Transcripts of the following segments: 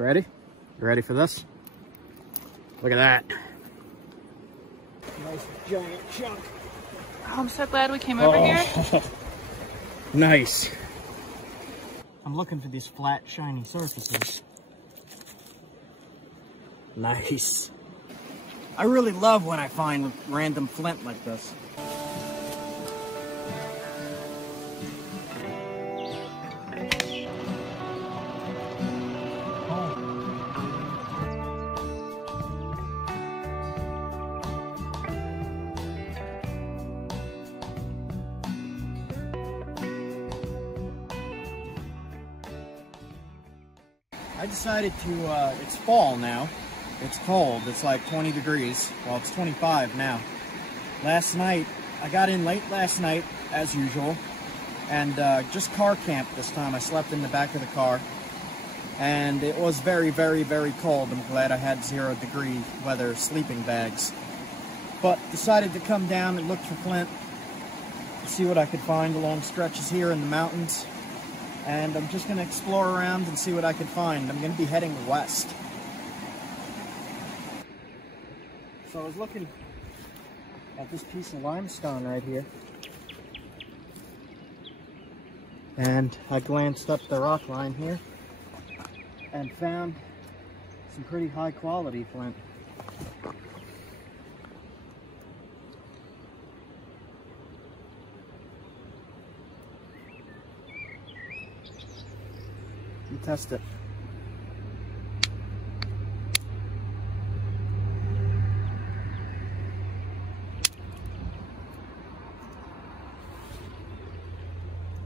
You ready? You ready for this? Look at that. Nice giant chunk. Oh, I'm so glad we came over here. Nice. I'm looking for these flat, shiny surfaces. Nice. I really love when I find random flint like this. I decided to, it's fall now. It's cold, it's like 20 degrees. Well, it's 25 now. Last night, I got in late last night, as usual, and just car camped this time. I slept in the back of the car, and it was very, very, very cold. I'm glad I had 0-degree weather sleeping bags. But decided to come down and look for flint, see what I could find along stretches here in the mountains. And I'm just going to explore around and see what I can find. I'm going to be heading west. So I was looking at this piece of limestone right here. And I glanced up the rock line here and found some pretty high quality flint. Test it.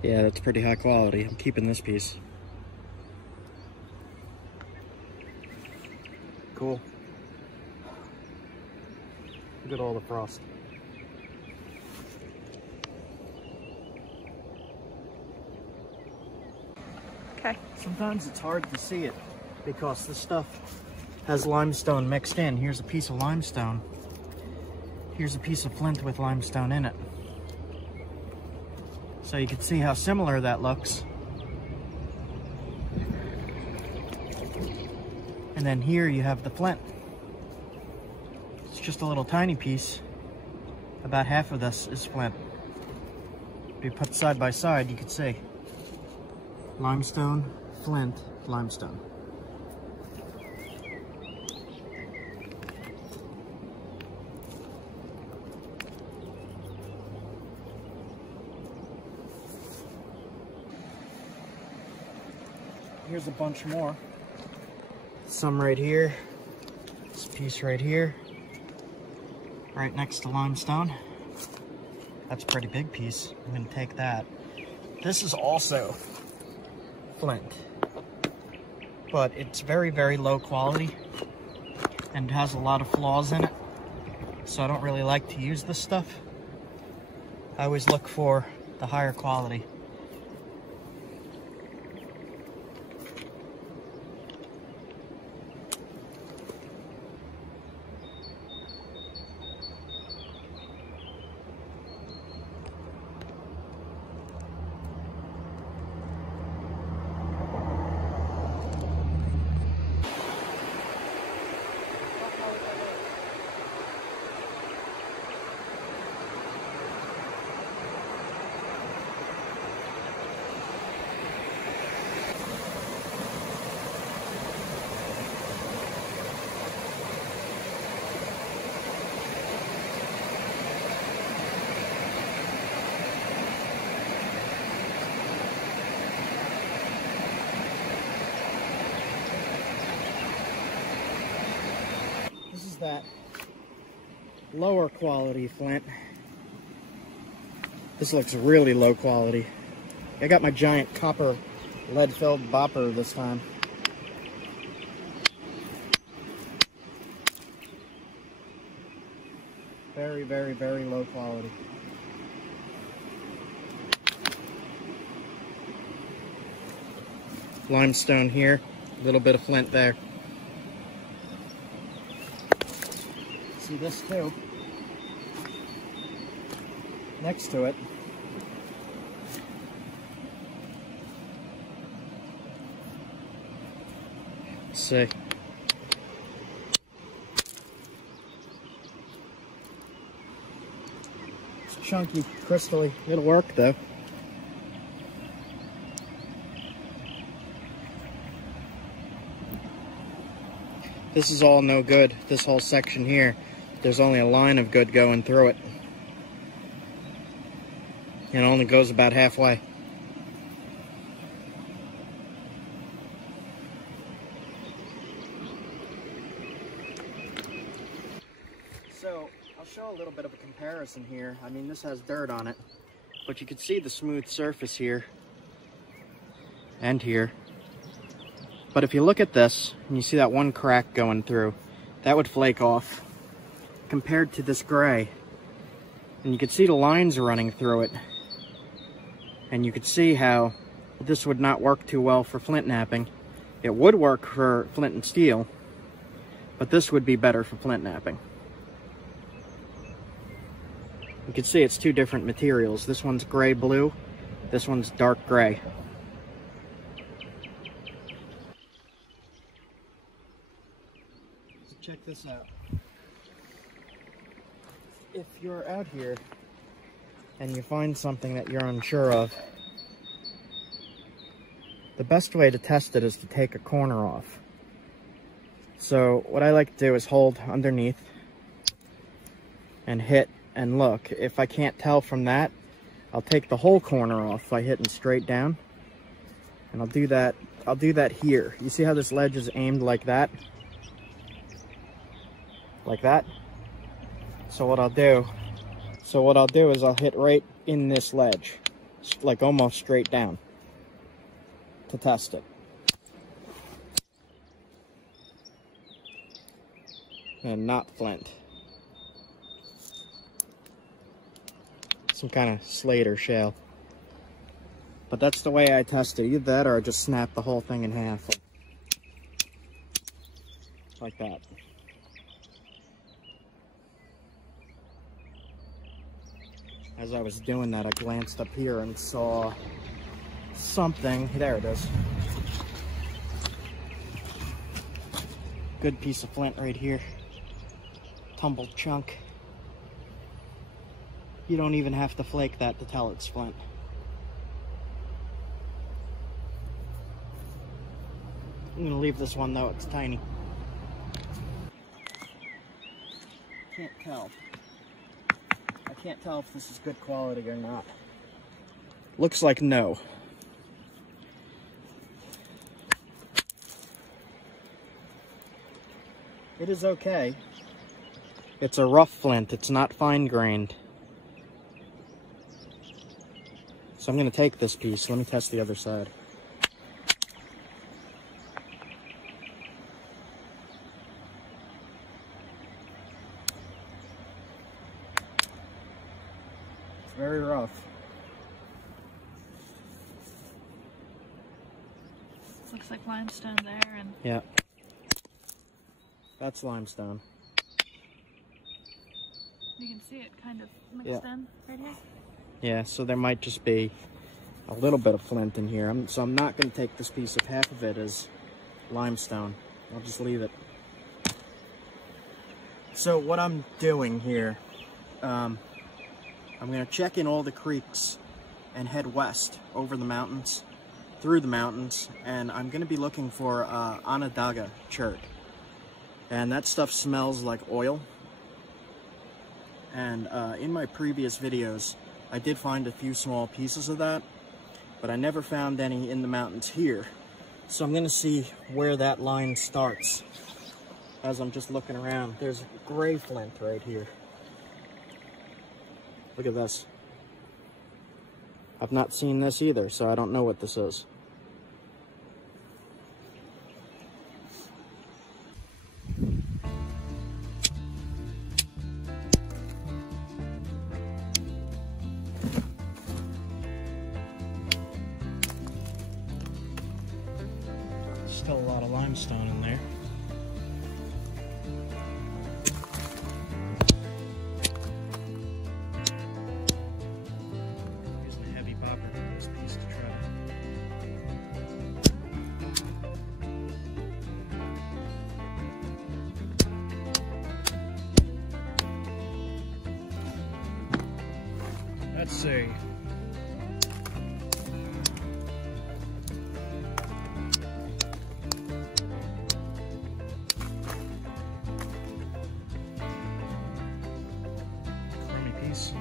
Yeah, that's pretty high quality. I'm keeping this piece. Cool. Look at all the frost. Okay. Sometimes it's hard to see it because this stuff has limestone mixed in. Here's a piece of limestone. Here's a piece of flint with limestone in it. So you can see how similar that looks. And then here you have the flint. It's just a little tiny piece. About half of this is flint. If you put side by side, you can see. Limestone, flint, limestone. Here's a bunch more. Some right here. This piece right here. Right next to limestone. That's a pretty big piece. I'm gonna take that. This is also flint, but it's very, very low quality and has a lot of flaws in it, so I don't really like to use this stuff. I always look for the higher quality. That lower quality flint. This looks really low quality. I got my giant copper lead-filled bopper this time. Very, very, very low quality. Limestone here, a little bit of flint there. See this too. Next to it. see. It's chunky, crystally. It'll work though. This is all no good. This whole section here, there's only a line of good going through it. It only goes about halfway. So, I'll show a little bit of a comparison here. I mean, this has dirt on it, but you can see the smooth surface here and here. But if you look at this, and you see that one crack going through, that would flake off compared to this gray. And you can see the lines running through it. And you could see how this would not work too well for flint knapping. It would work for flint and steel, but this would be better for flint knapping. You can see it's two different materials. This one's gray-blue, this one's dark gray. So check this out. If you're out here and you find something that you're unsure of, the best way to test it is to take a corner off. So what I like to do is hold underneath and hit and look. If I can't tell from that, I'll take the whole corner off by hitting straight down. And I'll do that here. You see how this ledge is aimed like that? Like that? So what I'll do is I'll hit right in this ledge, like almost straight down, to test it. And not flint. Some kind of slate or shale. But that's the way I test it. Either that or I just snap the whole thing in half. Like that. As I was doing that, I glanced up here and saw something. There it is. Good piece of flint right here. Tumbled chunk. You don't even have to flake that to tell it's flint. I'm gonna leave this one though, it's tiny. Can't tell. I can't tell if this is good quality or not. Looks like no. It is okay. It's a rough flint, it's not fine-grained. So I'm going to take this piece. Let me test the other side. It's very rough. Looks like limestone there, and yeah, that's limestone. You can see it kind of mixed in right here. Yeah, so there might just be a little bit of flint in here. So I'm not going to take this piece of half of it as limestone. I'll just leave it. So what I'm doing here, I'm going to check in all the creeks and head west over the mountains, through the mountains, and I'm going to be looking for Onondaga chert. And that stuff smells like oil. And in my previous videos, I did find a few small pieces of that, but I never found any in the mountains here. So I'm going to see where that line starts. As I'm just looking around, there's gray flint right here. Look at this. I've not seen this either, so I don't know what this is. Still a lot of limestone in there. Using a heavy bopper for this piece to try. Let's see. Crummy piece.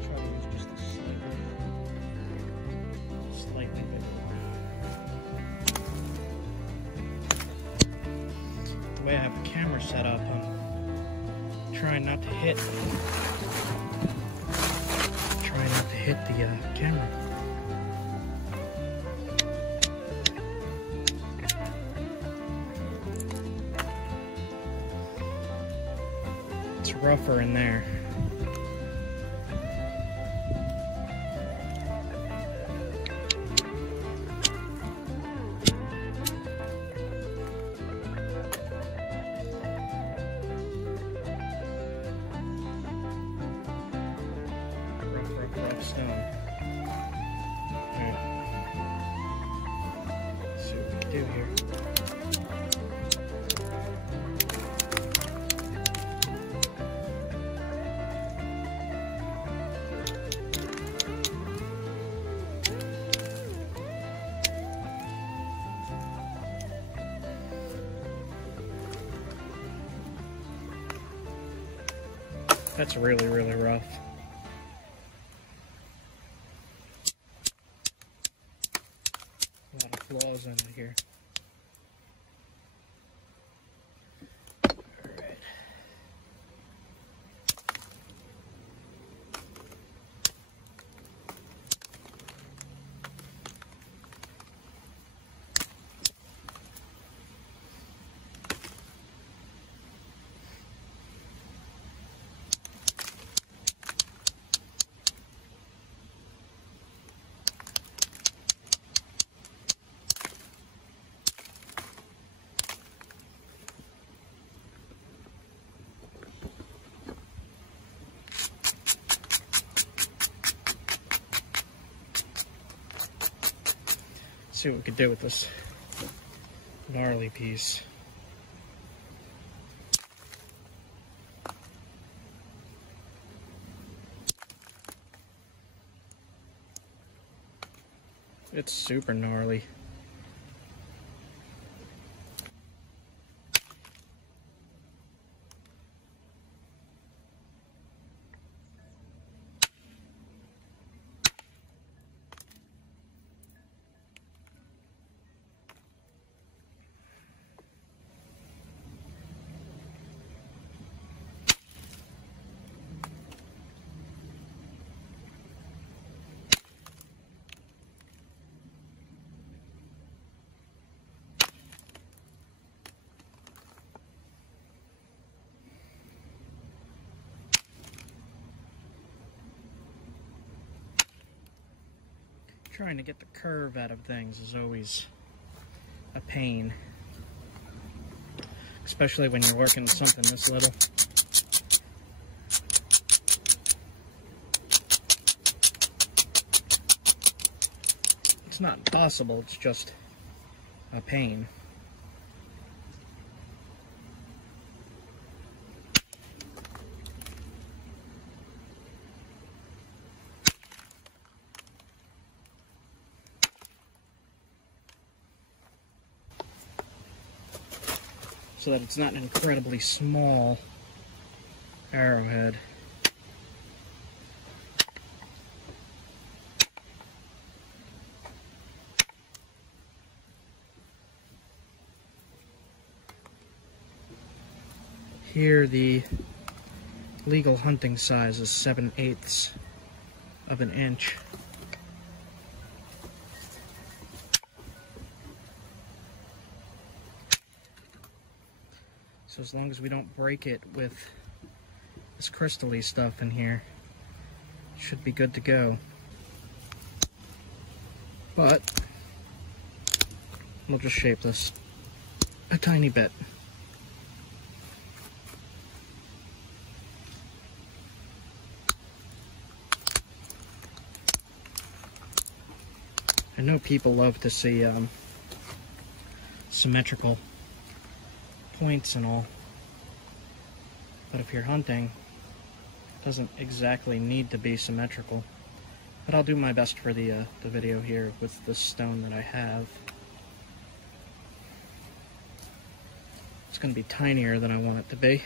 Try to use just a slightly bigger one. The way I have the camera set up, I'm trying not to hit the camera. It's rougher in there. Rough stone. Alright. Let's see what we can do here. That's really, really rough. A lot of flaws in it here. Alright. See what we could do with this gnarly piece. It's super gnarly. Trying to get the curve out of things is always a pain, especially when you're working with something this little. It's not impossible, it's just a pain. So that it's not an incredibly small arrowhead. Here the legal hunting size is 7/8 of an inch. So as long as we don't break it with this crystal-y stuff in here, it should be good to go. But we'll just shape this a tiny bit. I know people love to see symmetrical points and all. But if you're hunting, it doesn't exactly need to be symmetrical. But I'll do my best for the video here with the stone that I have. It's going to be tinier than I want it to be.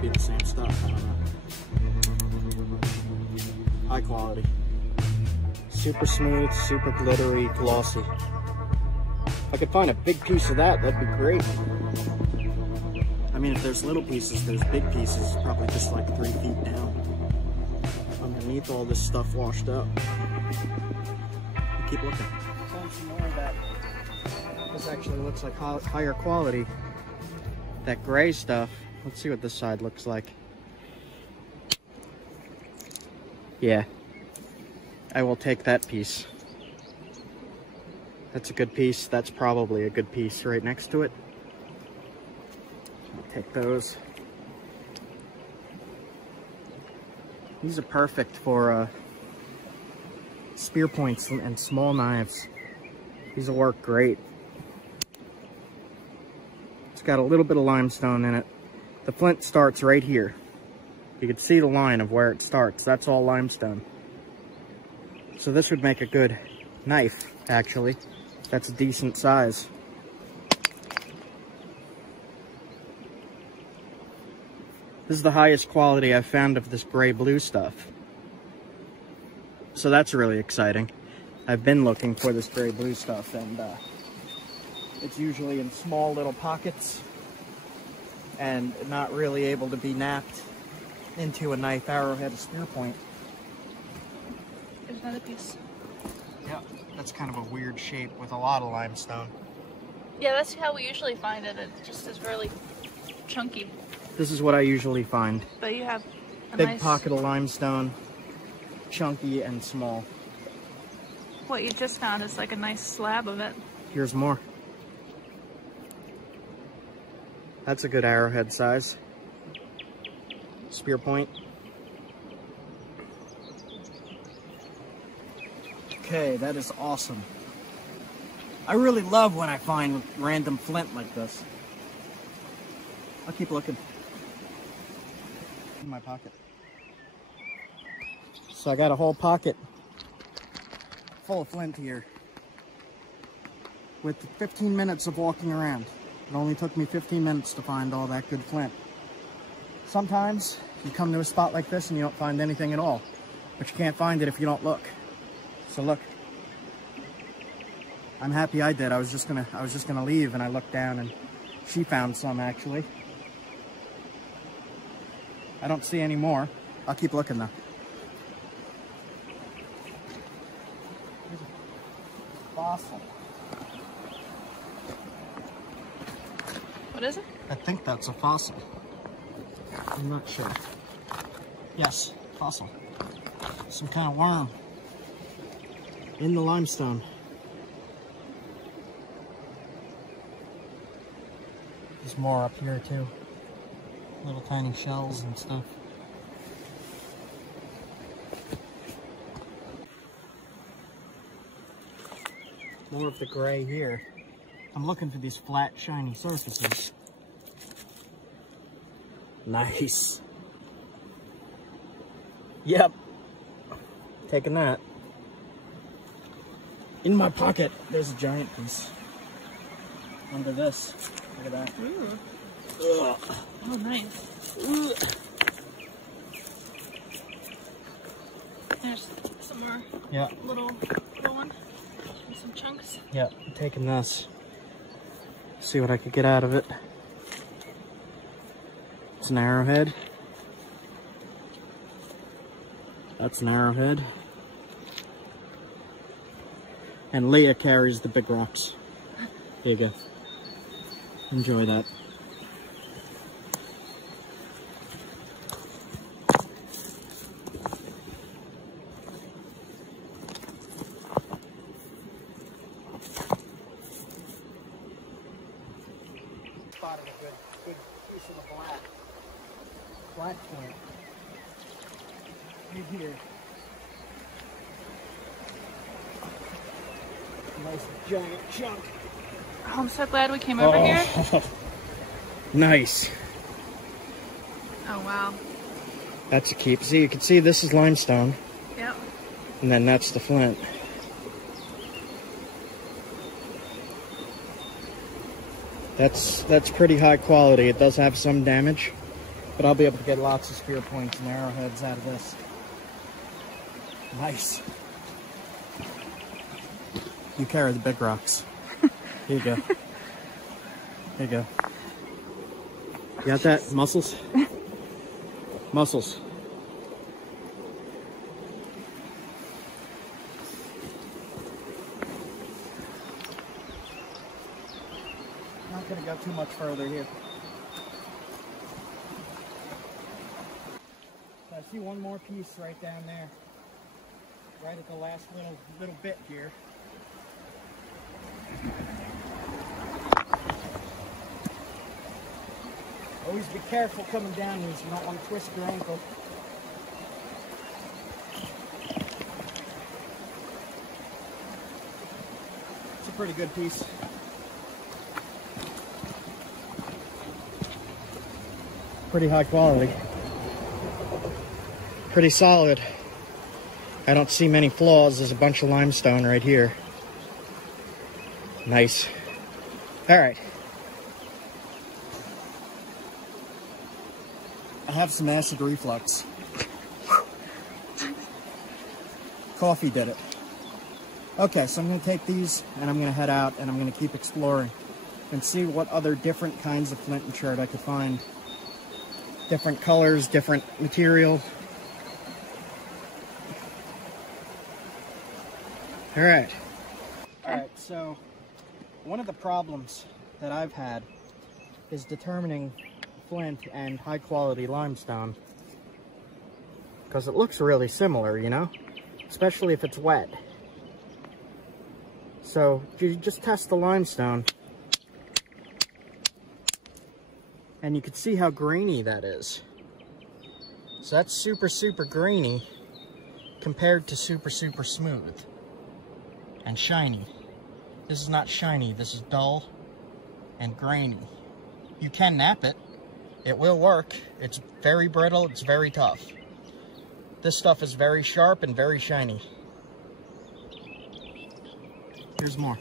Be the same stuff, I don't know. High quality. Super smooth, super glittery, glossy. If I could find a big piece of that, that'd be great. I mean, if there's little pieces, there's big pieces, probably just like 3 feet down. Underneath all this stuff washed up. I'll keep looking. Find some more of that. This actually looks like higher quality. That gray stuff. Let's see what this side looks like. Yeah, I will take that piece. That's a good piece. That's probably a good piece right next to it. I'll take those. These are perfect for spear points and small knives. These will work great. It's got a little bit of limestone in it. The flint starts right here. You can see the line of where it starts. That's all limestone. So this would make a good knife, actually. That's a decent size. This is the highest quality I've found of this gray-blue stuff. So that's really exciting. I've been looking for this gray-blue stuff, and it's usually in small little pockets and not really able to be napped into a knife, arrowhead, a spear point. There's another piece. Yeah, that's kind of a weird shape with a lot of limestone. Yeah, that's how we usually find it. It just is really chunky. This is what I usually find. But you have a big nice pocket of limestone, chunky and small. What you just found is like a nice slab of it. Here's more. That's a good arrowhead size. Spear point. Okay, that is awesome. I really love when I find random flint like this. I'll keep looking. In my pocket. So I got a whole pocket full of flint here. With 15 minutes of walking around. It only took me 15 minutes to find all that good flint. Sometimes you come to a spot like this and you don't find anything at all. But you can't find it if you don't look. So look. I'm happy I did. I was just gonna leave, and I looked down and she found some actually. I don't see any more. I'll keep looking though. Here's a fossil. What is it? I think that's a fossil. I'm not sure. Yes, fossil. Some kind of worm. in the limestone. There's more up here too. Little tiny shells and stuff. More of the gray here. I'm looking for these flat, shiny surfaces. Nice. Yep. Taking that. In my pocket, there's a giant piece. Under this. Look at that. Ooh. Ugh. Oh, nice. Ugh. There's some more. Yeah. Little one. And some chunks. Yeah, I'm taking this. See what I could get out of it. It's an arrowhead. That's an arrowhead. And Leah carries the big rocks. There you go. Enjoy that. Spotted a good piece of the black point. Right here. Nice giant chunk. Oh, I'm so glad we came over here. Nice. Oh, wow. That's a keep. See, you can see this is limestone. Yep. And then that's the flint. That's pretty high quality. It does have some damage, but I'll be able to get lots of spear points and arrowheads out of this. Nice. You carry the big rocks. Here you go. Here you go. You got that? Muscles? Muscles. Not gonna go too much further here. So I see one more piece right down there. Right at the last little bit here. Always be careful coming down these. You don't want to twist your ankle. It's a pretty good piece. Pretty high quality. Pretty solid. I don't see many flaws. There's a bunch of limestone right here. Nice. All right. I have some acid reflux. Coffee did it. Okay, so I'm going to take these and I'm going to head out and I'm going to keep exploring and see what other different kinds of flint and chert I could find. Different colors, different material. All right. All right, so one of the problems that I've had is determining flint and high quality limestone, because it looks really similar, you know, especially if it's wet. So you just test the limestone and you can see how grainy that is. So that's super grainy compared to super smooth and shiny. This is not shiny, this is dull and grainy. You can nap it. It will work. It's very brittle, it's very tough. This stuff is very sharp and very shiny. Here's more.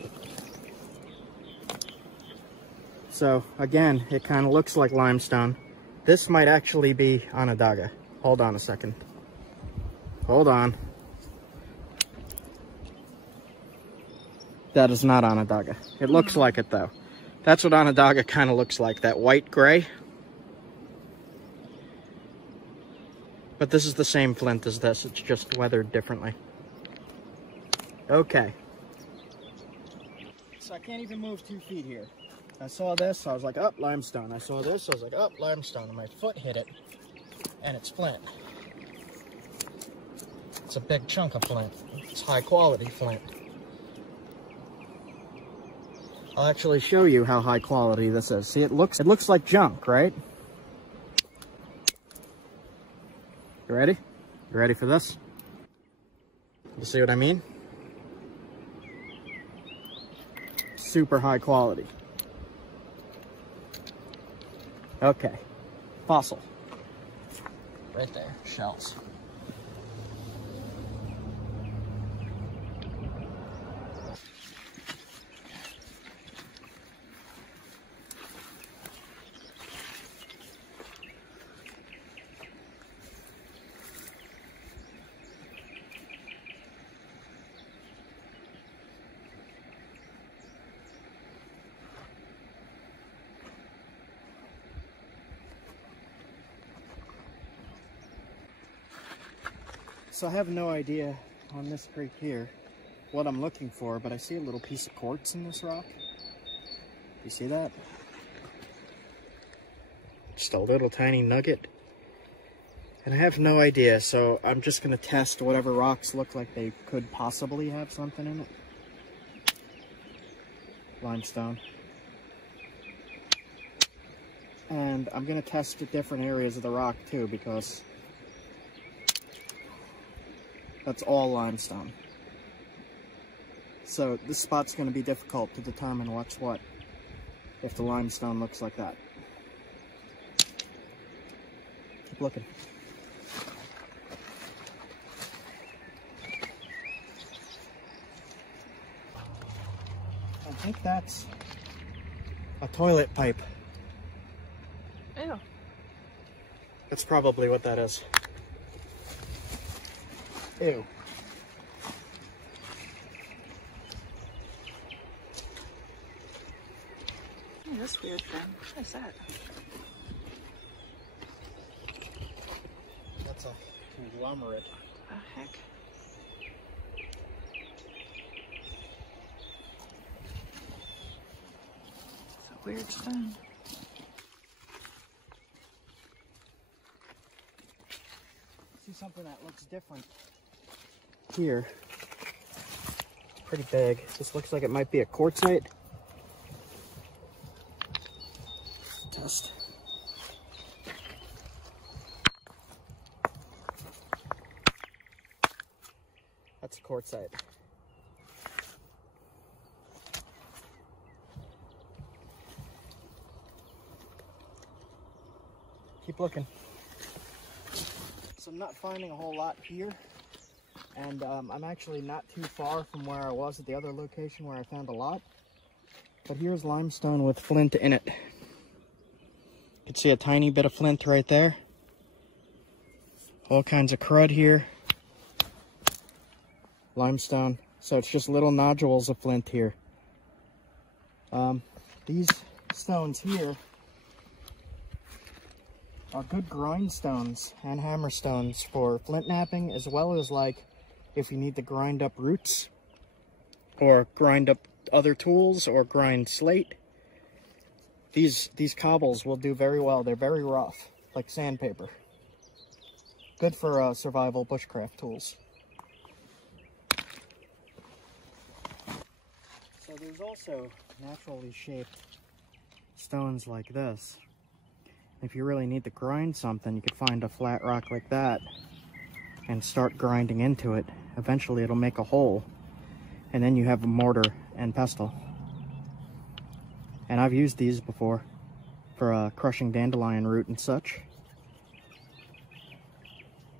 So again, it kind of looks like limestone. This might actually be Onondaga. Hold on a second. Hold on. That is not Onondaga. It looks like it though. That's what Onondaga kind of looks like, that white gray. But this is the same flint as this, it's just weathered differently. Okay. So I can't even move 2 feet here. I saw this, I was like, oh, limestone. I saw this, I was like, oh, limestone. And my foot hit it, and it's flint. It's a big chunk of flint. It's high quality flint. I'll actually show you how high quality this is. See, it looks like junk, right? You ready? You ready for this? You see what I mean? Super high quality. Okay. Fossil. Right there. Shells. So I have no idea on this creek here what I'm looking for, but I see a little piece of quartz in this rock. You see that? Just a little tiny nugget. And I have no idea, so I'm just going to test whatever rocks look like they could possibly have something in it. Limestone. And I'm going to test the different areas of the rock too, because that's all limestone. So this spot's going to be difficult to determine what's what if the limestone looks like that. Keep looking. I think that's a toilet pipe. Ew. That's probably what that is. Ew. Oh, this weird thing. What is that? That's a conglomerate. The heck? It's a weird stone. See something that looks different here. It's pretty big. This looks like it might be a quartzite. Test. That's a quartzite. Keep looking. So I'm not finding a whole lot here. And I'm actually not too far from where I was at the other location where I found a lot. But here's limestone with flint in it. You can see a tiny bit of flint right there. All kinds of crud here. Limestone. So it's just little nodules of flint here. These stones here are good grindstones and hammerstones for flint knapping, as well as like if you need to grind up roots or grind up other tools or grind slate. These cobbles will do very well. They're very rough, like sandpaper. Good for survival bushcraft tools. So there's also naturally shaped stones like this. If you really need to grind something, you could find a flat rock like that and start grinding into it. Eventually it'll make a hole, and then you have a mortar and pestle. And I've used these before for crushing dandelion root and such.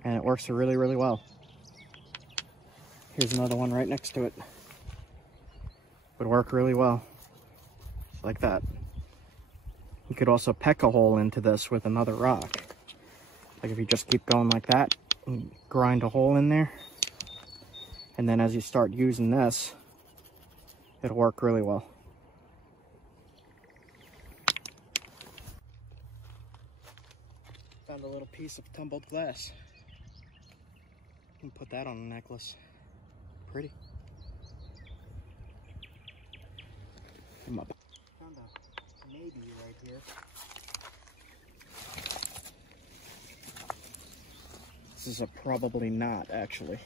And it works really, really well. Here's another one right next to it. Would work really well. Like that. You could also peck a hole into this with another rock. Like if you just keep going like that and grind a hole in there. And then as you start using this, it'll work really well. Found a little piece of tumbled glass. You can put that on a necklace. Pretty. Come up. Found a maybe right here. This is a probably not, actually.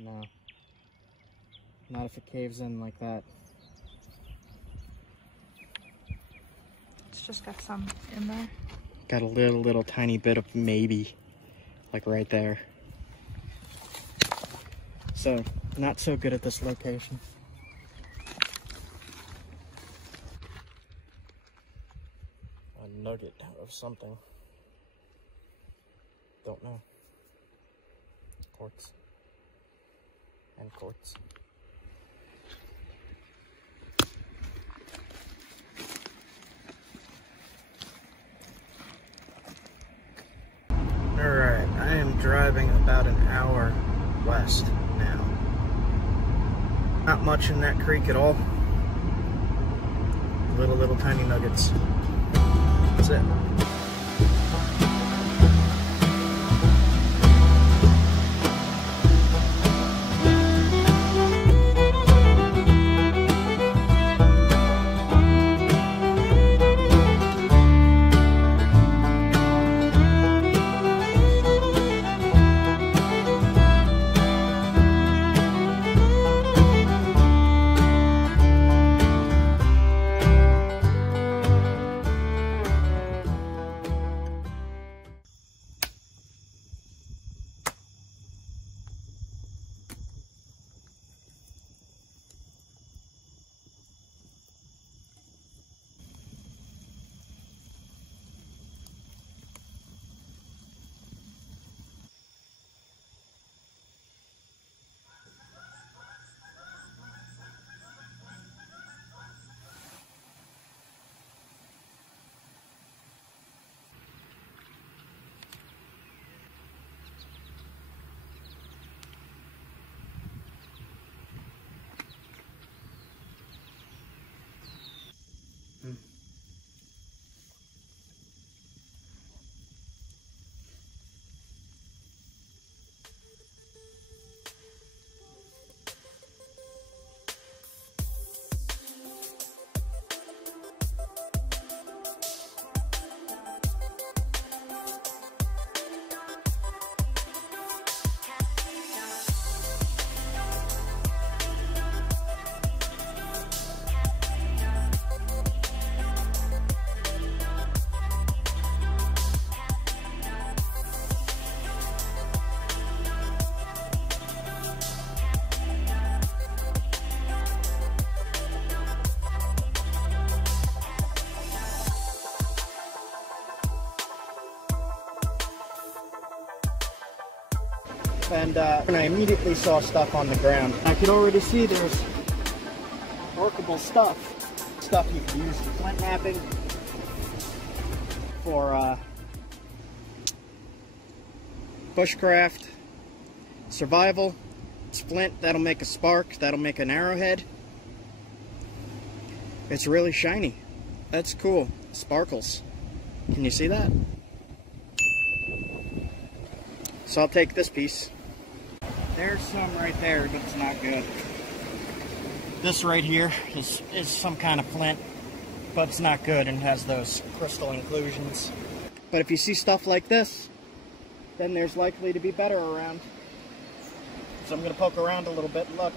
No. Not if it caves in like that. It's just got some in there. Got a little tiny bit of maybe, like right there. So, not so good at this location. A nugget of something. Don't know. Quartz. And quartz. Alright, I am driving about an hour west now. Not much in that creek at all. Little tiny nuggets. That's it. And I immediately saw stuff on the ground. I could already see there's workable stuff. Stuff you can use for flint knapping, for bushcraft, survival. It's flint, that'll make a spark, that'll make an arrowhead. It's really shiny. That's cool. Sparkles. Can you see that? So I'll take this piece. There's some right there, but it's not good. This right here is some kind of flint, but it's not good and has those crystal inclusions. But if you see stuff like this, then there's likely to be better around. So I'm going to poke around a little bit and look,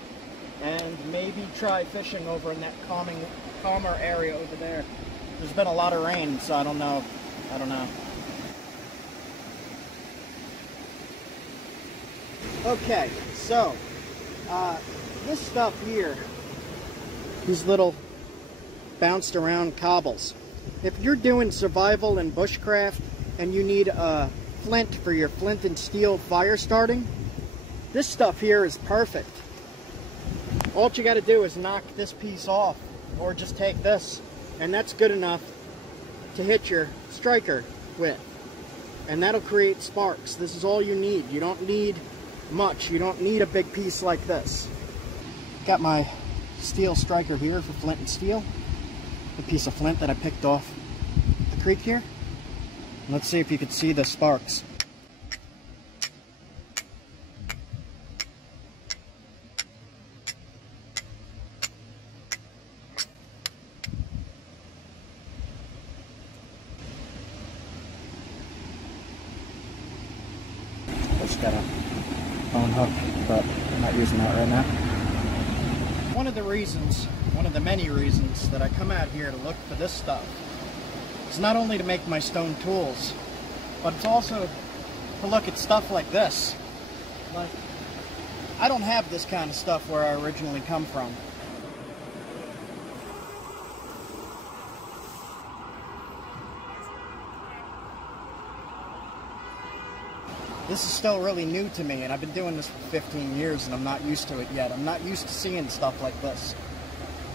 and maybe try fishing over in that calmer area over there. There's been a lot of rain, so I don't know. Okay, so this stuff here, these little bounced around cobbles. If you're doing survival and bushcraft and you need a flint for your flint and steel fire starting, this stuff here is perfect. All you got to do is knock this piece off, or just take this, and that's good enough to hit your striker with. And that'll create sparks. This is all you need. You don't need much. You don't need a big piece like this. Got my steel striker here for flint and steel. A piece of flint that I picked off the creek here. Let's see if you can see the sparks. Just gotta phone hook, but I'm not using that right now. One of the reasons, one of the many reasons that I come out here to look for this stuff is not only to make my stone tools, but it's also to look at stuff like this. Like, I don't have this kind of stuff where I originally come from. This is still really new to me, and I've been doing this for 15 years, and I'm not used to it yet. I'm not used to seeing stuff like this.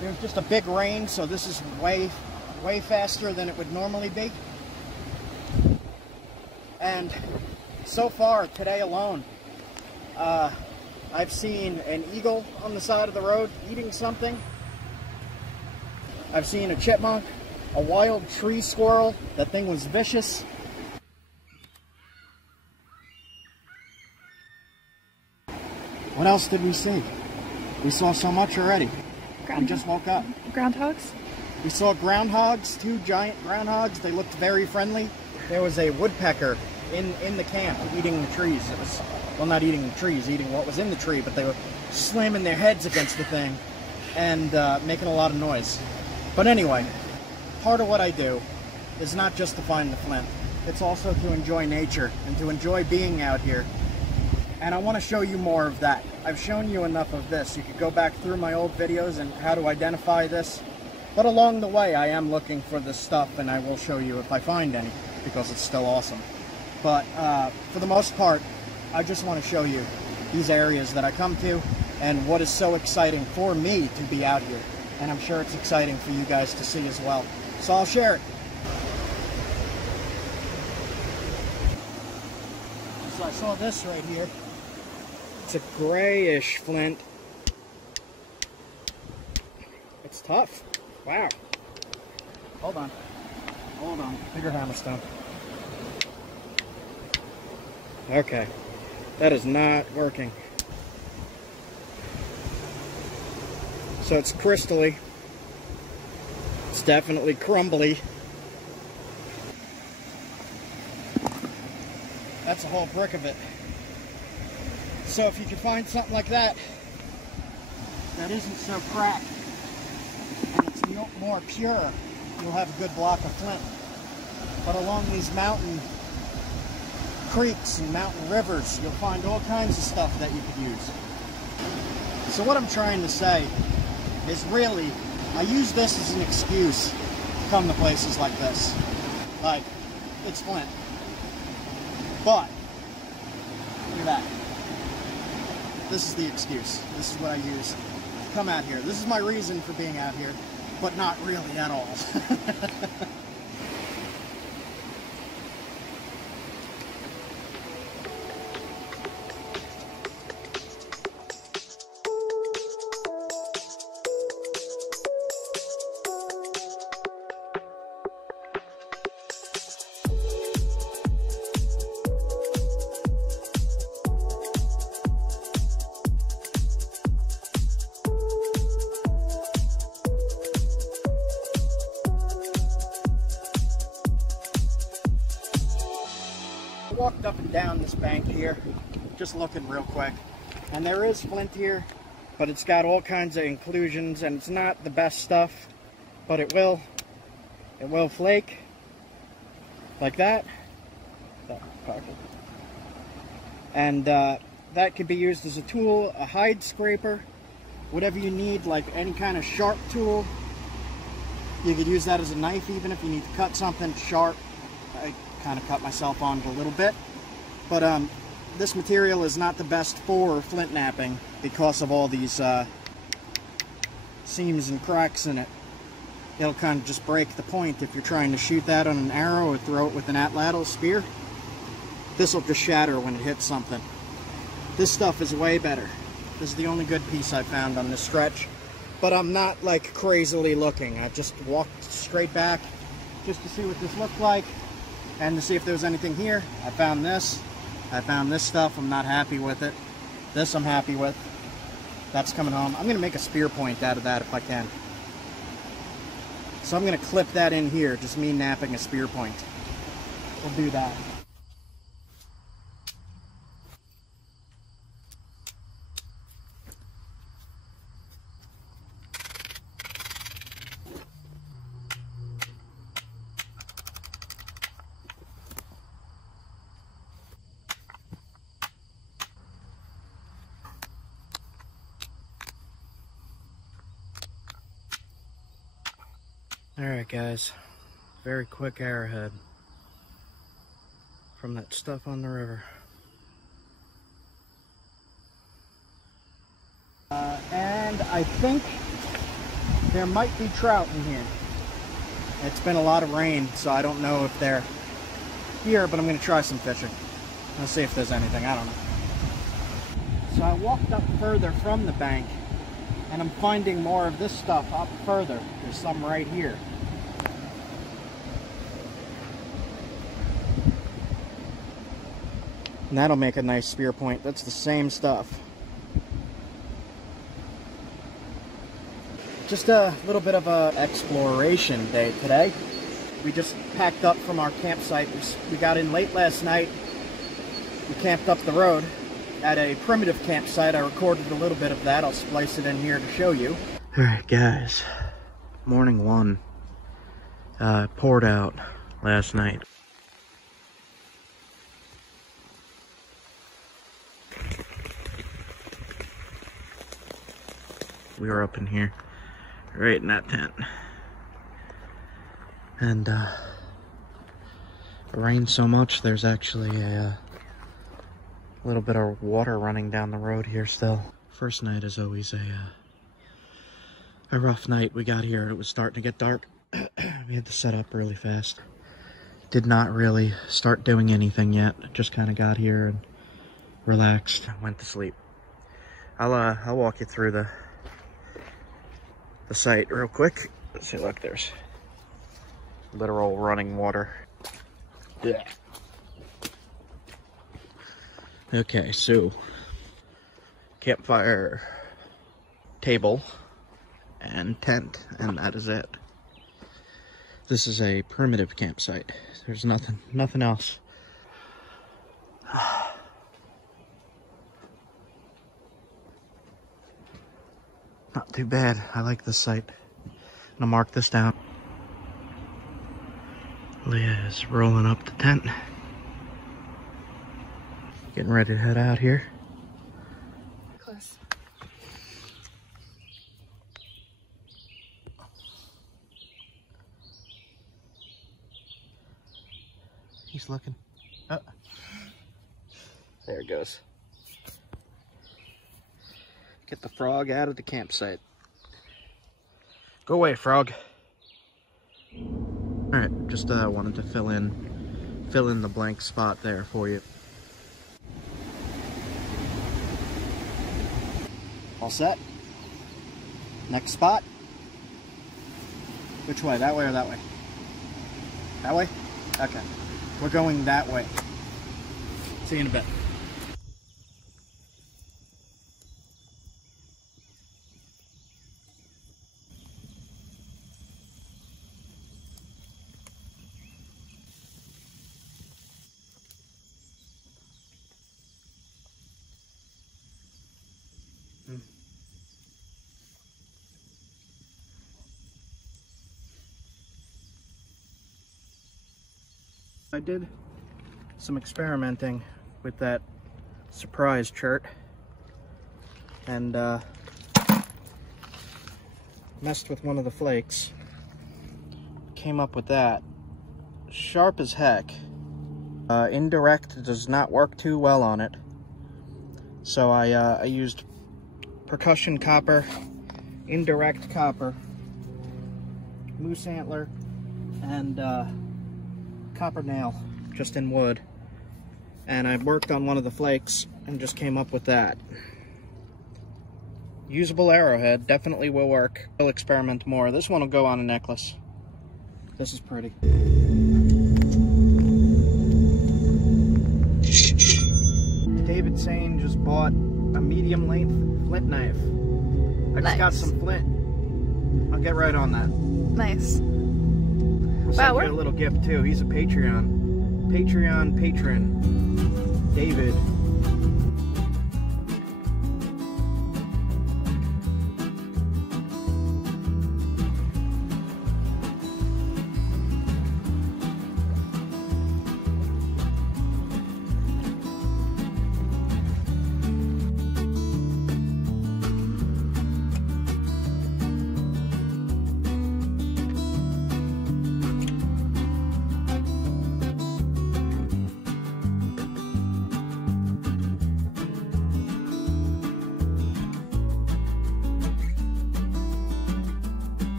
There's just a big rain, so this is way faster than it would normally be. And so far, today alone, I've seen an eagle on the side of the road eating something. I've seen a chipmunk, a wild tree squirrel. That thing was vicious. What else did we see? We saw so much already. We just woke up. Groundhogs? We saw groundhogs, 2 giant groundhogs. They looked very friendly. There was a woodpecker in the camp eating the trees. It was, well, not eating the trees, eating what was in the tree, but they were slamming their heads against the thing and making a lot of noise. But anyway, part of what I do is not just to find the flint. It's also to enjoy nature and to enjoy being out here. And I want to show you more of that. I've shown you enough of this. You could go back through my old videos and how to identify this. But along the way, I am looking for this stuff, and I will show you if I find any, because it's still awesome. But for the most part, I just want to show you these areas that I come to and what is so exciting for me to be out here. And I'm sure it's exciting for you guys to see as well. So I'll share it. So I saw this right here. It's a grayish flint. It's tough. Wow. Hold on. Hold on. Bigger hammerstone. Okay. That is not working. So it's crystally. It's definitely crumbly. That's a whole brick of it. So if you can find something like that, that isn't so cracked, and it's more pure, you'll have a good block of flint. But along these mountain creeks and mountain rivers, you'll find all kinds of stuff that you could use. So what I'm trying to say is really, I use this as an excuse to come to places like this. Like, it's flint. But, look at that. This is the excuse. This is what I use to come out here. This is my reason for being out here, but not really at all. Walked up and down this bank here, just looking real quick, and there is flint here, but it's got all kinds of inclusions, and it's not the best stuff, but it will flake like that. And that could be used as a tool, a hide scraper, whatever you need, like any kind of sharp tool. You could use that as a knife even if you need to cut something sharp. I kind of cut myself on it a little bit, but this material is not the best for flint knapping because of all these seams and cracks in it. It'll kind of just break the point if you're trying to shoot that on an arrow or throw it with an atlatl spear. This will just shatter when it hits something. This stuff is way better. This is the only good piece I found on this stretch, but I'm not like crazily looking. I just walked straight back just to see what this looked like and to see if there was anything here. I found this. I found this stuff. I'm not happy with it. This I'm happy with. That's coming home. I'm going to make a spear point out of that if I can. So I'm going to clip that in here, just me napping a spear point. We'll do that. Alright guys, very quick arrowhead from that stuff on the river. And I think there might be trout in here. It's been a lot of rain, so I don't know if they're here, but I'm going to try some fishing. Let's see if there's anything, I don't know. So I walked up further from the bank, and I'm finding more of this stuff up further. There's some right here. And that'll make a nice spear point. That's the same stuff. Just a little bit of a exploration day today. We just packed up from our campsite. We got in late last night. We camped up the road at a primitive campsite. I recorded a little bit of that. I'll splice it in here to show you. Alright guys, morning one. Poured out last night. We were up in here, right in that tent. And it rained so much, there's actually a little bit of water running down the road here still. First night is always a rough night. We got here, it was starting to get dark. We had to set up really fast. Did not really start doing anything yet. Just kind of got here and relaxed, went to sleep. I'll walk you through the site real quick. Let's see, look, there's literal running water. Yeah. Okay, so campfire, table, and tent, and that is it. This is a primitive campsite. There's nothing else. Not too bad. I like this site. I'm gonna mark this down. Leah is rolling up the tent. Getting ready to head out here. Close. He's looking. Oh. There it goes. Get the frog out of the campsite. Go away, frog. Alright, just wanted to fill in the blank spot there for you. All set? Next spot? Which way? That way or that way? That way? Okay. We're going that way. See you in a bit. I did some experimenting with that surprise chert and messed with one of the flakes. Came up with that. Sharp as heck. Indirect does not work too well on it. So I used percussion copper, indirect copper, moose antler, and copper nail, just in wood. And I worked on one of the flakes and just came up with that. Usable arrowhead, definitely will work. I'll experiment more. This one will go on a necklace. This is pretty. David Sane just bought a medium length flint knife. I just got some flint. I'll get right on that. Nice. We'll send you a little gift too. He's a Patreon patron. David.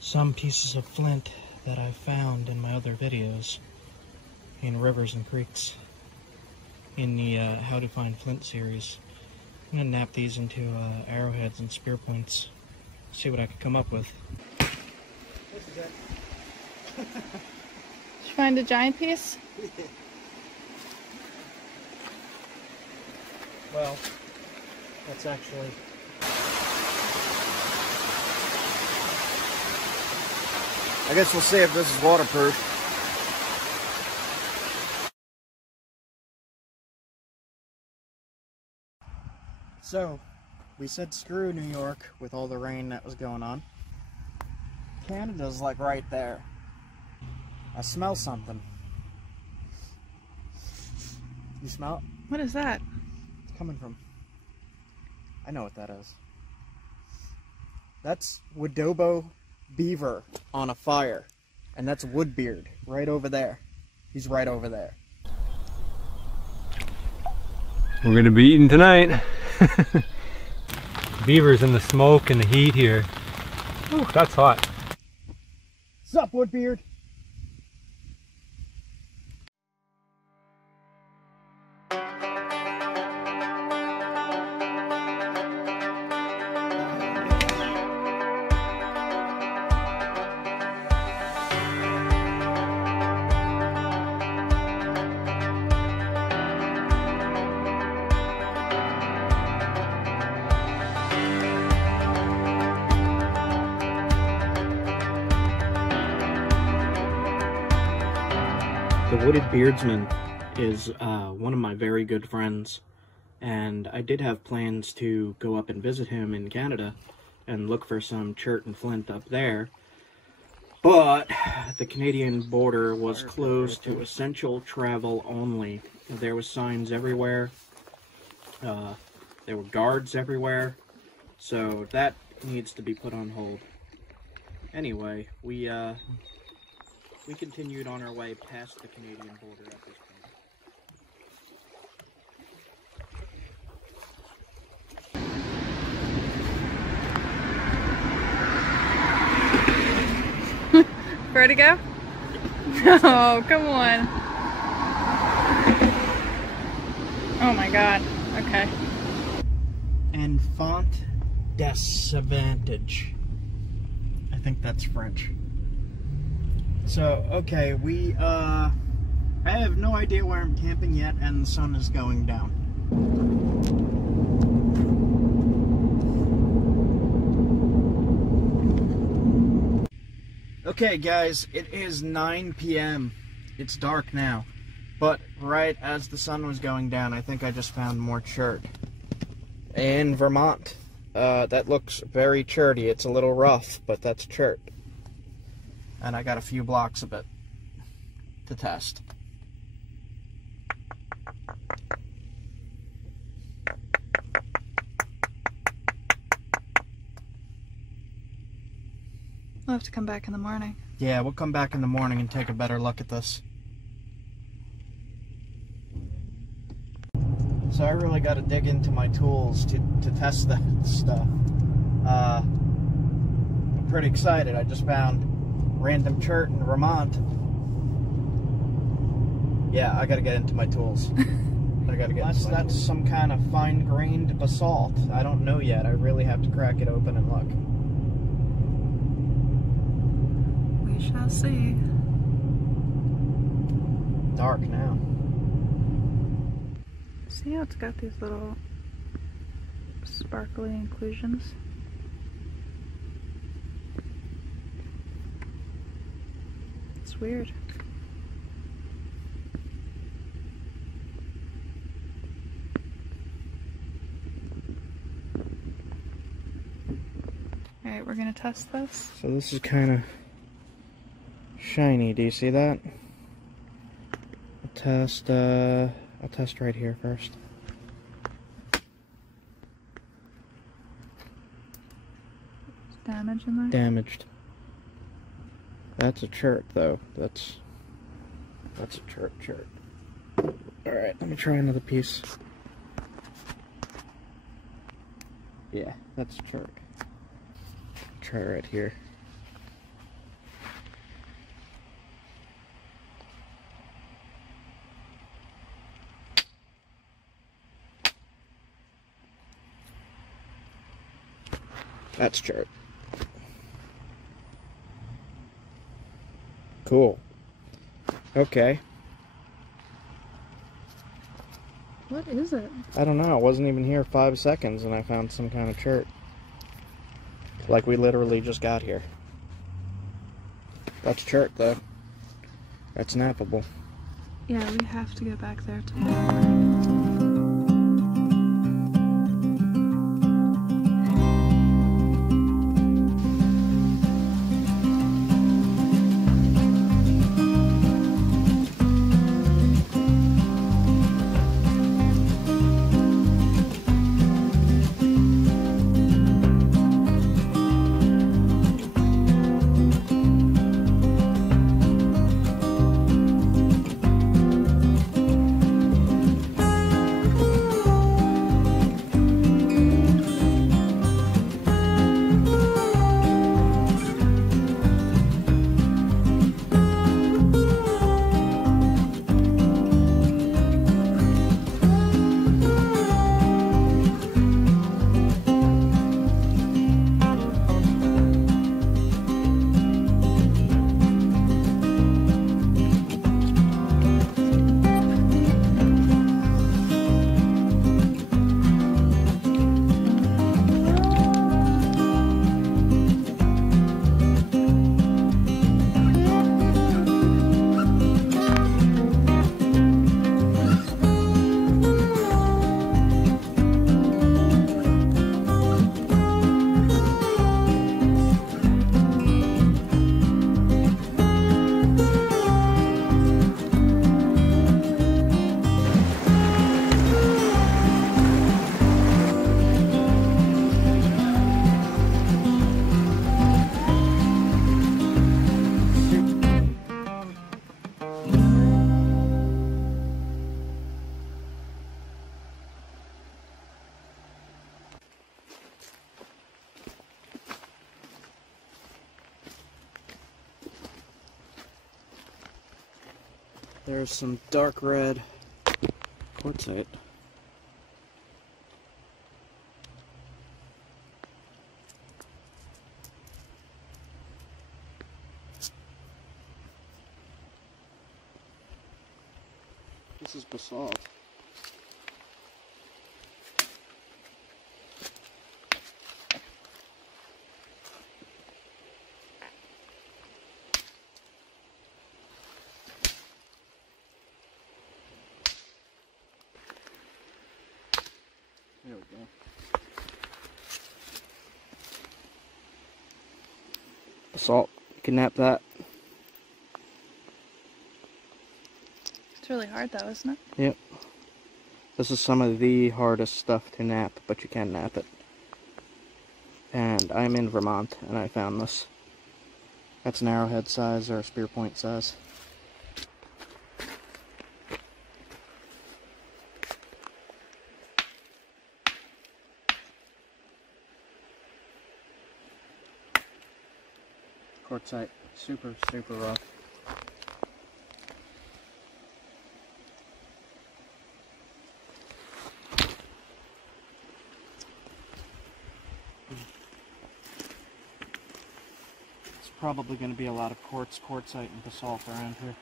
some pieces of flint that I've found in my other videos in rivers and creeks in the How to Find Flint series. I'm gonna nap these into arrowheads and spear points, see what I could come up with. This is it. Did you find a giant piece? Well, that's actually... I guess we'll see if this is waterproof. So, we said screw New York with all the rain that was going on. Canada's like right there. I smell something. You smell it? What is that? It's coming from... I know what that is. That's Wadobo beaver on a fire. And that's Woodbeard right over there. He's right over there. We're gonna be eating tonight. Beavers in the smoke and the heat here. Ooh, that's hot. Sup, Woodbeard? The Wooded Beardsman is one of my very good friends, and I did have plans to go up and visit him in Canada and look for some chert and flint up there, but the Canadian border was closed to essential travel only. There was signs everywhere, there were guards everywhere, so that needs to be put on hold. Anyway, we continued on our way past the Canadian border at this Where to go? Oh, come on. Oh my god. Okay. Enfant disadvantage. I think that's French. So, okay, I have no idea where I'm camping yet, and the sun is going down. Okay, guys, it is 9 p.m. It's dark now, but right as the sun was going down, I think I just found more chert. In Vermont. That looks very cherty. It's a little rough, but that's chert. And I got a few blocks of it to test. We'll have to come back in the morning. Yeah, we'll come back in the morning and take a better look at this. So I really got to dig into my tools to test that stuff. I'm pretty excited. I just found random chert in Vermont. Yeah, I gotta get into my tools. I gotta get into my tools. That's some kind of fine-grained basalt. I don't know yet. I really have to crack it open and look. We shall see. Dark now. See how it's got these little sparkly inclusions? It's weird. Alright, we're gonna test this. So this is kind of shiny. Do you see that? I'll test right here first. Damage in there? Damaged. That's a chert though. That's a chert. Alright, let me try another piece. Yeah, that's a chert. try right here. That's chart. Cool. Okay. What is it? I don't know. I wasn't even here 5 seconds and I found some kind of chart. Like we literally just got here. That's chart though. That's nappable. Yeah, we have to get back there tomorrow. There's some dark red quartzite. This is basalt. There we go. Basalt. You can nap that. It's really hard though, isn't it? Yep. This is some of the hardest stuff to nap, but you can nap it. And I'm in Vermont, and I found this. That's an arrowhead size or a spear point size. Quartzite, super, super rough. It's probably going to be a lot of quartzite, and basalt around here.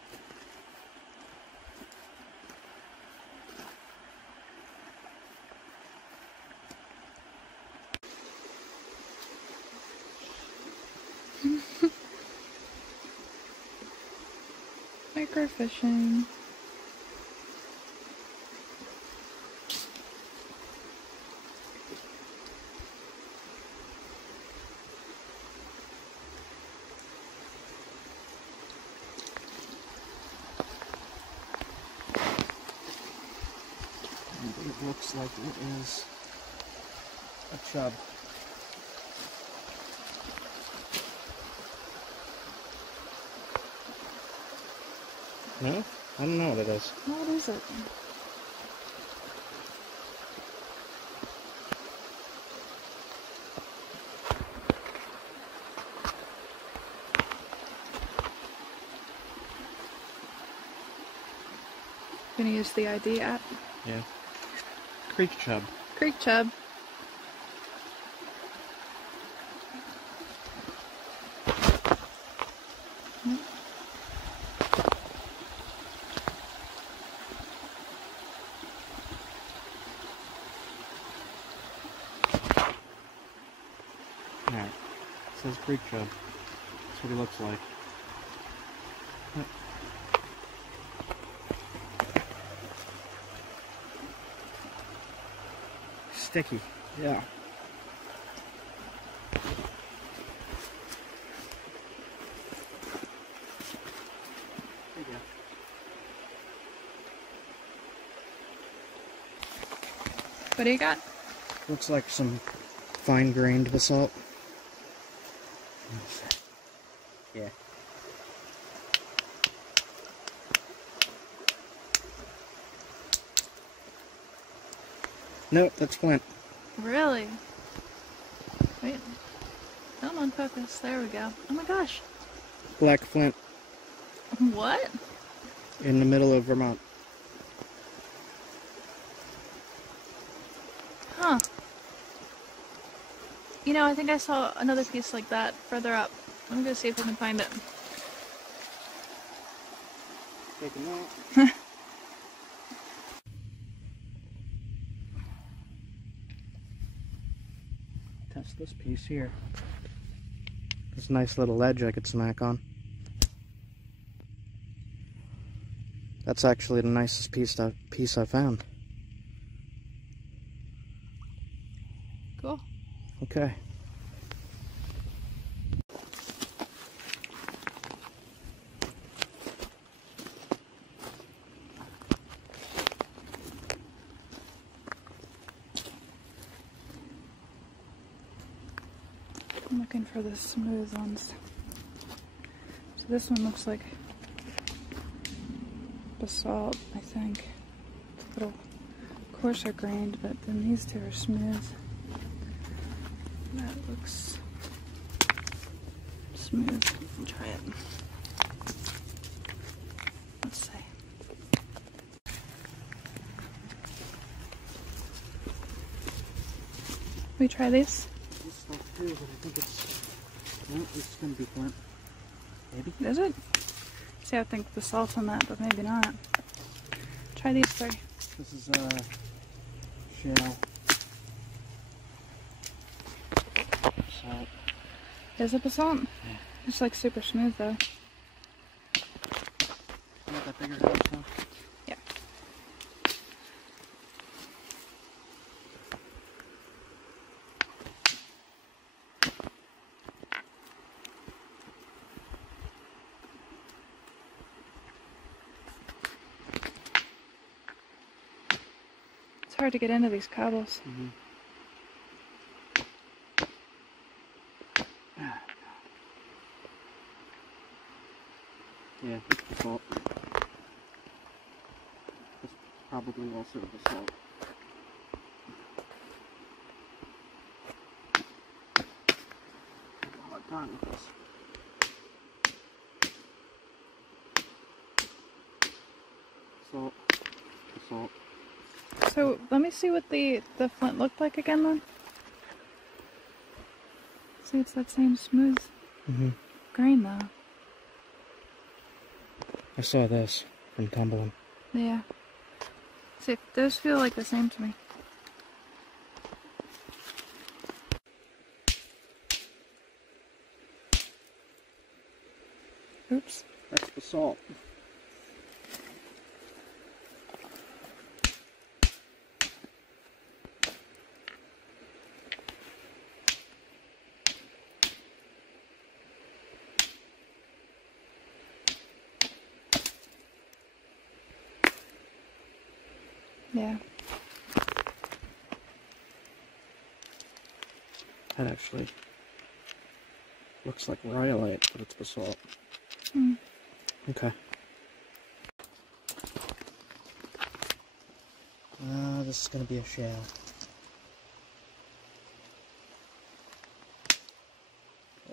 Microfishing. It looks like it is a chub. No? I don't know what it is. What is it? Gonna use the ID app. Yeah. Creek chub. Creek chub. Alright. It says creek chub. That's what he looks like. Sticky. Yeah. There you go. What do you got? Looks like some fine-grained basalt. Yeah. Nope, that's flint. Really? Wait. Don't unfocus. There we go. Oh my gosh. Black flint What? in the middle of Vermont. Huh. You know, I think I saw another piece like that further up. I'm gonna see if I can find it. Taking that. Test this piece here. This nice little ledge I could smack on. That's actually the nicest piece I found. Cool. Okay. I'm looking for the smooth ones. So this one looks like basalt, I think. It's a little coarser grained, but then these two are smooth. That looks smooth. Let's try it. Let's see. We try these? This stuff too, but I think it's gonna be flint. Maybe? Is it? See, I think the salt on that, but maybe not. Try these three. This is shell. Salt. Is it basalt? Yeah. It's like super smooth though. You got that figured out yourself? Yeah. It's hard to get into these cobbles. Mm-hmm. Yeah, it's basalt. It's probably also basalt. A hard time with this. Salt. Basalt. So let me see what the flint looked like again then. See, it's that same smooth grain though. I saw this from tumbling. Yeah. See, those feel like the same to me. Oops. That's basalt. Yeah. That actually looks like rhyolite, but it's basalt. Hmm. Okay. This is gonna be a shell.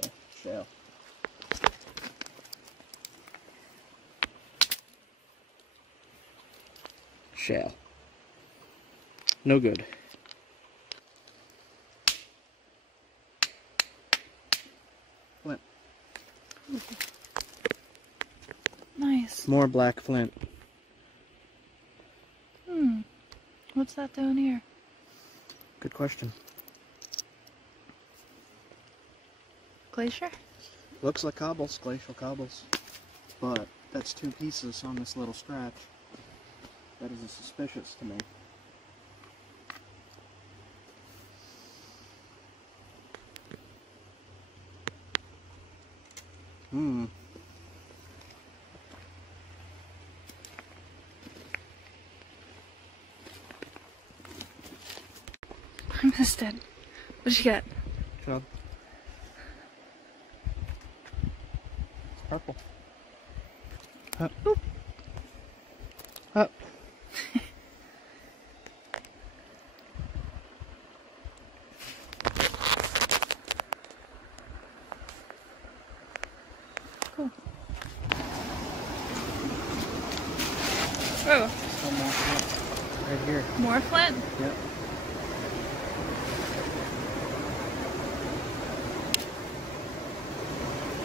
Yeah, shell. shale. No good. Flint. Nice. More black flint. What's that down here? Good question. Glacier? Looks like cobbles, glacial cobbles. But that's 2 pieces on this little scratch. That is suspicious to me. I missed it. What'd you get? Chub. It's purple. Up. Oop. Up. Cool. Oh. Some more flint. Right here. More flint? Yep.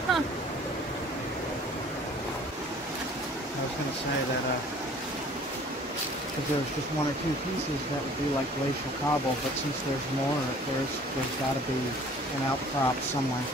Huh. I was gonna say that, if there was just 1 or 2 pieces, that would be like glacial cobble, but since there's more, there's gotta be an outcrop somewhere.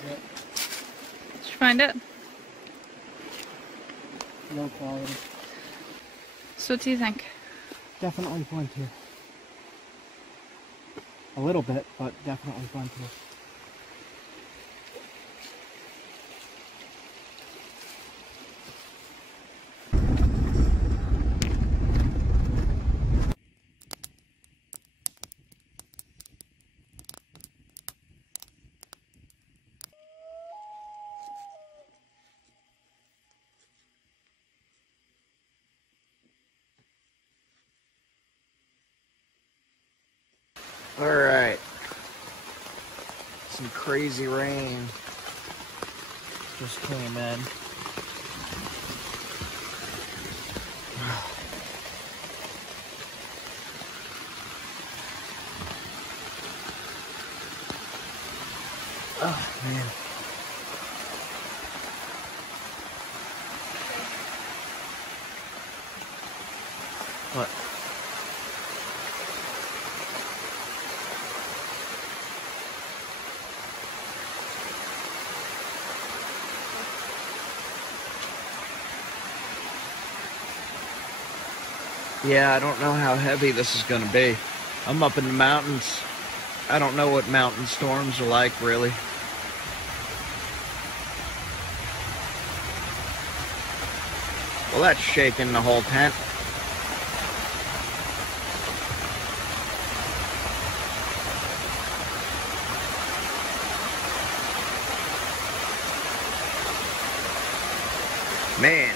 Did you find it? Low quality. So what do you think? Definitely plenty. A little bit, but definitely plenty. Alright. Some crazy rain just came in. Oh, man. What? Yeah, I don't know how heavy this is going to be. I'm up in the mountains. I don't know what mountain storms are like, really. Well, that's shaking the whole tent. Man.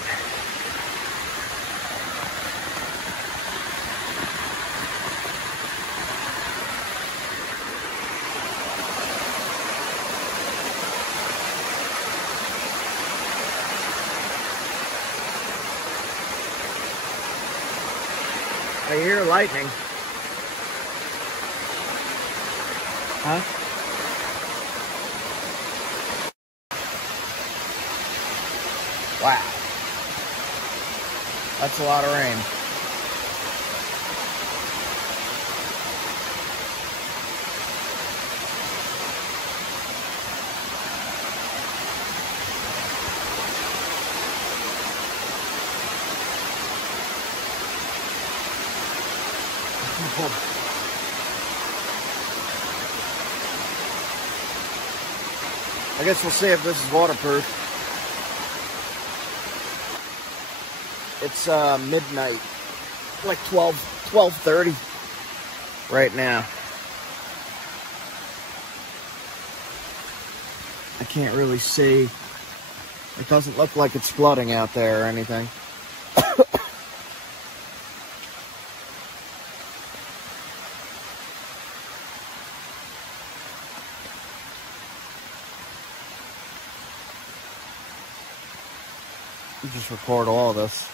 I hear lightning. Huh? Wow. That's a lot of rain. I guess we'll see if this is waterproof. It's midnight, like 12:30 right now. I can't really see. It doesn't look like it's flooding out there or anything. You just record all of this.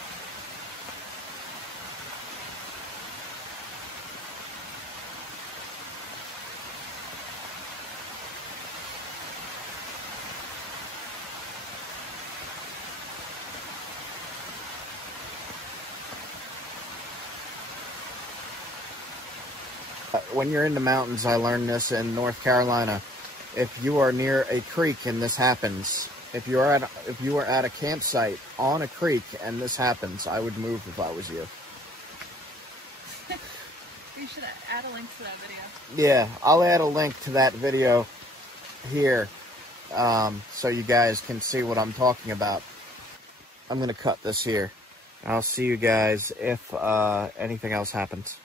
When you're in the mountains, I learned this in North Carolina. If you are near a creek and this happens, if you are at a campsite on a creek and this happens, I would move if I was you. You should add a link to that video. Yeah, I'll add a link to that video here, so you guys can see what I'm talking about. I'm gonna cut this here. I'll see you guys if anything else happens.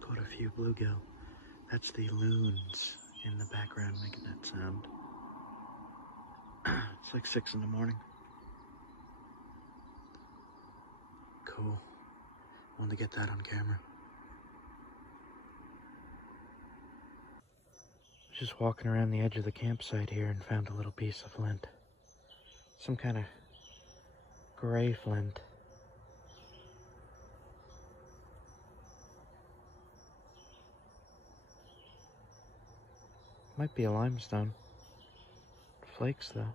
Caught a few bluegill. That's the loons in the background making that sound. It's like 6 in the morning. Cool. Wanted to get that on camera. Just walking around the edge of the campsite here and found a little piece of flint. Some kind of gray flint. Might be a limestone. Flakes though.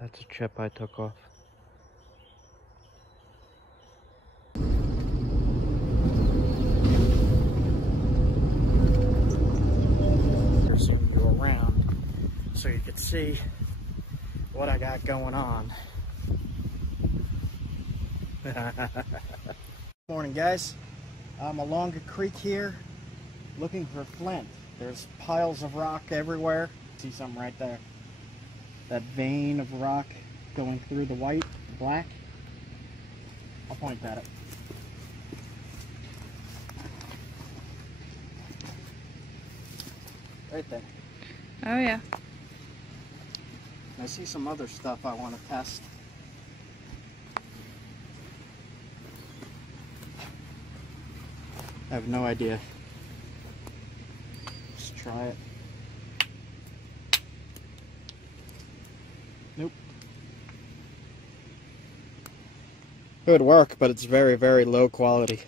That's a chip I took off. Zoom you around so you can see what I got going on. Morning, guys. I'm along a creek here looking for flint. There's piles of rock everywhere. See something right there. That vein of rock going through the white, the black. I'll point at it. Right there. Oh yeah. I see some other stuff I want to test. I have no idea. Let's try it. Nope. It would work, but it's very, very low quality.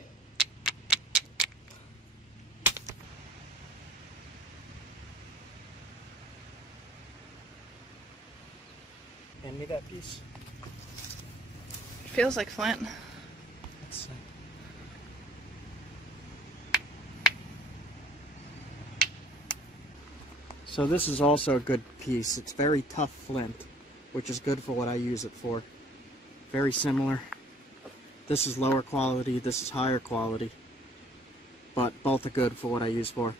Hand me that piece. It feels like flint. Let's see. So this is also a good piece. It's very tough flint, which is good for what I use it for. Very similar. This is lower quality, this is higher quality, but both are good for what I use for.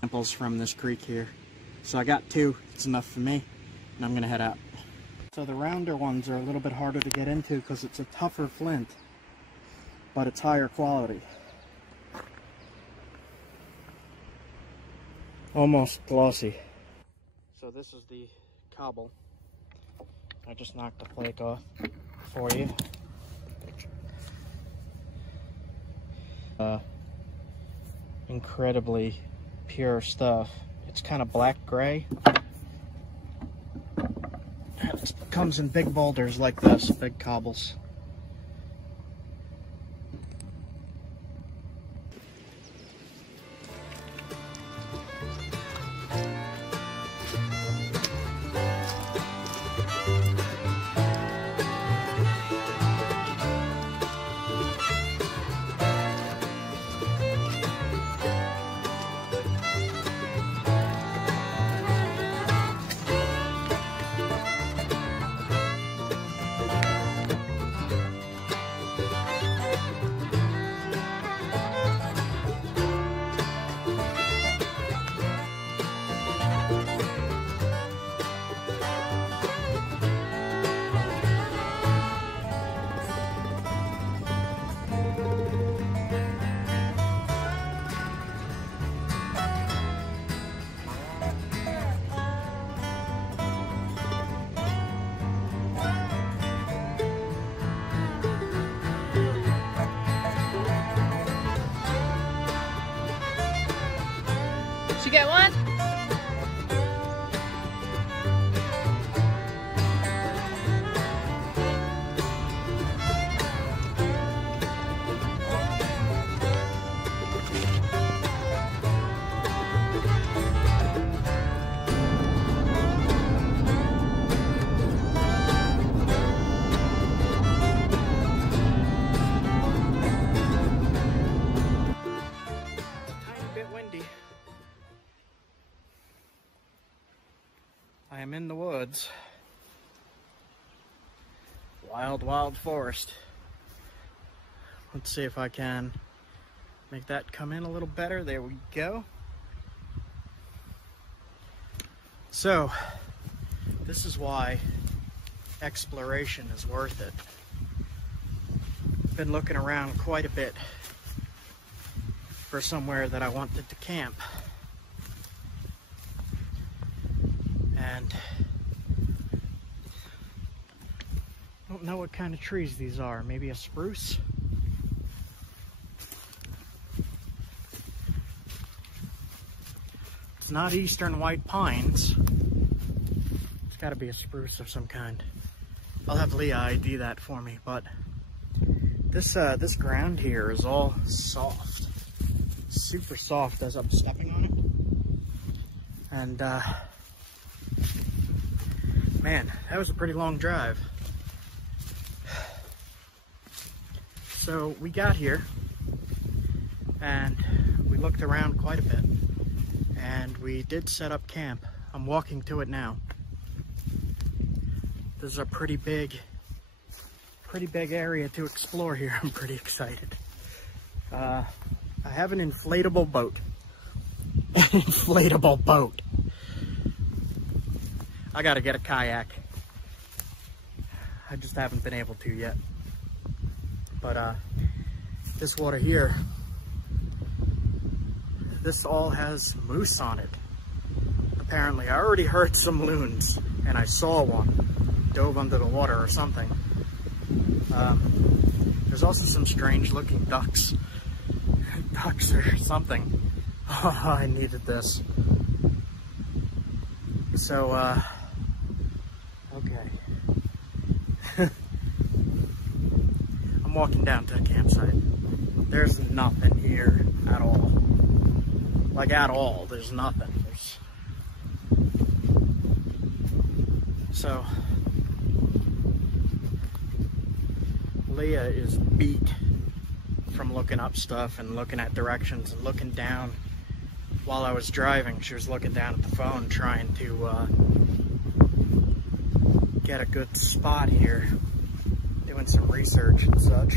Samples from this creek here. So I got 2, it's enough for me, and I'm gonna head out. So the rounder ones are a little bit harder to get into because it's a tougher flint, but it's higher quality. Almost glossy. So this is the cobble. I just knocked the flake off for you. Incredibly pure stuff. It's kind of black gray. It comes in big boulders like this, big cobbles. Did you get one? I am in the woods. Wild, wild forest. Let's see if I can make that come in a little better. There we go. So, this is why exploration is worth it. Been looking around quite a bit for somewhere that I wanted to camp. And I don't know what kind of trees these are. Maybe a spruce? It's not eastern white pines. It's got to be a spruce of some kind. I'll have Leah ID that for me, but this ground here is all soft. Super soft as I'm stepping on it. And man, that was a pretty long drive. So we got here and we looked around quite a bit and we did set up camp. I'm walking to it now. This is a pretty big area to explore here. I'm pretty excited. I have an inflatable boat. Inflatable boat. I gotta get a kayak. I just haven't been able to yet. But this water here, this all has moose on it. Apparently, I already heard some loons, and I saw one dove under the water or something. There's also some strange looking ducks. Ducks or something. Oh, I needed this. So, okay. I'm walking down to the campsite. There's nothing here at all. Like, at all. There's nothing. So, Leah is beat from looking up stuff and looking at directions and looking down. While I was driving, she was looking down at the phone trying to get a good spot here, doing some research and such.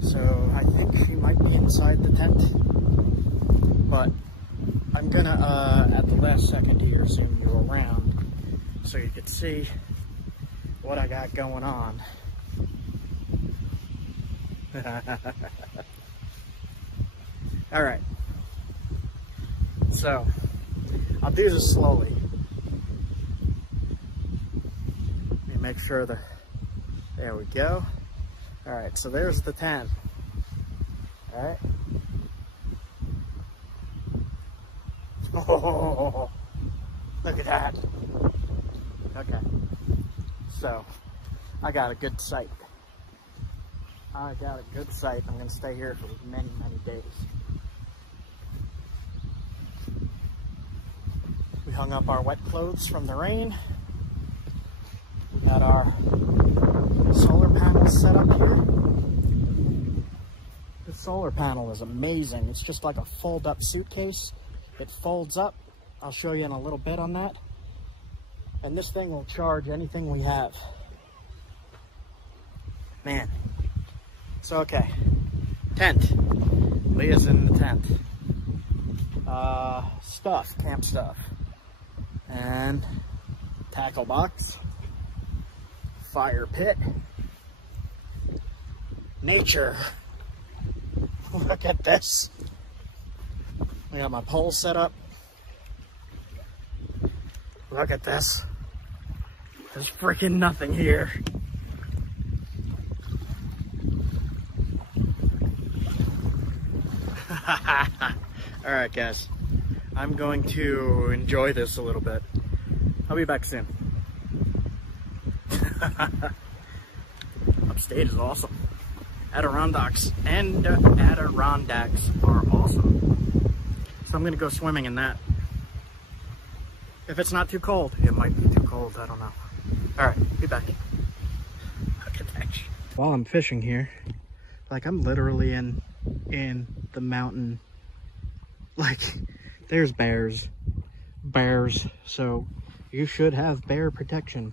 So I think she might be inside the tent, but I'm gonna at the last second here zoom you around so you can see what I got going on. All right. So, I'll do this slowly. make sure that, there we go. All right, so there's the tent. All right. Oh, look at that. Okay, so I got a good site. I got a good site. I'm gonna stay here for many, many days. We hung up our wet clothes from the rain. We got our solar panels set up here. The solar panel is amazing. It's just like a fold-up suitcase. It folds up. I'll show you in a little bit on that. And this thing will charge anything we have. Man. So, okay. Tent. Leah's in the tent. Stuff, camp stuff. And tackle box. Fire pit. Nature. Look at this. I got my pole set up. Look at this. There's freaking nothing here. All right, guys. I'm going to enjoy this a little bit. I'll be back soon. Upstate is awesome. Adirondacks are awesome. So I'm gonna go swimming in that. If it's not too cold, it might be too cold, I don't know. All right, be back. Look at that shit. While I'm fishing here, like I'm literally in the mountain. Like there's bears, so you should have bear protection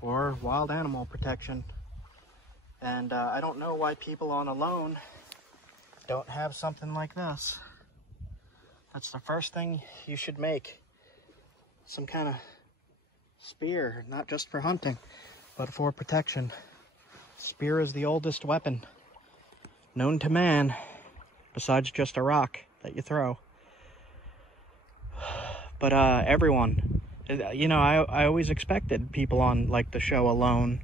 or wild animal protection. And I don't know why people on alone don't have something like this. That's the first thing you should make. Some kind of spear, not just for hunting, but for protection. Spear is the oldest weapon known to man, besides just a rock that you throw. But everyone, you know, I always expected people on like the show Alone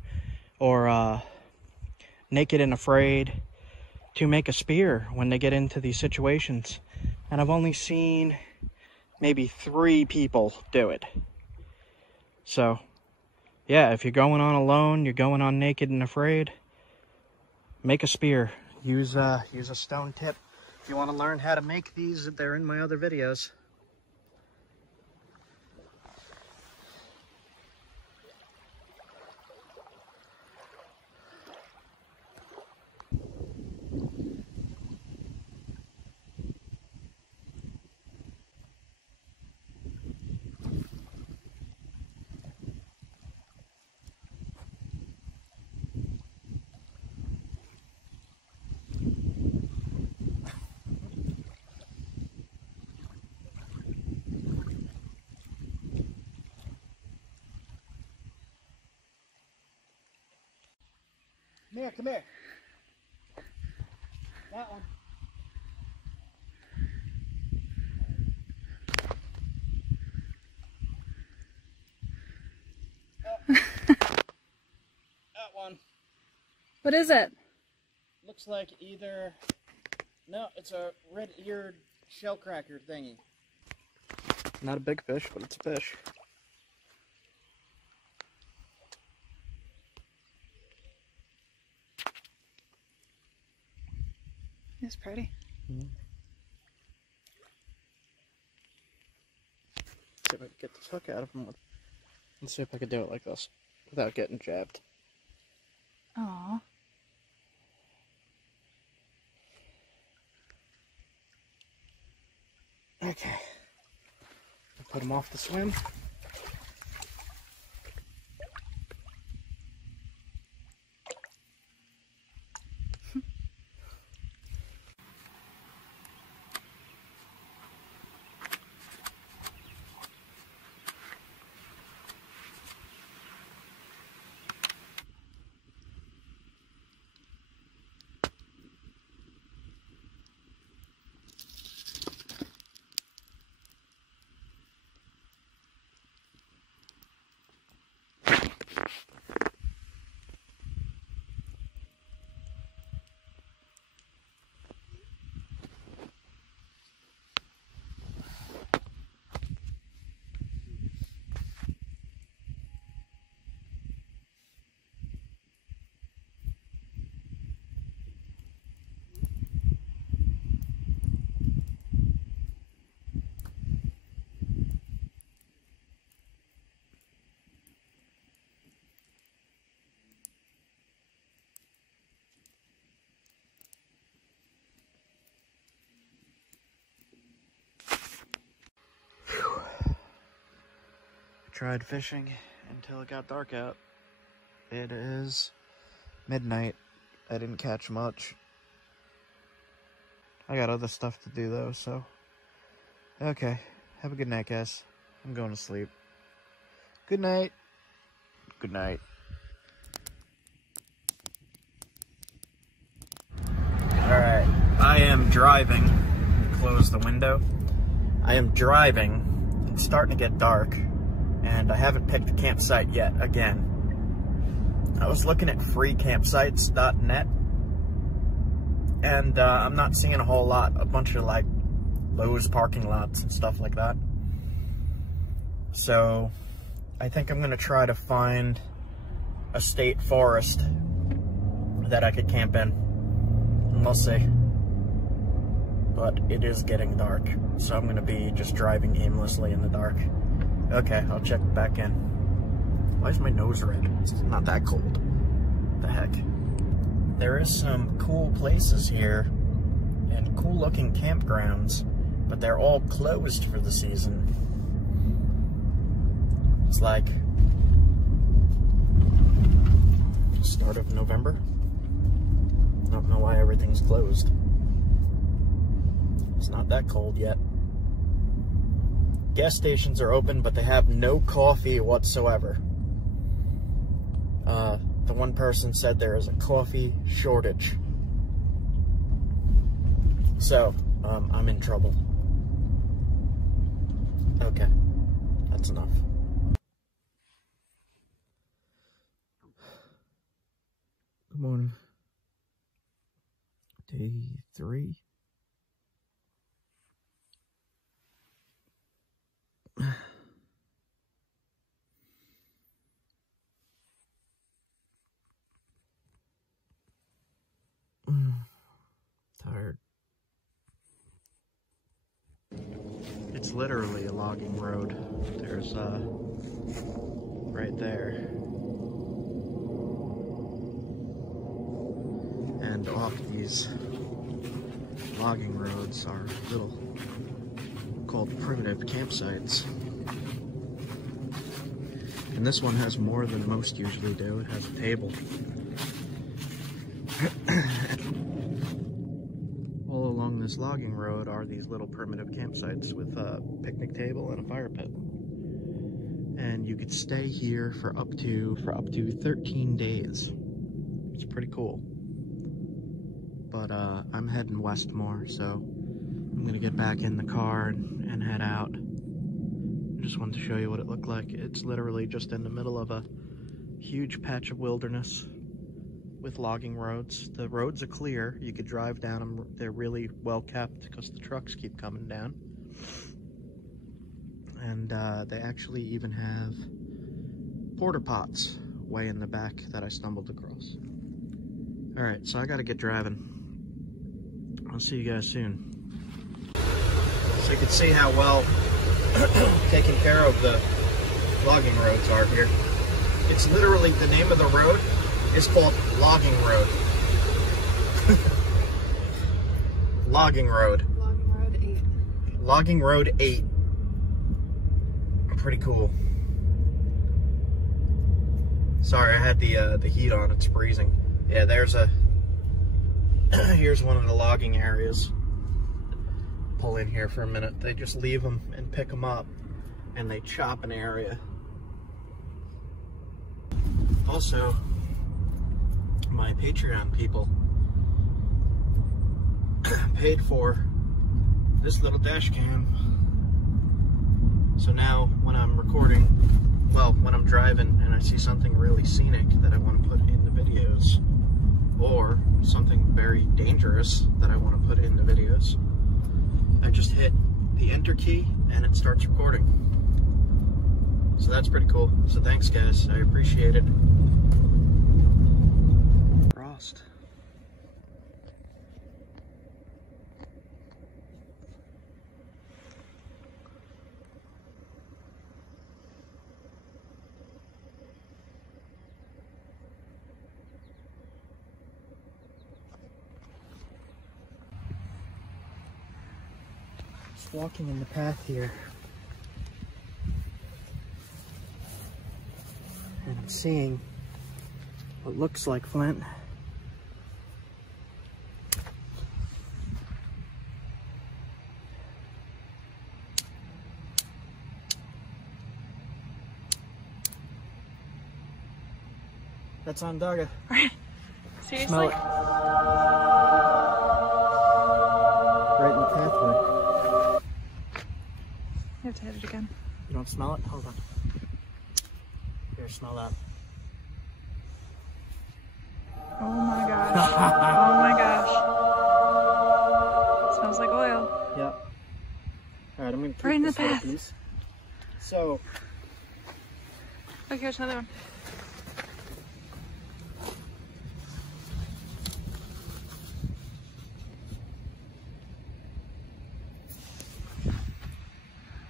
or Naked and Afraid to make a spear when they get into these situations. And I've only seen maybe 3 people do it. So, yeah, if you're going on Alone, you're going on Naked and Afraid, make a spear. Use a stone tip. If you want to learn how to make these, they're in my other videos. Come here. That one. Oh. That one. What is it? Looks like either... No, it's a red-eared shellcracker thingy. Not a big fish, but it's a fish. It's pretty. Mm-hmm. See if I can get this hook out of him. Let's see if I can do it like this without getting jabbed. Aww. Okay. I'll put him off the swim. Tried fishing until it got dark out. It is midnight. I didn't catch much. I got other stuff to do though, so. Okay, have a good night, guys. I'm going to sleep. Good night. Good night. Alright, I am driving. Close the window. I am driving. It's starting to get dark, and I haven't picked a campsite yet again. I was looking at freecampsites.net, and I'm not seeing a whole lot. A bunch of like Lowe's parking lots and stuff like that. So I think I'm gonna try to find a state forest that I could camp in, and we'll see. But it is getting dark, so I'm gonna be just driving aimlessly in the dark. Okay, I'll check back in. Why is my nose red? It's not that cold. What the heck? There is some cool places here and cool looking campgrounds, but they're all closed for the season. It's like start of November. I don't know why everything's closed. It's not that cold yet. Gas stations are open, but they have no coffee whatsoever. The one person said there is a coffee shortage. So, I'm in trouble. Okay, that's enough. Good morning. Day 3. Tired. It's literally a logging road. There's right there. And off these logging roads are little called primitive campsites. And this one has more than most usually do. It has a table. All along this logging road are these little primitive campsites with a picnic table and a fire pit. And you could stay here for up to 13 days. It's pretty cool. But I'm heading west more, so I'm gonna get back in the car and head out. I just wanted to show you what it looked like. It's literally just in the middle of a huge patch of wilderness with logging roads. The roads are clear. You could drive down them. They're really well kept because the trucks keep coming down. And they actually even have porta pots way in the back that I stumbled across. All right, so I gotta get driving. I'll see you guys soon. So you can see how well taken care of the logging roads are here. It's literally, the name of the road is called Logging Road. Logging Road. Logging Road 8. Logging Road 8. Pretty cool. Sorry, I had the heat on. It's freezing. Yeah, there's a... Here's one of the logging areas. Pull in here for a minute. They just leave them and pick them up, and they chop an area. Also, my Patreon people paid for this little dash cam. So now when I'm recording, well, when I'm driving and I see something really scenic that I want to put in the videos, or something very dangerous that I want to put in the videos, I just hit the enter key and it starts recording. So that's pretty cool. So thanks guys, I appreciate it. Frost. Walking in the path here. seeing what looks like flint. That's Onondaga. Seriously? Smell it. Right in the pathway. You have to hit it again. You don't smell it? Hold on. Here, smell that. Oh my gosh. Oh my gosh. Smells like oil. Yep. Alright, I'm going to Right in keep the this little path. piece. So, Look, here's another one.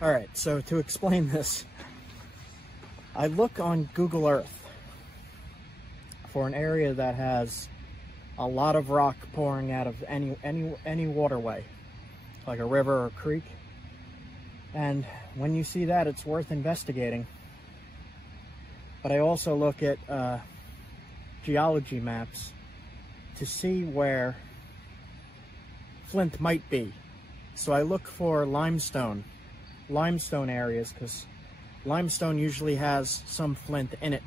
alright, so to explain this, I look on Google Earth for an area that has a lot of rock pouring out of any waterway, like a river or creek. And when you see that, it's worth investigating. But I also look at geology maps to see where flint might be. So I look for limestone areas, because limestone usually has some flint in it.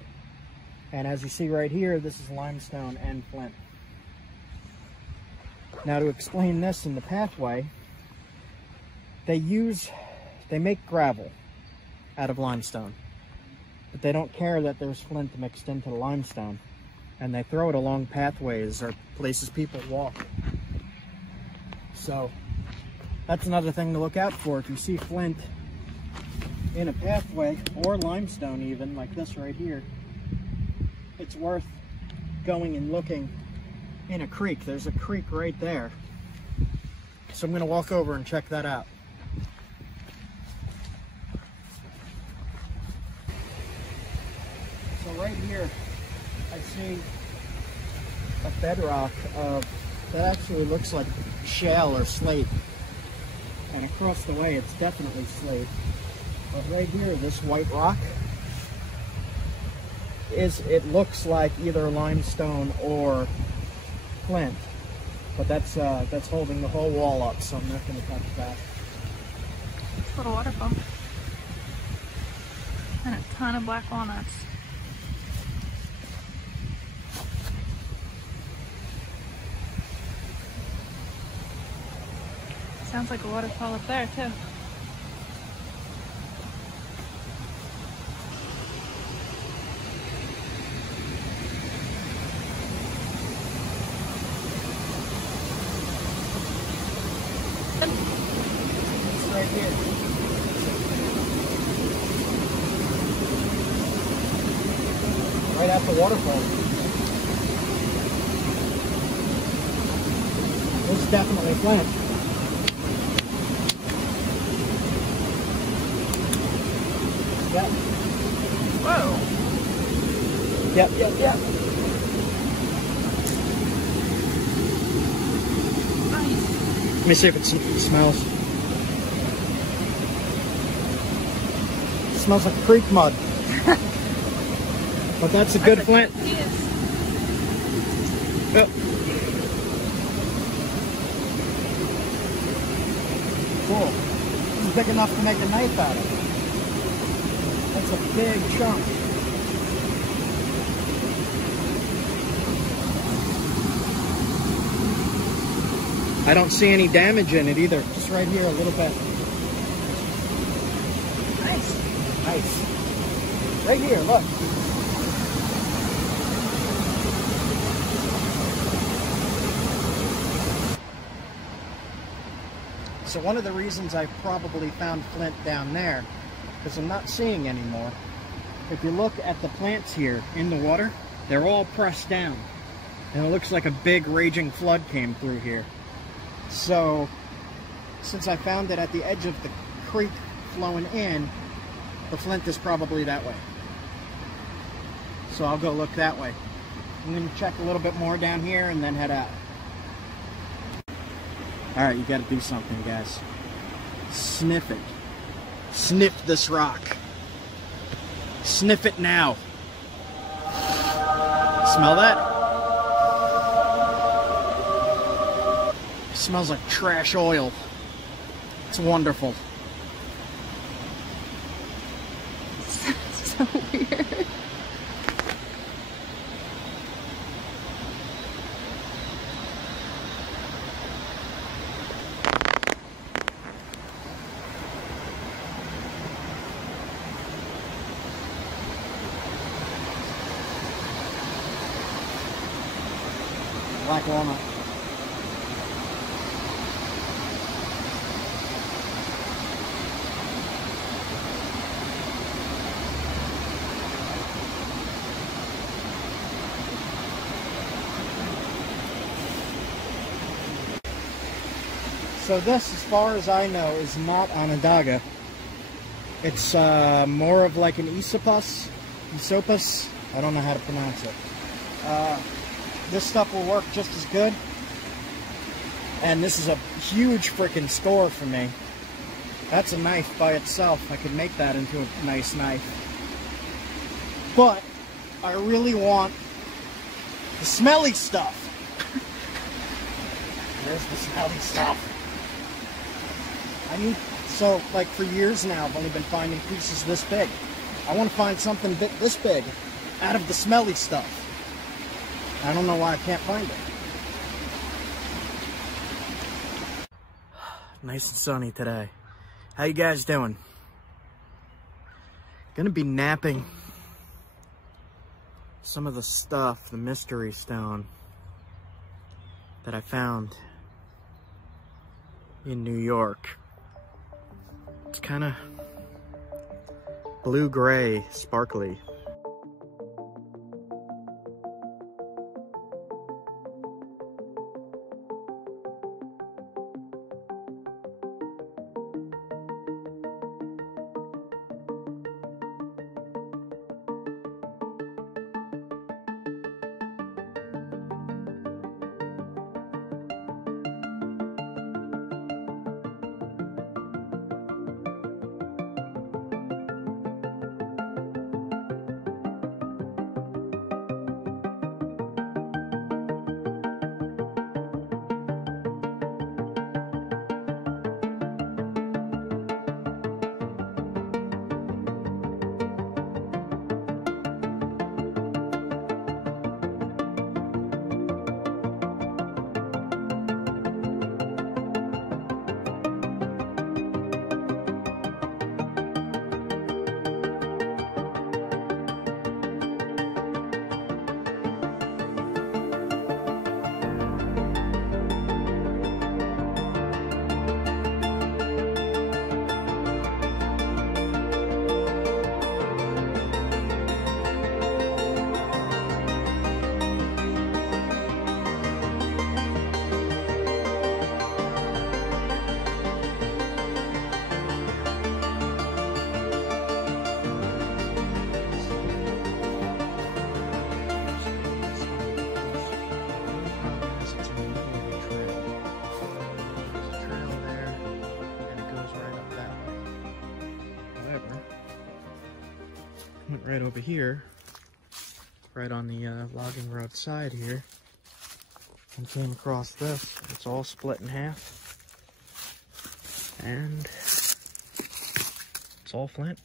And as you see right here, this is limestone and flint. Now, to explain this in the pathway, they make gravel out of limestone, but they don't care that there's flint mixed into the limestone, and they throw it along pathways or places people walk. So that's another thing to look out for. If you see flint in a pathway, or limestone even, like this right here, it's worth going and looking in a creek. There's a creek right there. So I'm going to walk over and check that out. So right here, I see a bedrock that actually looks like shale or slate. And across the way, it's definitely slate. But right here, this white rock, it looks like either limestone or flint. But that's holding the whole wall up, so I'm not going to touch that. It's a little waterfall. And a ton of black walnuts. Sounds like a waterfall up there too. It's right here. Right at the waterfall. This is definitely flint. Yep. Whoa! Yep. Nice. Let me see if it smells. It smells like creek mud. But that's a good flint. Yes. Yep. Cool. This is big enough to make a knife out of. That's a big chunk. I don't see any damage in it either. Just right here a little bit. Nice. Nice. Right here, look. So one of the reasons I probably found flint down there, because I'm not seeing anymore. If you look at the plants here in the water, they're all pressed down. And it looks like a big raging flood came through here. So, since I found it at the edge of the creek flowing in, the flint is probably that way. So I'll go look that way. I'm going to check a little bit more down here and then head out. Alright, you got to do something, guys. Sniff it. Sniff this rock. Sniff it now. Smell that? It smells like trash oil. It's wonderful. So weird. Black walnut. So this, as far as I know, is not Onondaga. It's more of like an esopus. I don't know how to pronounce it. This stuff will work just as good. And this is a huge freaking score for me. That's a knife by itself. I could make that into a nice knife. But I really want the smelly stuff. There's the smelly stuff. So like for years now, I've only been finding pieces this big. I want to find something this big out of the smelly stuff. I don't know why I can't find it. Nice and sunny today. How you guys doing? Gonna be napping some of the stuff, the mystery stone that I found in New York. It's kind of blue-gray, sparkly. Went right over here, right on the logging road side here, and came across this. It's all split in half, and it's all flint.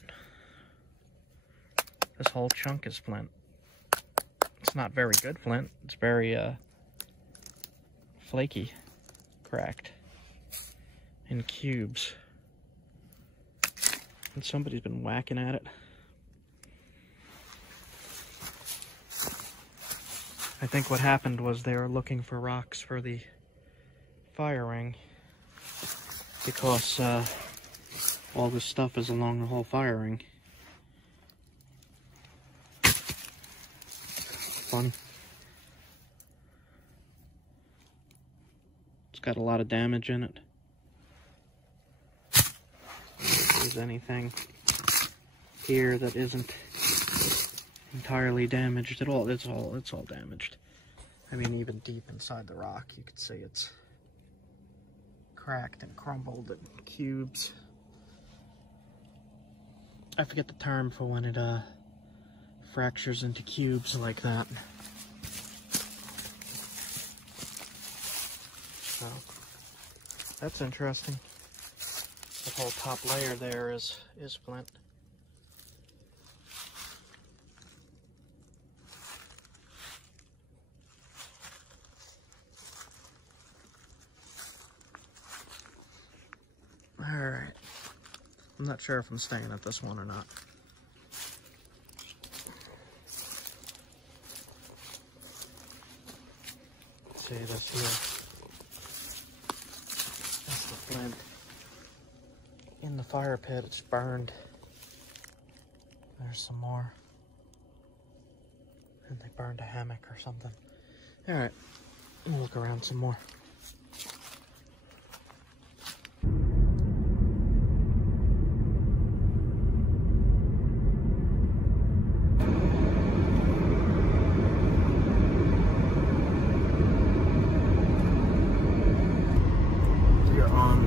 This whole chunk is flint. It's not very good flint. It's very flaky, cracked, in cubes. And somebody's been whacking at it. I think what happened was they were looking for rocks for the firing, because all this stuff is along the whole firing. Fun. It's got a lot of damage in it. If there's anything here that isn't entirely damaged at all, it's all damaged. I mean, even deep inside the rock, you could see it's cracked and crumbled in cubes. I forget the term for when it fractures into cubes like that. So that's interesting. The whole top layer there is flint. Alright. I'm not sure if I'm staying at this one or not. Let's see this here. That's the flint. In the fire pit, it's burned. There's some more. And they burned a hammock or something. Alright. We'll look around some more.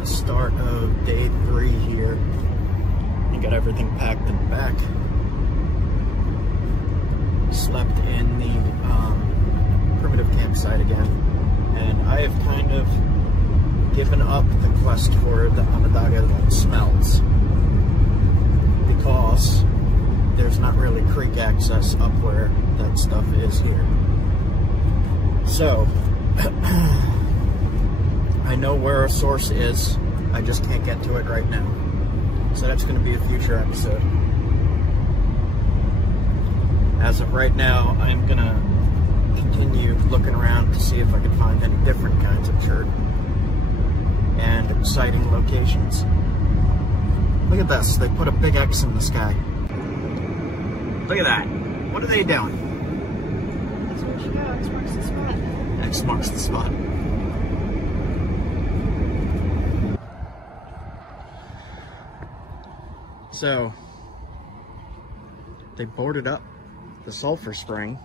Start of day 3 here. You got everything packed in the back. Slept in the primitive campsite again, and I have kind of given up the quest for the Onondaga that smells, because there's not really creek access up where that stuff is here. So I know where our source is, I just can't get to it right now. So that's going to be a future episode. As of right now, I'm going to continue looking around to see if I can find any different kinds of chert and exciting locations. Look at this, they put a big X in the sky. Look at that. What are they doing? That's where we should go. X marks the spot. X marks the spot. So, they boarded up the sulfur spring.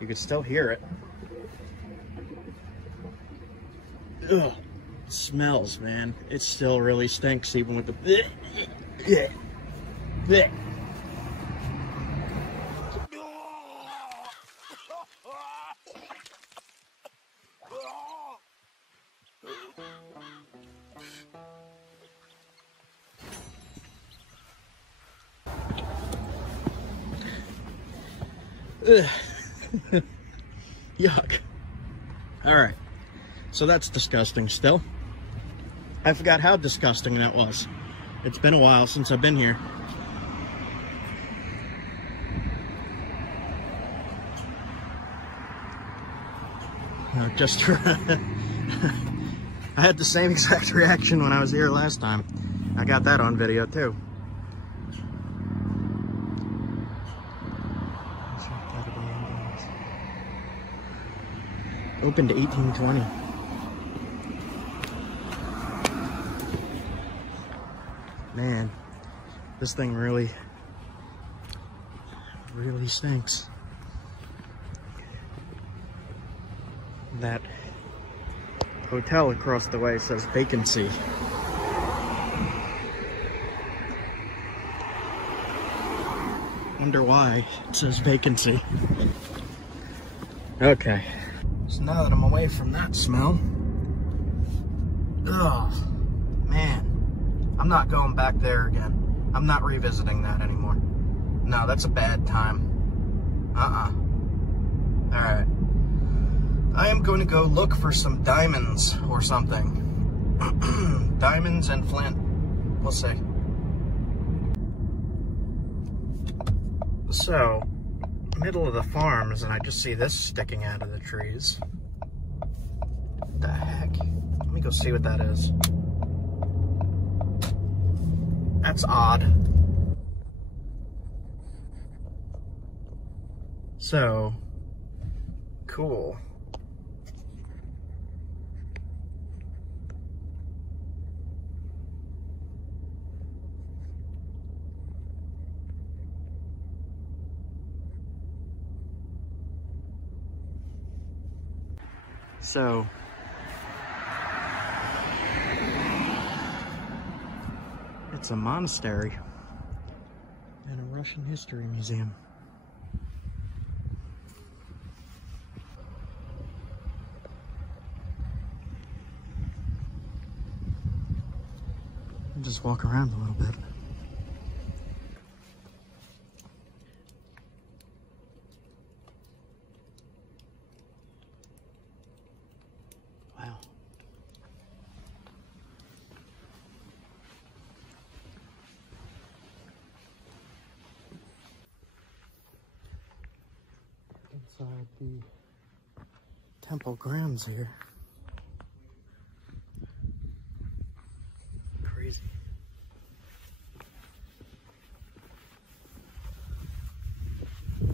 You could still hear it. Ugh, it smells, man. It still really stinks, even with the Yuck. Alright, so that's disgusting still. I forgot how disgusting that was. It's been a while since I've been here. I had the same exact reaction when I was here last time. I got that on video too. Opened 1820. Man, this thing really stinks. That hotel across the way says vacancy. Wonder why it says vacancy. Okay. So now that I'm away from that smell, oh man, I'm not going back there again. I'm not revisiting that anymore. No, that's a bad time. Alright. I am going to go look for some diamonds or something. Diamonds and flint. We'll see. So, middle of the farms, and I just see this sticking out of the trees. What the heck? Let me go see what that is. That's odd. So, cool. So, it's a monastery and a Russian history museum. just walk around a little bit. Wow. Inside the temple grounds here. Crazy.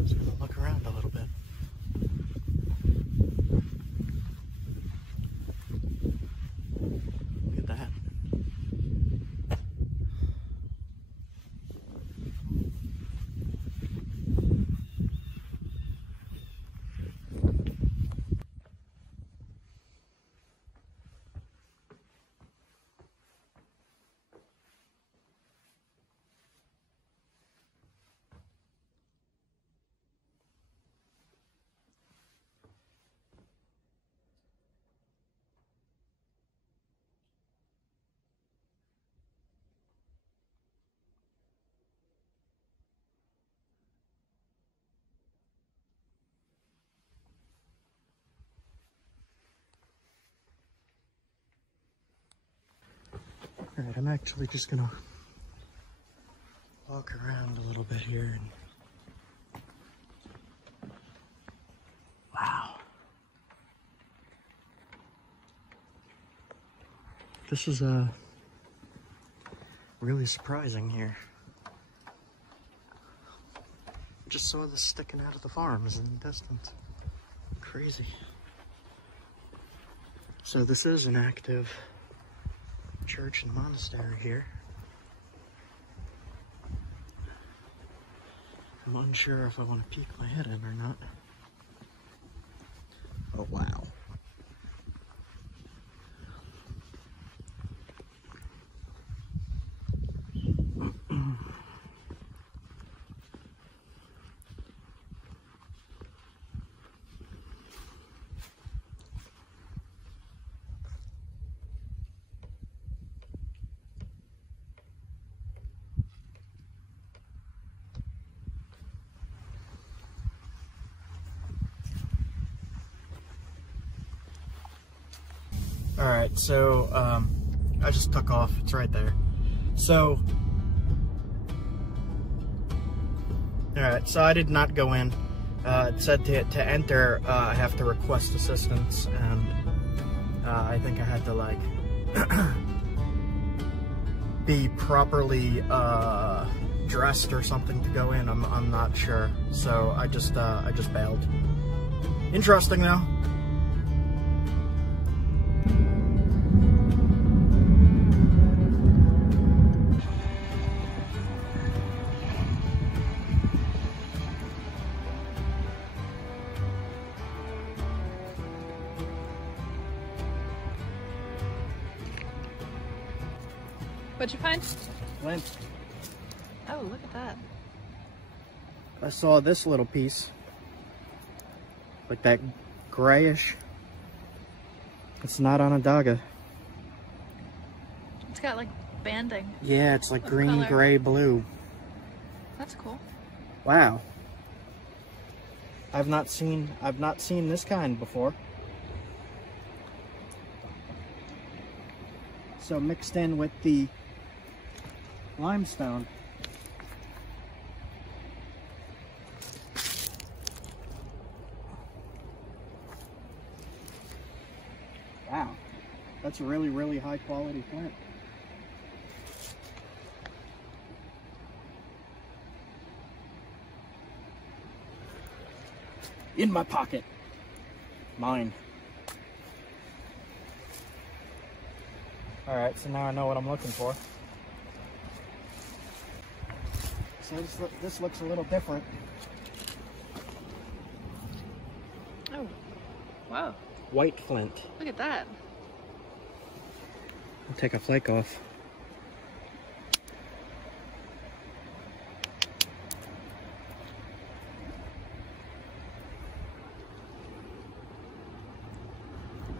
Just gonna look around a little bit. Look at that. Alright, I'm actually just gonna walk around a little bit here and wow. This is really surprising here. Just saw this sticking out of the farms in the distance. Crazy. So this is an active church and monastery here. I'm unsure if I want to peek my head in or not. Oh wow. Alright, so I just took off. It's right there. So, alright, so I did not go in. It said to enter, I have to request assistance, and I think I had to like be properly dressed or something to go in. I'm not sure. So I just bailed. Interesting though. What'd you find? Flint. Oh, look at that. I saw this little piece. Like that grayish. It's not on a daga. It's got like banding. Yeah, it's like What green, color? gray, blue. That's cool. Wow. I've not seen this kind before. So mixed in with the limestone. Wow. That's a really, really high quality flint. In my pocket. Mine. Alright, so now I know what I'm looking for. So this looks a little different. Oh, wow. White flint. Look at that. I'll take a flake off.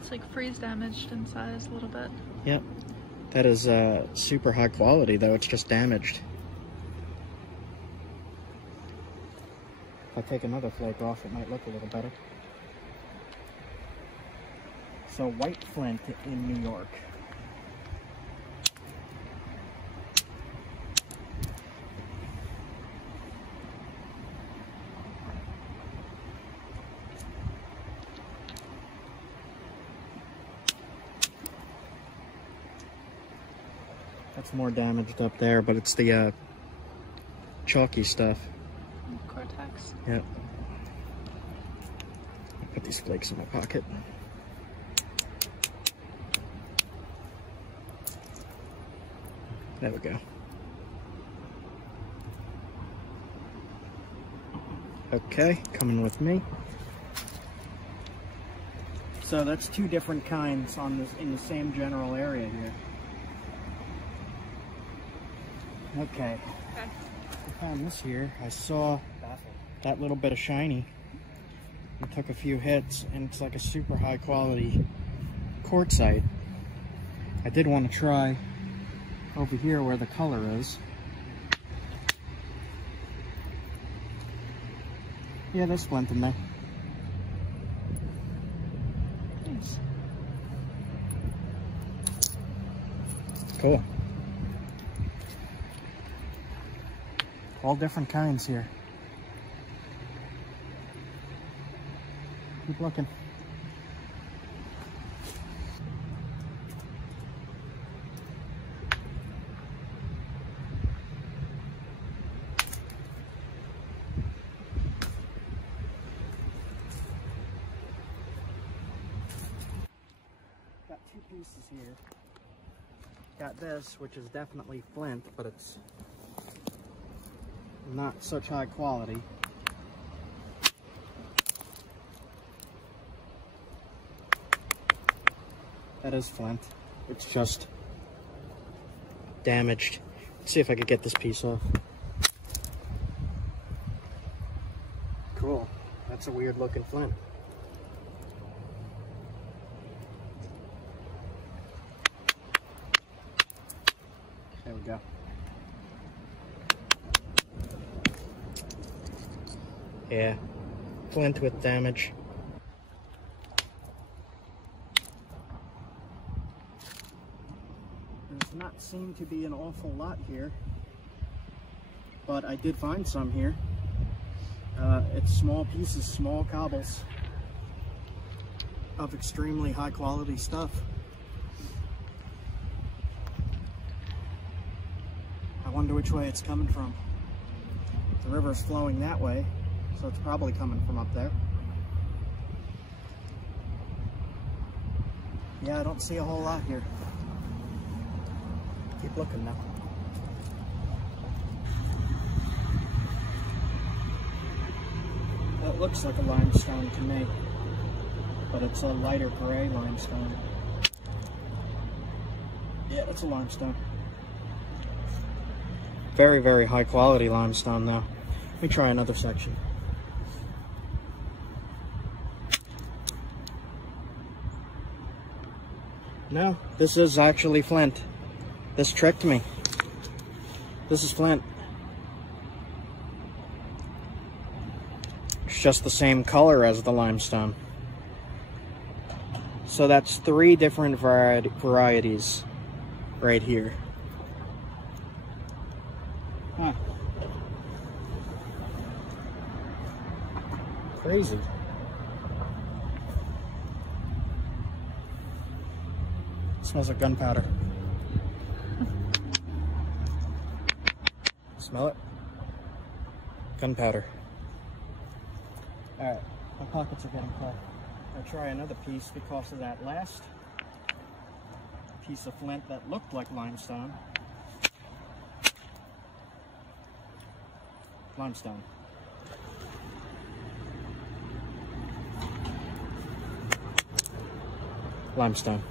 It's like freeze damaged in size a little bit. Yep. That is super high quality, though. It's just damaged. If I take another flake off, it might look a little better. So, white flint in New York. That's more damaged up there, but it's the chalky stuff. Cortex. Yep. I'll put these flakes in my pocket. There we go. Okay, coming with me. So that's two different kinds on this in the same general area here. Okay. I found this here. I saw that little bit of shiny. I took a few hits, and it's like a super high quality quartzite. I did want to try over here where the color is. Yeah, there's flint in there. Nice. Cool. All different kinds here. Keep looking. Got two pieces here. Got this, which is definitely flint, but it's not such high quality. That is flint. It's just damaged. Let's see if I could get this piece off. Cool. That's a weird looking flint. There we go. Yeah, flint with damage. Does not seem to be an awful lot here, but I did find some here. It's small pieces, small cobbles of extremely high quality stuff. I wonder which way it's coming from. The river's flowing that way, so it's probably coming from up there. Yeah, I don't see a whole lot here. Keep looking now. That looks like a limestone to me, but it's a lighter gray limestone. Yeah, it's a limestone. Very, very high quality limestone though. Let me try another section. No, this is actually flint. This tricked me. This is flint. It's just the same color as the limestone. So that's 3 different varieties right here. Huh. Crazy. Smells like gunpowder. Smell it? Gunpowder. Alright, my pockets are getting full. I'll try another piece because of that last piece of flint that looked like limestone. Limestone. Limestone.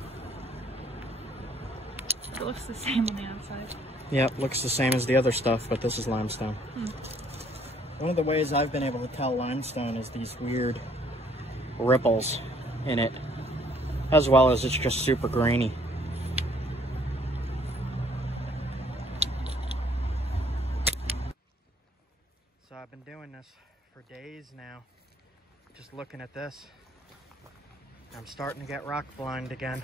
It looks the same on the outside. Yep, looks the same as the other stuff, but this is limestone. Hmm. One of the ways I've been able to tell limestone is these weird ripples in it, as well as it's just super grainy. this for days now, just looking at this. I'm starting to get rock blind again.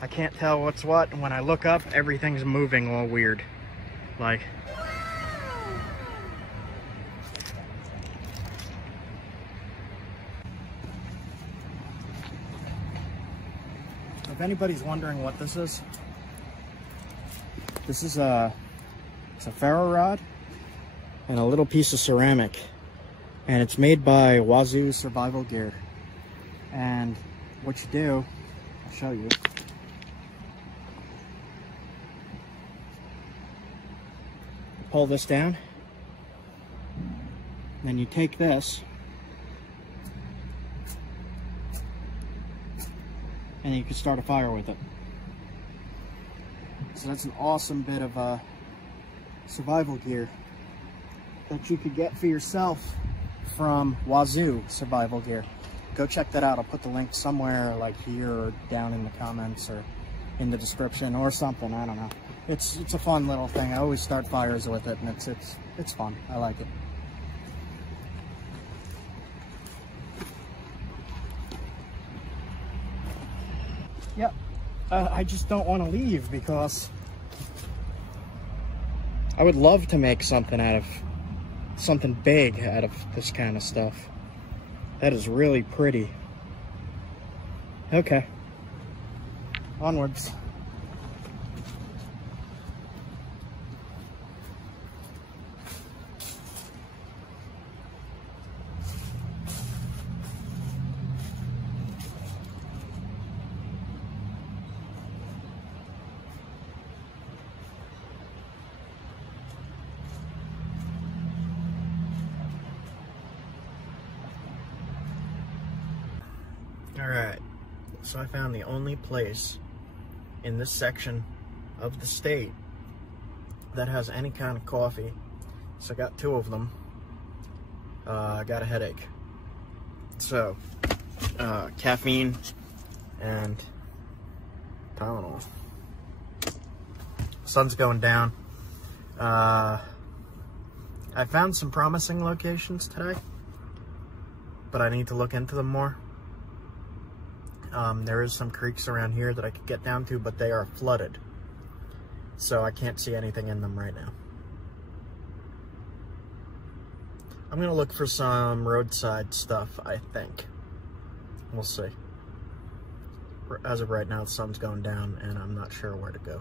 I can't tell what's what, and when I look up, everything's moving all weird. Like, if anybody's wondering what this is it's a ferro rod and a little piece of ceramic, and it's made by Wazoo Survival Gear. And what you do, I'll show you. Pull this down, then you take this and you can start a fire with it. So that's an awesome bit of survival gear that you could get for yourself from Wazoo Survival Gear. Go check that out. I'll put the link somewhere, like here or down in the comments or in the description or something. I don't know. It's a fun little thing. I always start fires with it, and it's fun. I like it. Yep. I just don't want to leave because I would love to make something big out of this kind of stuff. That is really pretty. Okay. Onwards. Alright, so I found the only place in this section of the state that has any kind of coffee. So I got 2 of them. I got a headache. So, caffeine and Tylenol. Sun's going down. I found some promising locations today, but I need to look into them more. There is some creeks around here that I could get down to, but they are flooded, so I can't see anything in them right now. I'm gonna look for some roadside stuff, I think. We'll see. As of right now, the sun's going down, and I'm not sure where to go.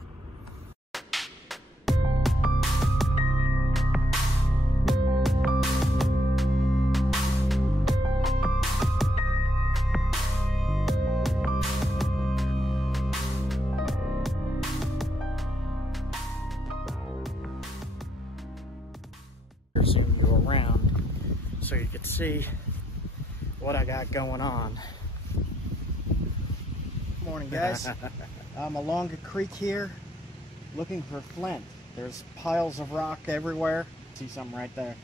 Zoom you around so you can see what I got going on. Morning, guys. I'm along a creek here looking for flint. There's piles of rock everywhere. See something right there?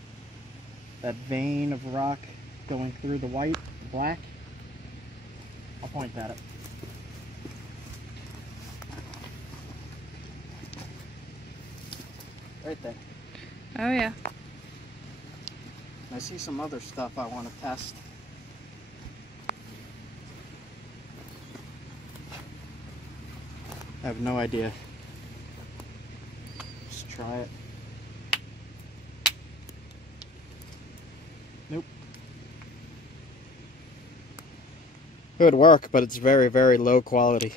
That vein of rock going through the white, the black. I'll point at it. Right there. Oh yeah. I see some other stuff I want to test. I have no idea. Let's try it. Nope. It would work, but it's very, very low quality.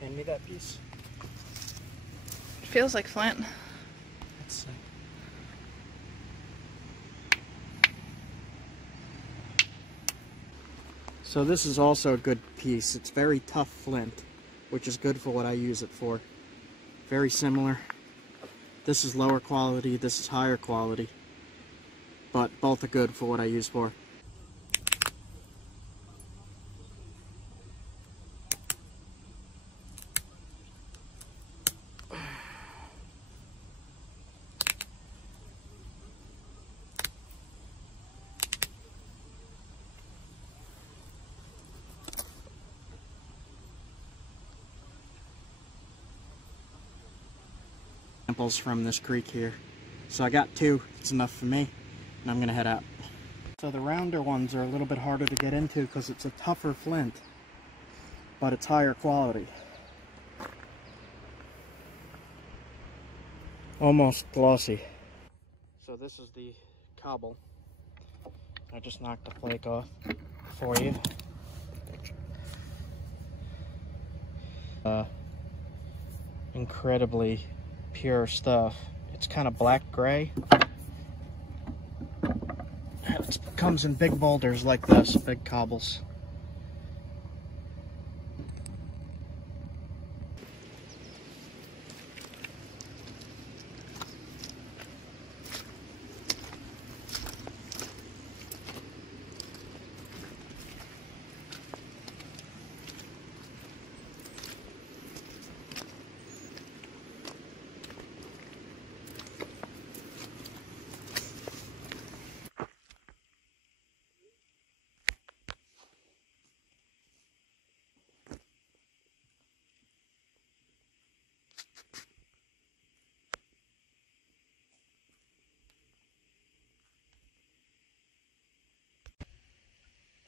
Hand me that piece. It feels like flint. Let's see. So this is also a good piece. It's very tough flint, which is good for what I use it for. Very similar. This is lower quality, this is higher quality, but both are good for what I use for. samples from this creek here. So I got 2, it's enough for me, and I'm gonna head out. So the rounder ones are a little bit harder to get into because it's a tougher flint, but it's higher quality. Almost glossy. So this is the cobble. I just knocked the flake off for you. Incredibly pure stuff. It's kind of black-gray. It comes in big boulders like this, big cobbles.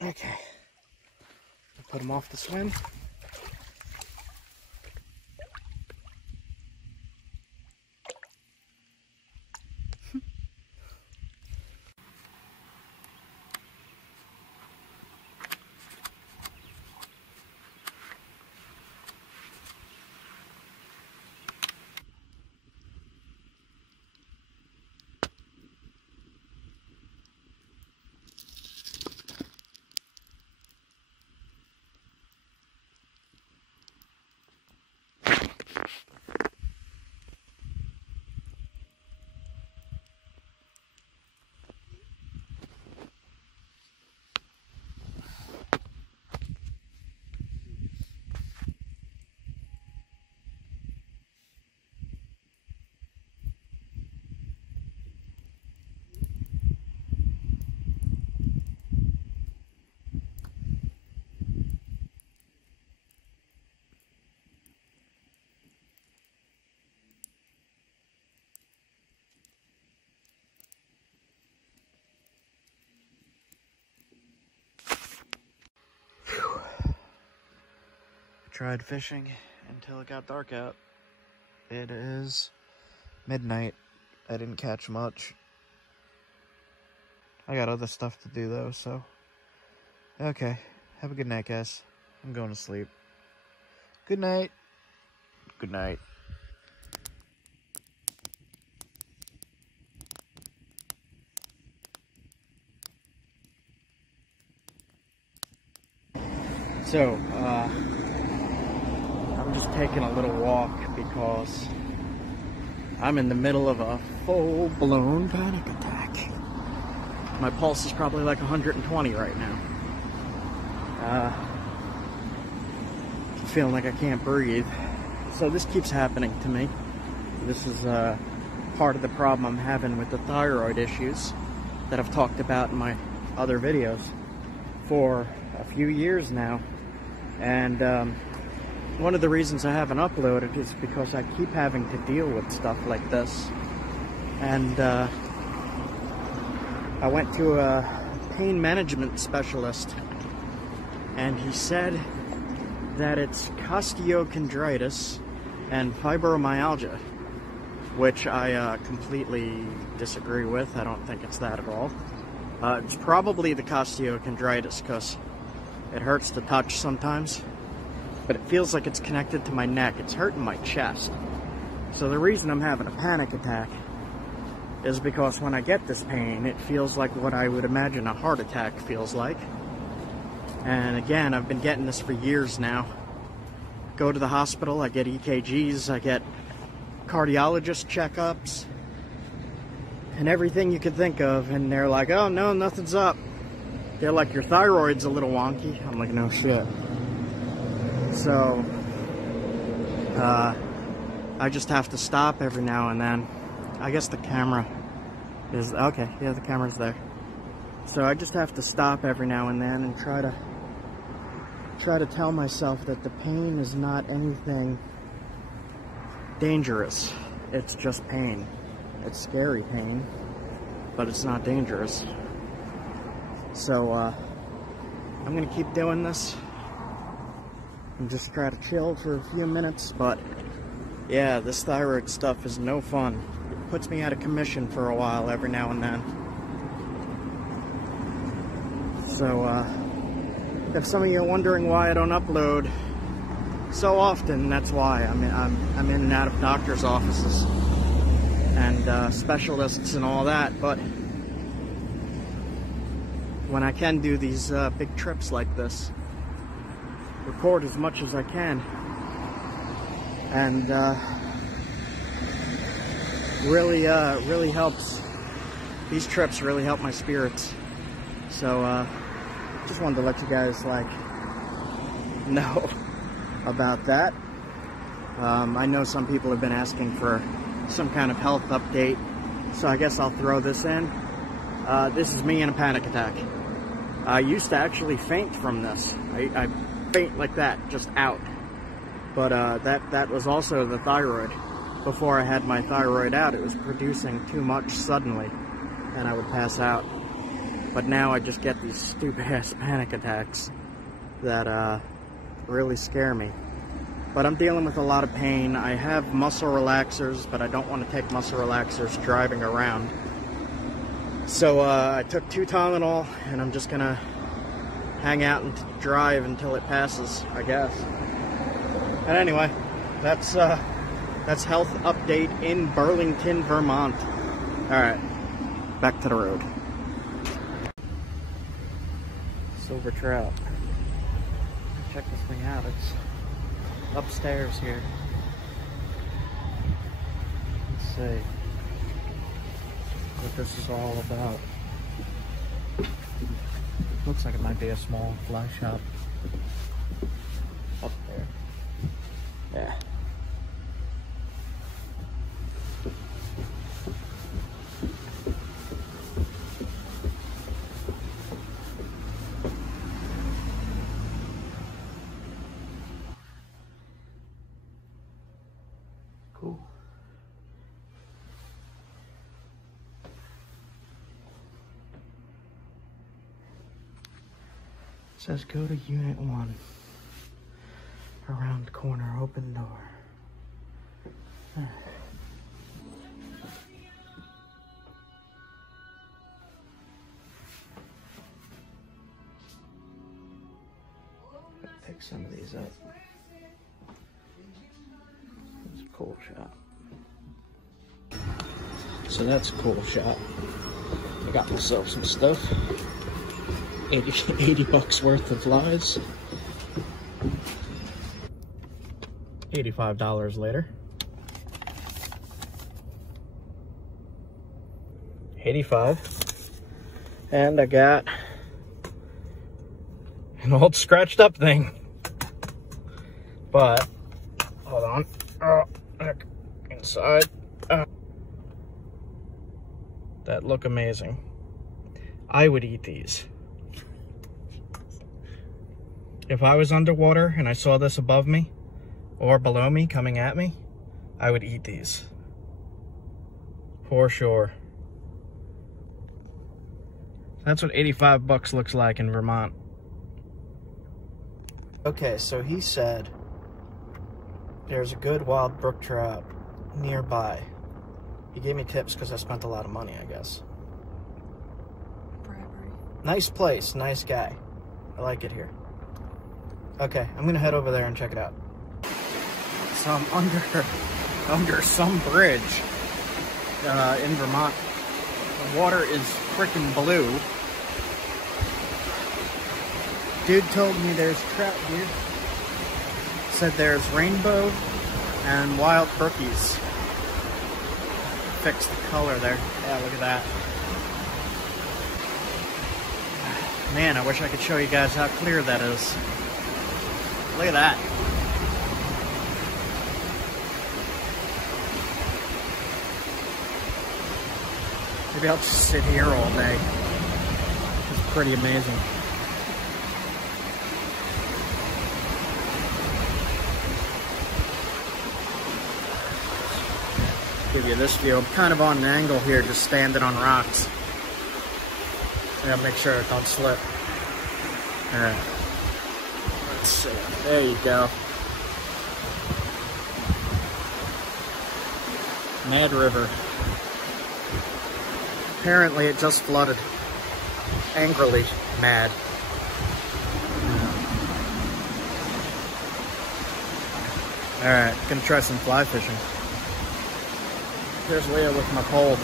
Okay, I'll put them off the swim. Tried fishing until it got dark out. It is midnight. I didn't catch much. I got other stuff to do though, so. Okay, have a good night, guys. I'm going to sleep. Good night. Good night. So, I'm just taking a little walk because I'm in the middle of a full-blown panic attack. My pulse is probably like 120 right now. Feeling like I can't breathe. So this keeps happening to me. This is part of the problem I'm having with the thyroid issues that I've talked about in my other videos for a few years now. And one of the reasons I haven't uploaded is because I keep having to deal with stuff like this. And I went to a pain management specialist, and he said that it's costochondritis and fibromyalgia, which I completely disagree with. I don't think it's that at all. It's probably the costochondritis because it hurts to touch sometimes, but it feels like it's connected to my neck. It's hurting my chest. So the reason I'm having a panic attack is because when I get this pain, it feels like what I would imagine a heart attack feels like. And again, I've been getting this for years now. Go to the hospital, I get EKGs, I get cardiologist checkups, and everything you could think of, and they're like, oh no, nothing's up. They're like, your thyroid's a little wonky. I'm like, no shit. So, I just have to stop every now and then. I guess the camera is, okay, yeah, the camera's there. So I just have to stop every now and then and try to tell myself that the pain is not anything dangerous. it's just pain. It's scary pain, but it's not dangerous. So, I'm gonna keep doing this and just try to chill for a few minutes, but yeah, this thyroid stuff is no fun. It puts me out of commission for a while every now and then. So, if some of you are wondering why I don't upload so often, that's why. I'm in and out of doctor's offices and specialists and all that, but when I can do these big trips like this, record as much as I can, and really helps. These trips really help my spirits. So just wanted to let you guys know about that. I know some people have been asking for some kind of health update, so I guess I'll throw this in. This is me in a panic attack. I used to actually faint from this. I faint like that, just out. But that was also the thyroid. Before I had my thyroid out, it was producing too much suddenly, and I would pass out. But now I just get these stupid-ass panic attacks that really scare me. But I'm dealing with a lot of pain. I have muscle relaxers, but I don't want to take muscle relaxers driving around. So I took 2 Tylenol, and I'm just gonna hang out and drive until it passes, I guess. And anyway, that's health update in Burlington, Vermont. All right, back to the road. Silver trout. Check this thing out. It's upstairs here. Let's see what this is all about. Looks like it might be a small fly shop up there. Yeah. Cool. It says go to Unit 1. Around corner, open door. Pick some of these up. That's a cool shot. So that's a cool shot. I got myself some stuff. 80 bucks worth of flies. $85 later. 85. And I got an old scratched up thing. But, hold on. Oh, inside. That look amazing. I would eat these. If I was underwater and I saw this above me, or below me, coming at me, I would eat these. For sure. That's what 85 bucks looks like in Vermont. Okay, so he said there's a good wild brook trout nearby. He gave me tips because I spent a lot of money, I guess. Bribery. Nice place, nice guy. I like it here. Okay, I'm gonna head over there and check it out. So I'm under some bridge in Vermont. The water is freaking blue. Dude told me there's trout here. Said there's rainbow and wild brookies. Fix the color there. Yeah, look at that. Man, I wish I could show you guys how clear that is. Look at that. Maybe I'll just sit here all day. It's pretty amazing. Give you this view. I'm kind of on an angle here, just standing on rocks. I gotta make sure it don't slip. Alright. Let's see. There you go. Mad River. Apparently it just flooded. Angrily mad. Alright, gonna try some fly fishing. Here's Leah with my pole.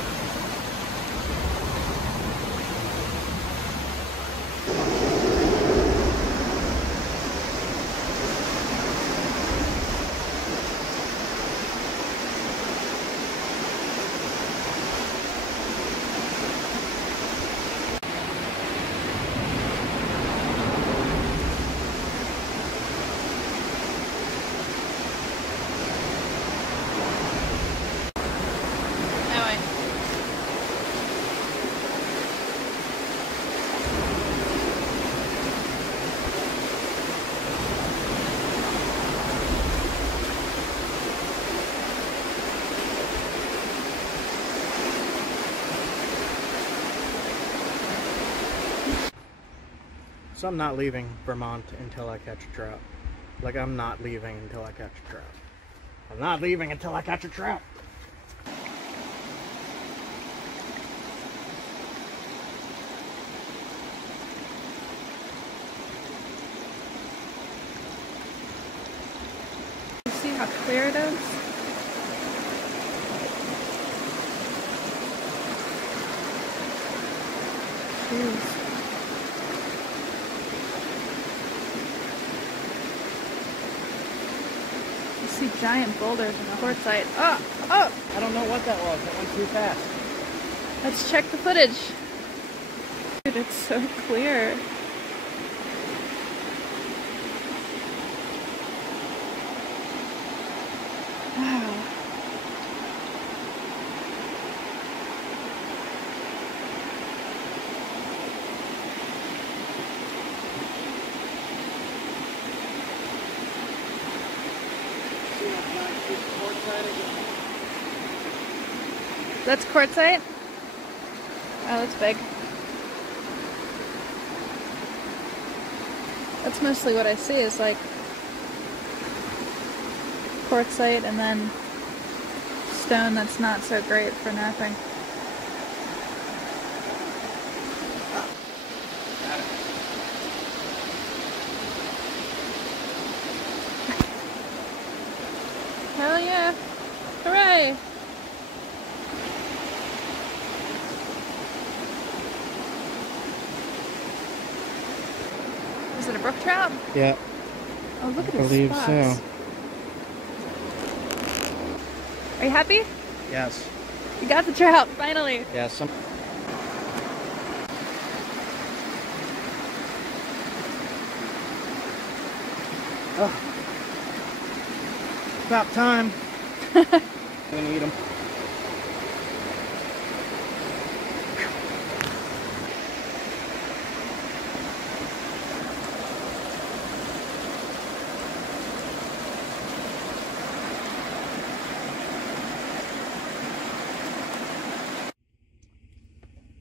So I'm not leaving Vermont until I catch a trout. Like, I'm not leaving until I catch a trout. I'm not leaving until I catch a trout. You see how clear it is? Jeez. See giant boulders in the quartzite. Oh! Oh! I don't know what that was. That went too fast. Let's check the footage. Dude, it's so clear. Wow. That's quartzite? Oh, that's big. That's mostly what I see is like quartzite and then stone that's not so great for napping. Hell yeah! Hooray! Is it a brook trout? Yeah. Oh, look at I his believe spots. so. Are you happy? Yes. You got the trout, finally. Yes. Oh. About time. I'm gonna eat them.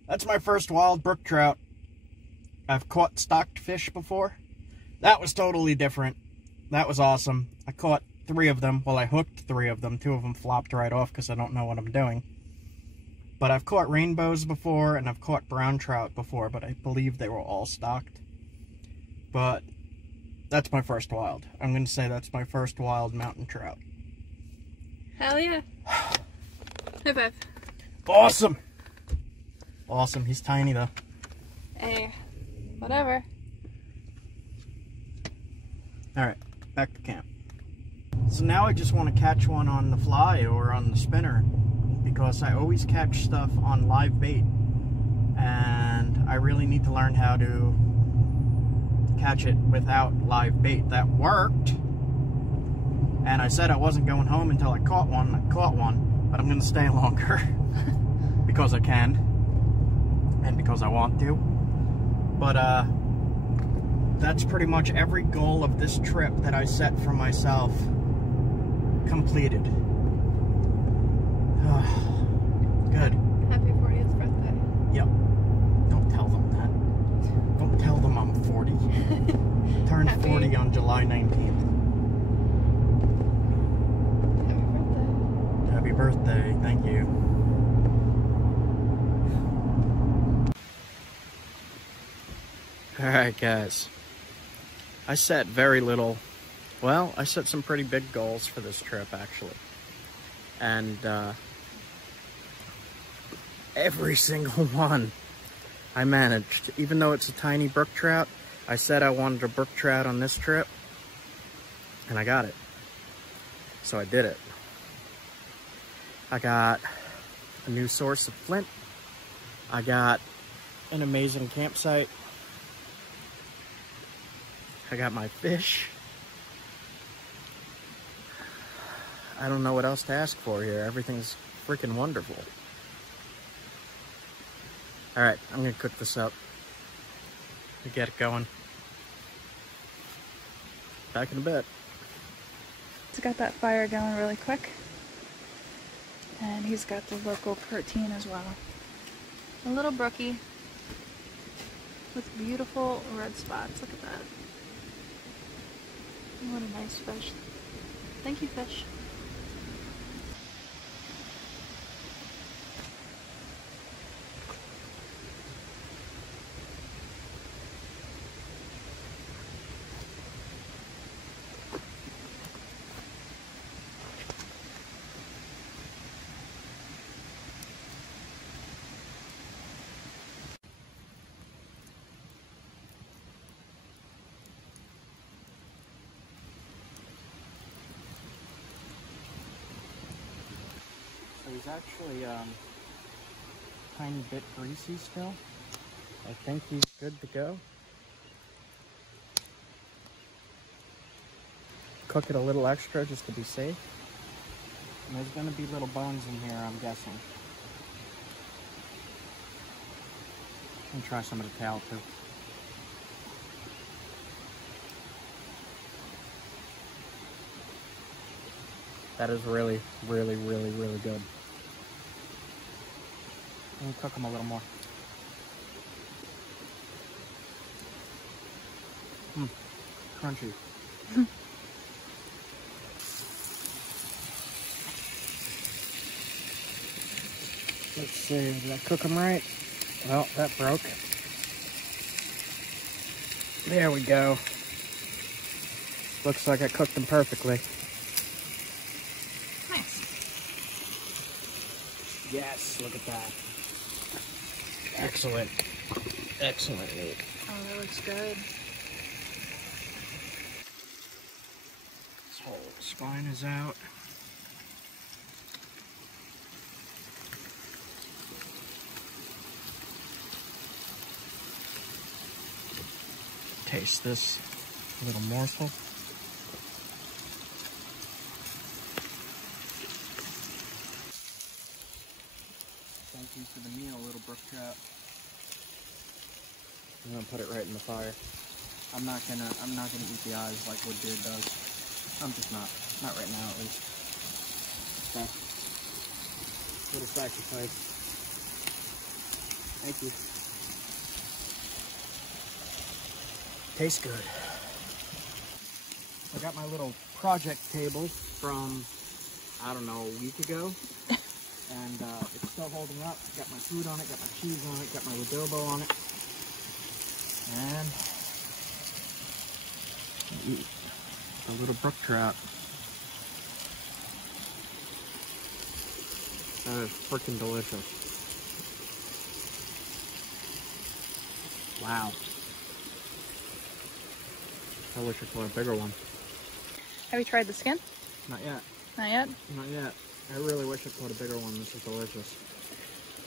That's my first wild brook trout. I've caught stocked fish before. That was totally different. That was awesome. I caught 3 of them. Well, I hooked 3 of them. 2 of them flopped right off because I don't know what I'm doing. But I've caught rainbows before, and I've caught brown trout before, but I believe they were all stocked. But that's my first wild. I'm going to say that's my first wild mountain trout. Hell yeah. High five. Awesome! Awesome. He's tiny, though. Hey, whatever. Alright, back to camp. So now I just want to catch one on the fly or on the spinner, because I always catch stuff on live bait, and I really need to learn how to catch it without live bait. That worked, and I said I wasn't going home until I caught one. I caught one, but I'm going to stay longer because I can and because I want to. But that's pretty much every goal of this trip that I set for myself completed. Good. Happy 40th birthday. Yep. Don't tell them that. Don't tell them I'm 40. Turned 40 on July 19th. Happy birthday. Happy birthday. Thank you. Alright guys, I set very little, well, I set some pretty big goals for this trip actually, and every single one I managed. Even though it's a tiny brook trout, I said I wanted a brook trout on this trip, and I got it. So I did it. I got a new source of flint, I got an amazing campsite, I got my fish. I don't know what else to ask for here. Everything's freaking wonderful. Alright, I'm gonna cook this up to get it going. Back in a bit. He's got that fire going really quick. And he's got the local protein as well. A little brookie with beautiful red spots. Look at that. What a nice fish. Thank you, fish. So he's actually tiny bit greasy still. I think he's good to go. Cook it a little extra just to be safe. And there's gonna be little bones in here, I'm guessing. And try some of the tail too. That is really, really, really, really good. Let me cook them a little more. Crunchy. Let's see, did I cook them right? Well, that broke. There we go. Looks like I cooked them perfectly. Nice. Yes, look at that. Excellent. Excellent meat. Oh, that looks good. This whole spine is out. Taste this little morsel. Thank you for the meal, little brook trout. I'm gonna put it right in the fire. I'm not gonna eat the eyes like Woodbeard does. I'm just not right now at least. Okay. Little sacrifice. Thank you. Tastes good. I got my little project table from, I don't know, a week ago. And it's still holding up. Got my food on it, got my cheese on it, got my adobo on it. And eat a little brook trout. That is freaking delicious. Wow. I wish I caught a bigger one. Have you tried the skin? Not yet. Not yet? Not yet. I really wish I caught a bigger one. This is delicious.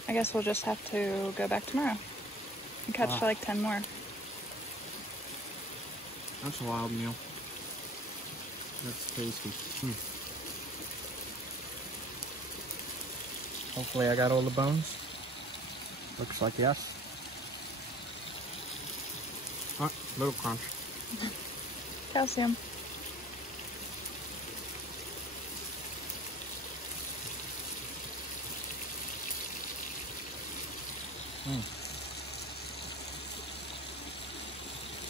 I guess we'll just have to go back tomorrow and catch like 10 more. That's a wild meal. That's tasty. Hopefully I got all the bones. Looks like yes. Oh, little crunch. Calcium.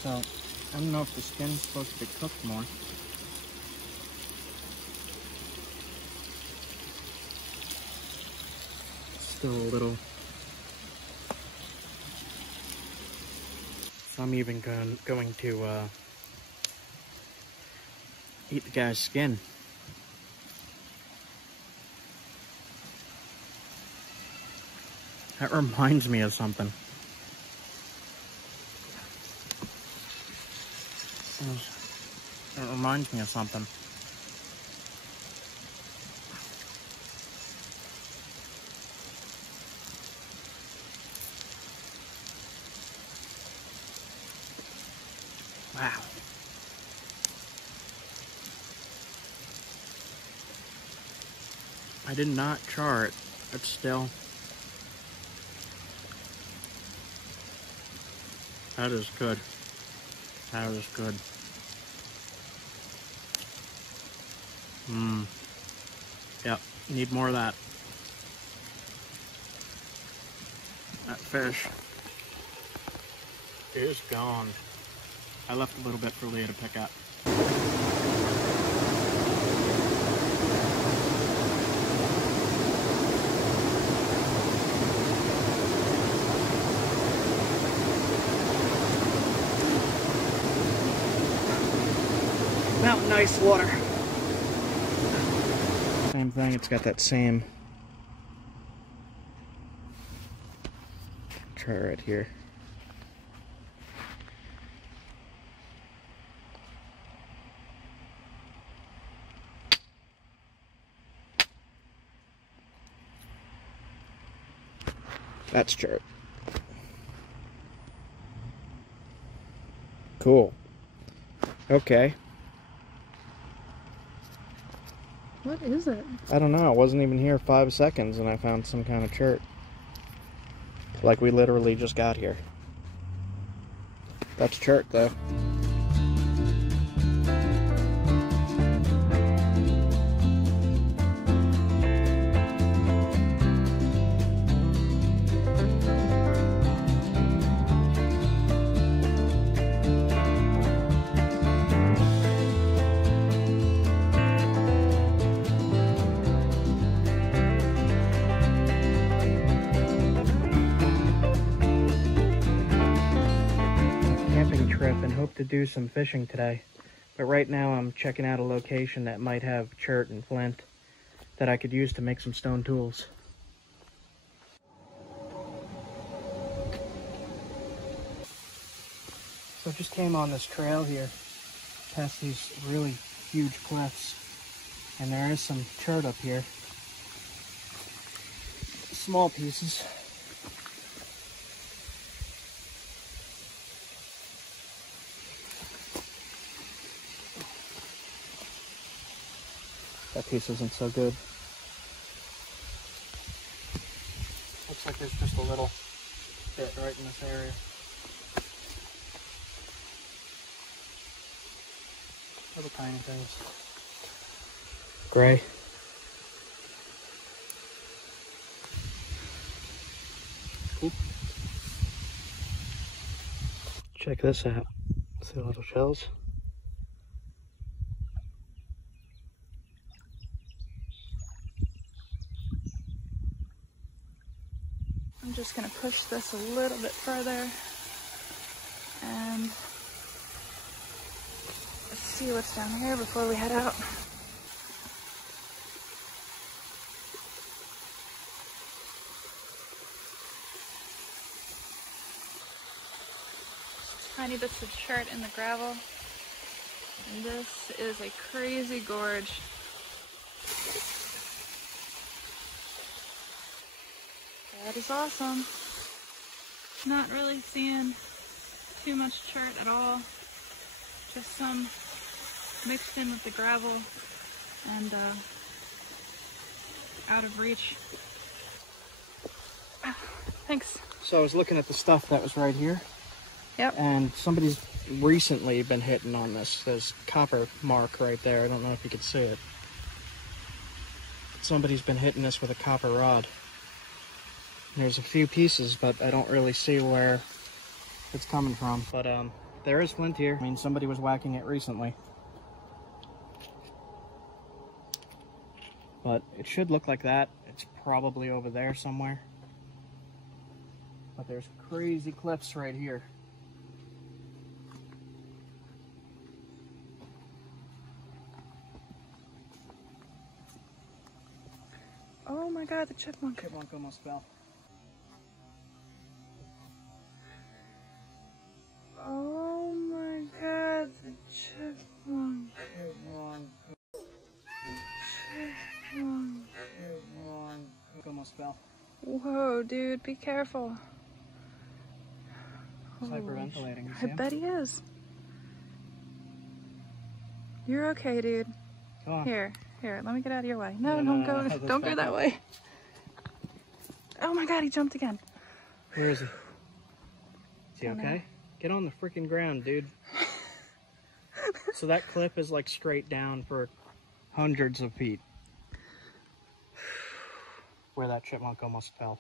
So, I don't know if the skin's supposed to be cooked more. Still a little. So I'm even going to eat the guy's skin. That reminds me of something. It reminds me of something. Wow. I did not char it, but still. That is good. That is good. Yep, need more of that. That fish is gone. I left a little bit for Leah to pick up. Mountain ice water. Same thing, it's got that same char right here. That's chart. Cool. Okay. What is it? I don't know. It wasn't even here 5 seconds and I found some kind of chart. Like we literally just got here. That's chart though. And hope to do some fishing today, but right now I'm checking out a location that might have chert and flint that I could use to make some stone tools. So I just came on this trail here past these really huge cliffs, and there is some chert up here, small pieces. That piece isn't so good. Looks like there's just a little bit right in this area. Little tiny things. Gray. Cool. Check this out. See the little shells? I'm just going to push this a little bit further and let's see what's down here before we head out. Tiny bits of chert in the gravel, and this is a crazy gorge. That is awesome. Not really seeing too much chert at all. Just some mixed in with the gravel and out of reach. Thanks. So I was looking at the stuff that was right here. Yep. And somebody's recently been hitting on this. There's copper mark right there. I don't know if you can see it. Somebody's been hitting this with a copper rod. There's a few pieces, but I don't really see where it's coming from. But there is flint here. I mean, somebody was whacking it recently. But it should look like that. It's probably over there somewhere. But there's crazy cliffs right here. Oh my god, the chipmunk. Chipmunk almost fell. Oh my god, the chipmunk. Chipmunk. Almost fell. Whoa, dude, be careful. He's hyperventilating. You I see him? bet he is. You're okay, dude. Come on. Here, let me get out of your way. No, No, don't no, go, no, don't go that way. Oh my god, he jumped again. Where is he? Is he okay? Get on the freaking ground, dude. So that cliff is like straight down for hundreds of feet. Where that chipmunk almost fell.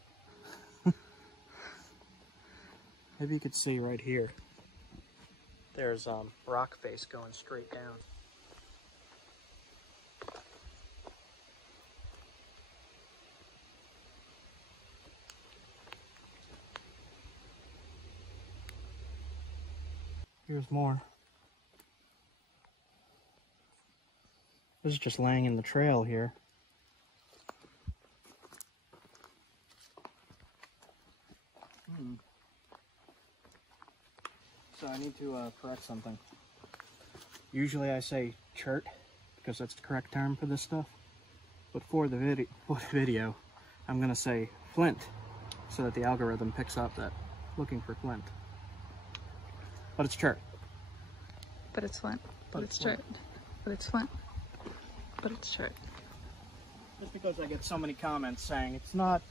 Maybe you could see right here. There's rock face going straight down. Here's more. This is just laying in the trail here. So I need to correct something. Usually I say chert because that's the correct term for this stuff. But for the video, I'm gonna say flint so that the algorithm picks up that looking for flint. But it's chert. But it's flint. But it's chert. But it's flint. But it's chert. Just because I get so many comments saying it's not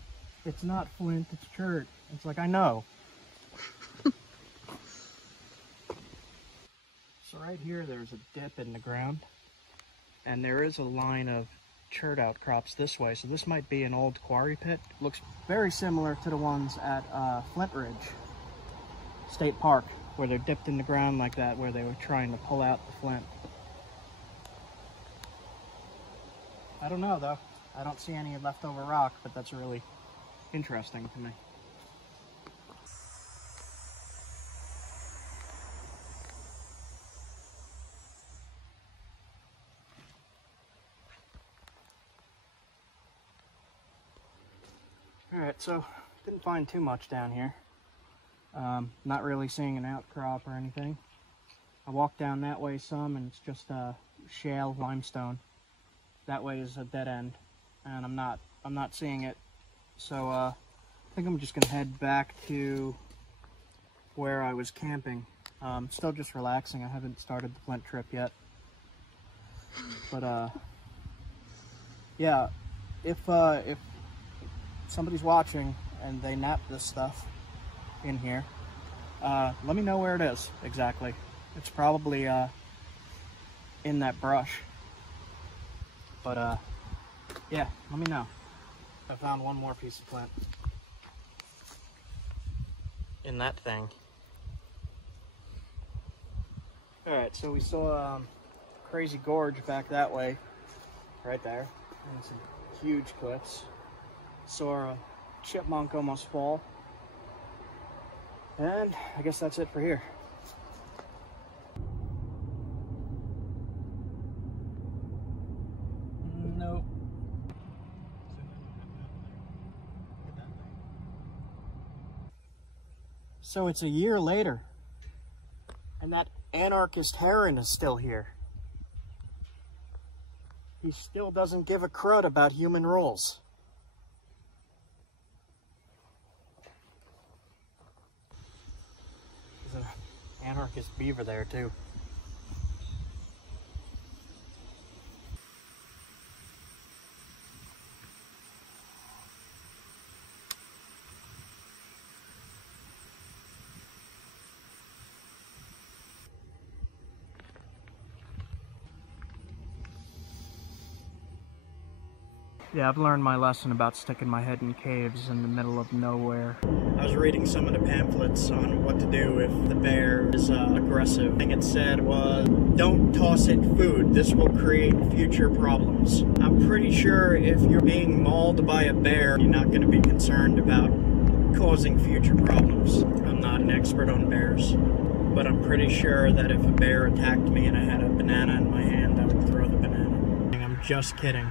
flint, it's chert. It's like, I know. So right here, there's a dip in the ground, and there is a line of chert outcrops this way. So this might be an old quarry pit. Looks very similar to the ones at Flint Ridge State Park, where they're dipped in the ground like that, where they were trying to pull out the flint. I don't know though. I don't see any leftover rock, but that's really interesting to me. Alright, so didn't find too much down here. Not really seeing an outcrop or anything. I walked down that way some and it's just shale limestone. That way is a dead end and I'm not seeing it. So I think I'm just gonna head back to where I was camping. Still just relaxing. I haven't started the Flint trip yet. But yeah, if somebody's watching and they nap this stuff in here, let me know where it is exactly. It's probably in that brush. But yeah, let me know. I found one more piece of flint in that thing. Alright, so we saw Crazy Gorge back that way, right there, and some huge cliffs. Saw a chipmunk almost fall, and I guess that's it for here. Nope. So it's a year later, and that anarchist heron is still here. He still doesn't give a crud about human rules. There's an anarchist beaver there too. Yeah, I've learned my lesson about sticking my head in caves in the middle of nowhere. I was reading some of the pamphlets on what to do if the bear is aggressive. The thing it said was, don't toss it food. This will create future problems. I'm pretty sure if you're being mauled by a bear, you're not going to be concerned about causing future problems. I'm not an expert on bears, but I'm pretty sure that if a bear attacked me and I had a banana in my hand, I would throw the banana. I'm just kidding.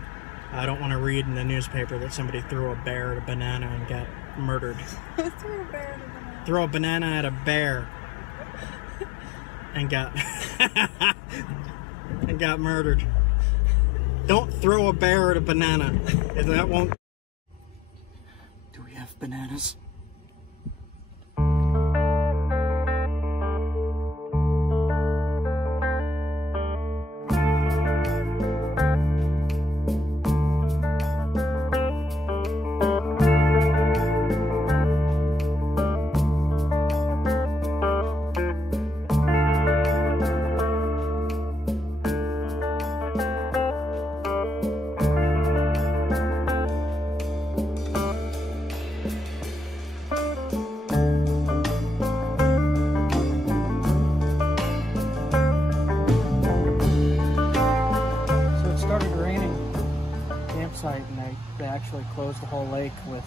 I don't want to read in the newspaper that somebody threw a bear at a banana and got murdered. Throw a bear at a banana. Throw a banana at a bear and got and got murdered. Don't throw a bear at a banana. That won't. Do we have bananas? And they actually closed the whole lake with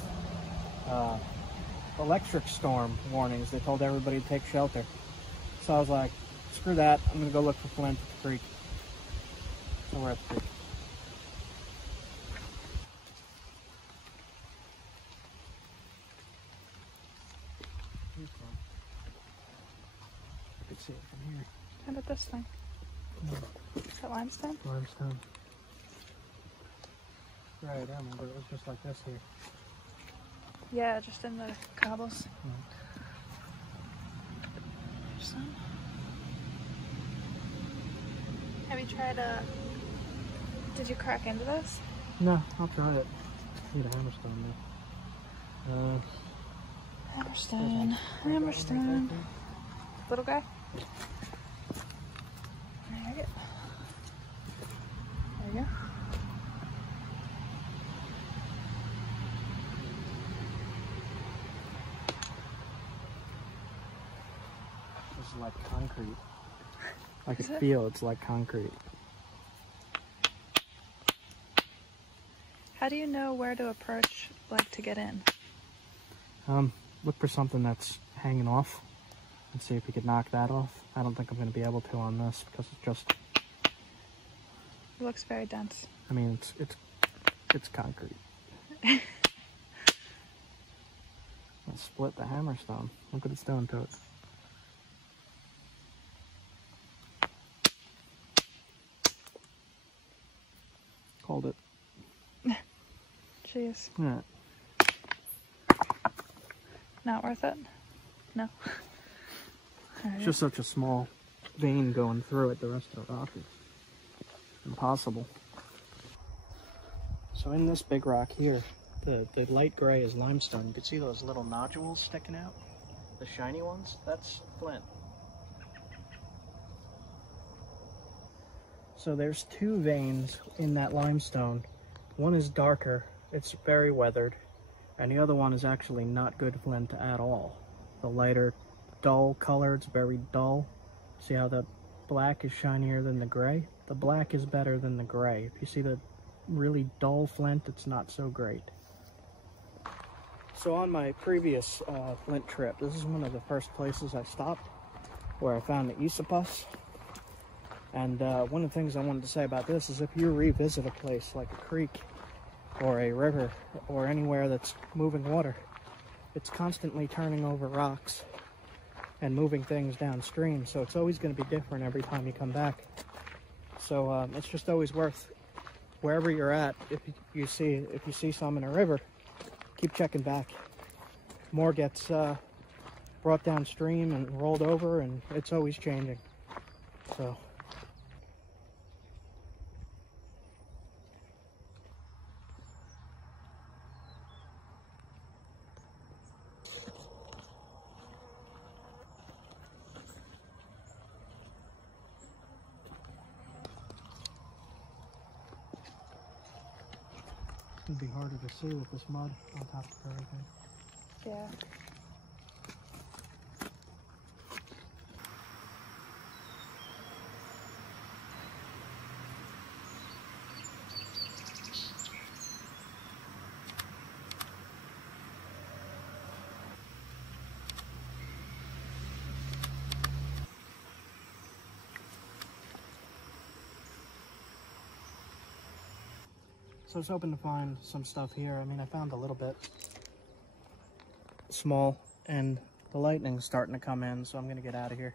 electric storm warnings. They told everybody to take shelter. So I was like, screw that, I'm gonna go look for Flint at the creek. So we're at the creek. I can see it from here. How about this thing? Is that limestone? Limestone. Right, I remember it was just like this here. Yeah, just in the cobbles. There's some. Have you tried did you crack into this? No, I'll try it. Need a hammerstone though. Hammerstone. Hammerstone. Little guy? There you go. There you go. It's like concrete. I can feel it's like concrete. How do you know where to approach, like, to get in? Look for something that's hanging off and see if you could knock that off. I don't think I'm going to be able to on this because it's just... It looks very dense. I mean, it's concrete. Let's split the hammerstone. Look what it's doing to it. Hold it. Jeez. Yeah. Not worth it? No. It's just such a small vein going through it. The rest of the rock is impossible. So in this big rock here, the light gray is limestone. You can see those little nodules sticking out. The shiny ones, that's flint. So there's two veins in that limestone. One is darker, it's very weathered, and the other one is actually not good flint at all. The lighter, dull color, it's very dull. See how the black is shinier than the gray? The black is better than the gray. If you see the really dull flint, it's not so great. So on my previous flint trip, this is one of the first places I stopped where I found the Esopus. And one of the things I wanted to say about this is if you revisit a place like a creek or a river or anywhere that's moving water, it's constantly turning over rocks and moving things downstream. So it's always going to be different every time you come back. So it's just always worth, wherever you're at, if you see some in a river, keep checking back. More gets brought downstream and rolled over, and it's always changing. So. It'd be harder to see with this mud on top of everything. Yeah. So I was hoping to find some stuff here. I mean, I found a little bit small, and the lightning's starting to come in, so I'm gonna get out of here.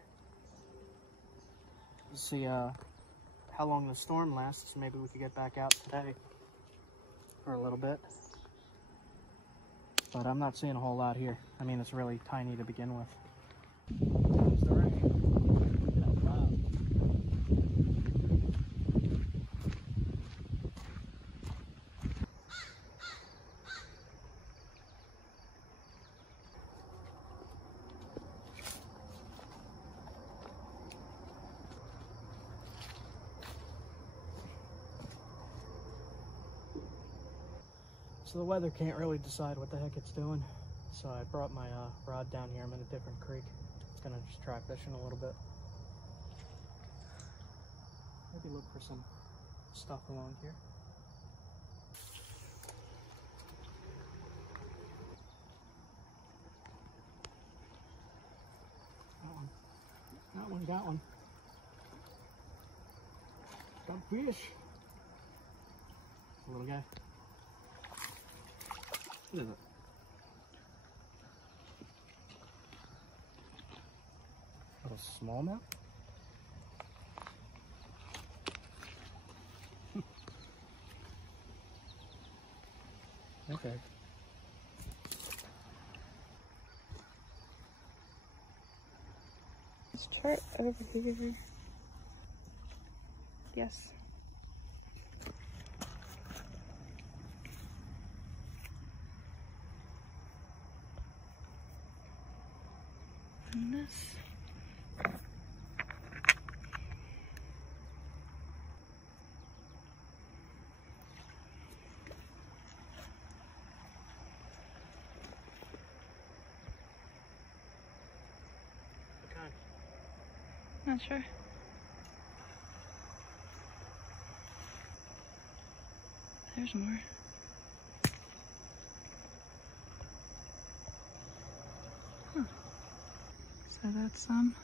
See how long the storm lasts. Maybe we could get back out today for a little bit. But I'm not seeing a whole lot here. I mean, it's really tiny to begin with. There's the rain. Look at that cloud. So the weather can't really decide what the heck it's doing. So I brought my rod down here. I'm in a different creek. It's gonna just try fishing a little bit. Maybe look for some stuff along here. That one, got one. Got fish. It's a little guy. What is it? Little smallmouth? Okay. Let's chart over here. Yes. And this. Okay. Not sure. There's more. Huh. So that's some.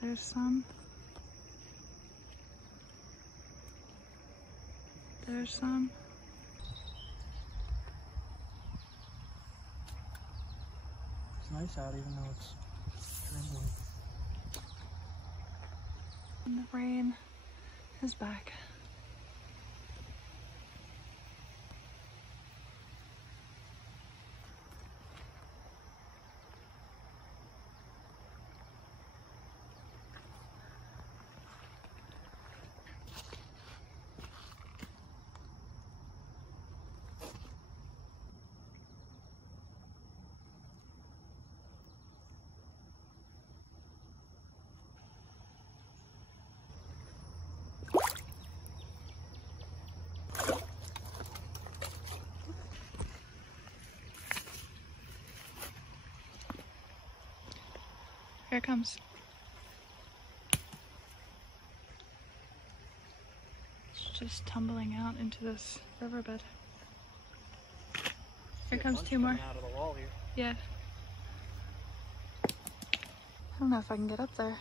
There's some. There's some. It's nice out even though it's drizzling. And the rain is back. Here it comes. It's just tumbling out into this riverbed. Here comes two more. Out of the wall here. Yeah. I don't know if I can get up there.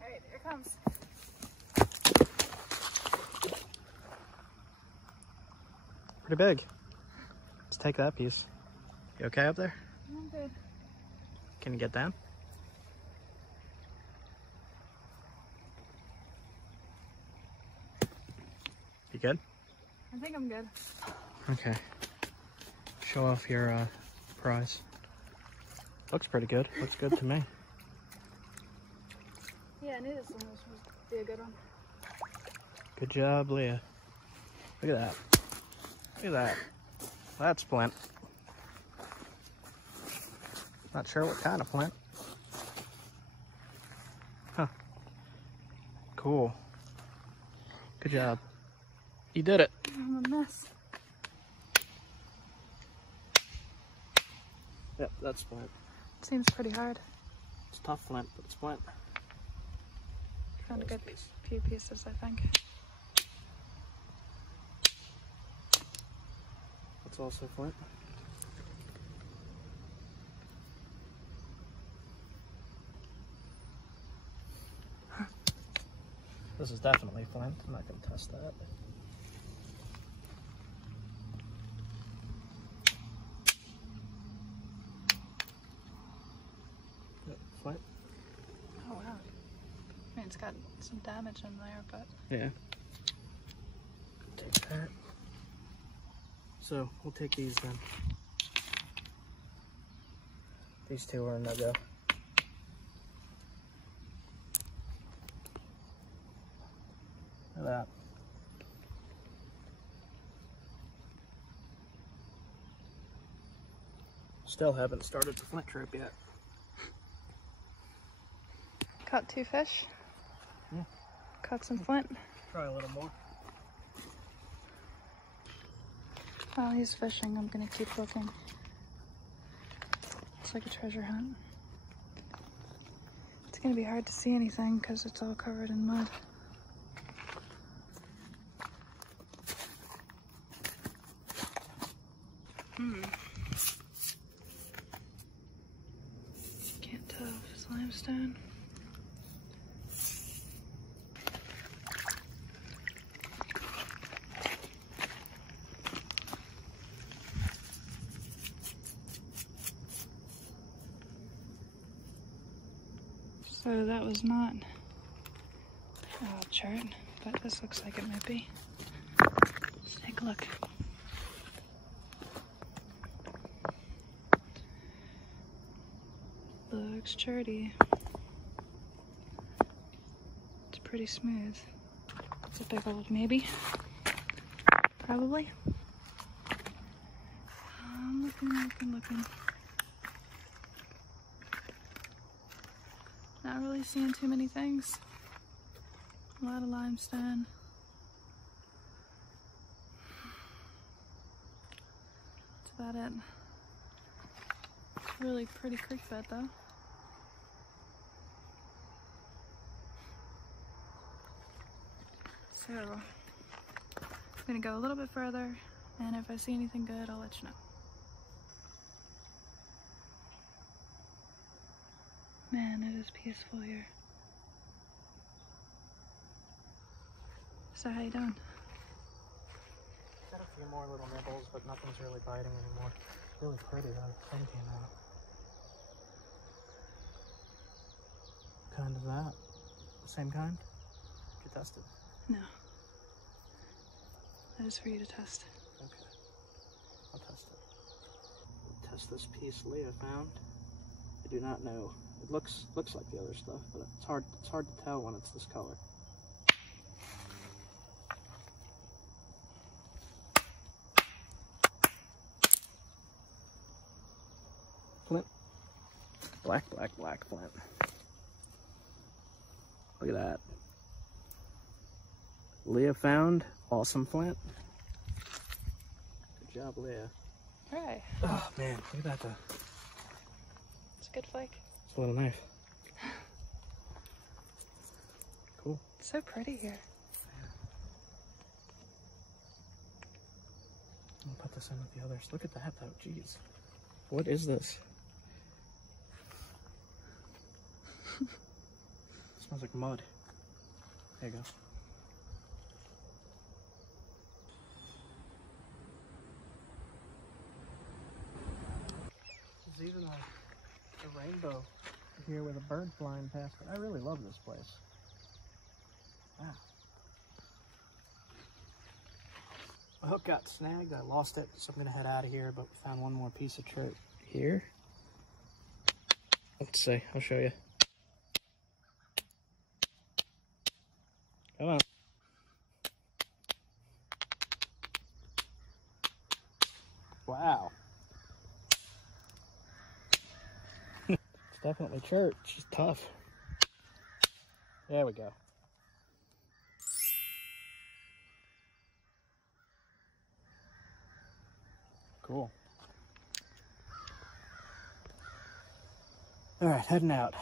Alright, here it comes. Pretty big. Let's take that piece. You okay up there? I'm good. Can you get down? You good? I think I'm good. Okay. Show off your prize. Looks pretty good. Looks good to me. Yeah, I knew this one was supposed to be a good one. Good job, Leah. Look at that. Look at that. That's flint. Not sure what kind of flint. Huh. Cool. Good job. You did it. I'm a mess. Yep, that's flint. Seems pretty hard. It's tough flint, but it's flint. Found a good few pieces, I think. That's also flint. This is definitely flint. I'm not going to test that. Yep, flint. Oh wow. I mean, it's got some damage in there, but... Yeah. Take that. So, we'll take these then. These two are a no-go. Look at that. Still haven't started the flint trip yet. Caught 2 fish. Yeah. Caught some flint. Try a little more. While he's fishing, I'm gonna keep looking. It's like a treasure hunt. It's gonna be hard to see anything because it's all covered in mud. Can't tell if it's limestone. So that was not a chart, but this looks like it might be. Let's take a look. Looks charty. It's pretty smooth. It's a big old maybe. Probably. I'm looking. Not really seeing too many things. A lot of limestone. That's about it. It's a really pretty creek bed though. So, I'm gonna go a little bit further, and if I see anything good, I'll let you know. Man, it is peaceful here. So how you doing? Got a few more little nibbles, but nothing's really biting anymore. Really pretty though. Sun came out. What kind is that? The same kind? Did you test it? No. That is for you to test. Okay. I'll test it. Test this piece Leah found. I do not know. It looks like the other stuff, but it's hard to tell when it's this color. Flint. Black flint. Look at that. Leah found awesome flint. Good job, Leah. Alright. Oh man, look at that though. It's a good flake. It's a little knife. Cool. It's so pretty here. I'll put this in with the others. Look at that though, jeez. What is this? Smells like mud. There you go. There's even a rainbow here with a bird flying past it. I really love this place. Wow. My hook got snagged. I lost it, so I'm gonna head out of here. But we found one more piece of chert here. Let's see, I'll show you. Come on. Wow. It's definitely church. It's tough. There we go. Cool. All right, heading out.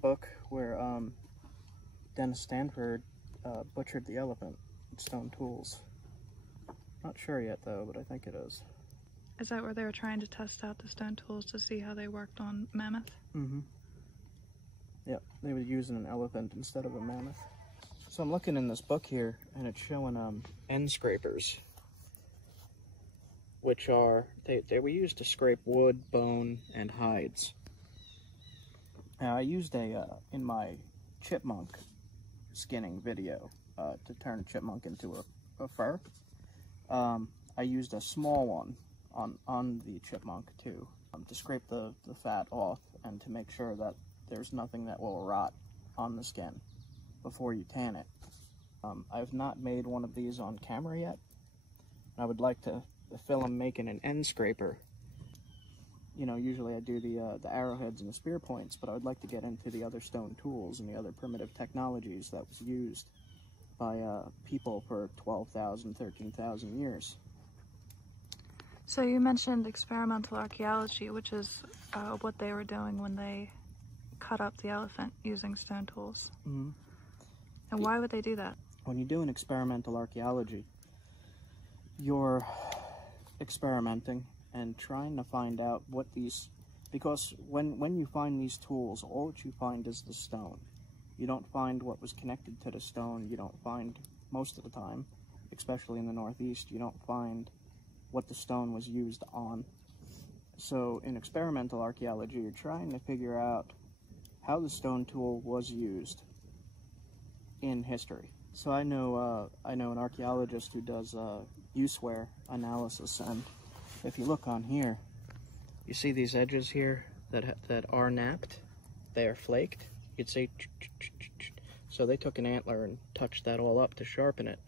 Book where Dennis Stanford butchered the elephant with stone tools. Not sure yet though, but I think it is. Is that where they were trying to test out the stone tools to see how they worked on mammoth? Mm-hmm. Yep, they were using an elephant instead of a mammoth. So I'm looking in this book here, and it's showing end scrapers, which are, they were used to scrape wood, bone, and hides. Now, I used in my chipmunk skinning video to turn a chipmunk into a fur. I used a small one on the chipmunk too, to scrape the fat off and to make sure that there's nothing that will rot on the skin before you tan it. I've not made one of these on camera yet. I would like to film making an end scraper. You know, usually I do the arrowheads and the spear points, but I would like to get into the other stone tools and the other primitive technologies that was used by people for 12,000, 13,000 years. So you mentioned experimental archaeology, which is what they were doing when they cut up the elephant using stone tools. Mm-hmm. And why would they do that? When you do an experimental archaeology, you're experimenting and trying to find out what these, because when you find these tools, all that you find is the stone. You don't find what was connected to the stone. You don't find, most of the time, especially in the Northeast, you don't find what the stone was used on. So in experimental archaeology, you're trying to figure out how the stone tool was used in history. So I know an archaeologist who does use-wear analysis, and if you look on here, you see these edges here that are napped, they are flaked. You'd say, so they took an antler and touched that all up to sharpen it.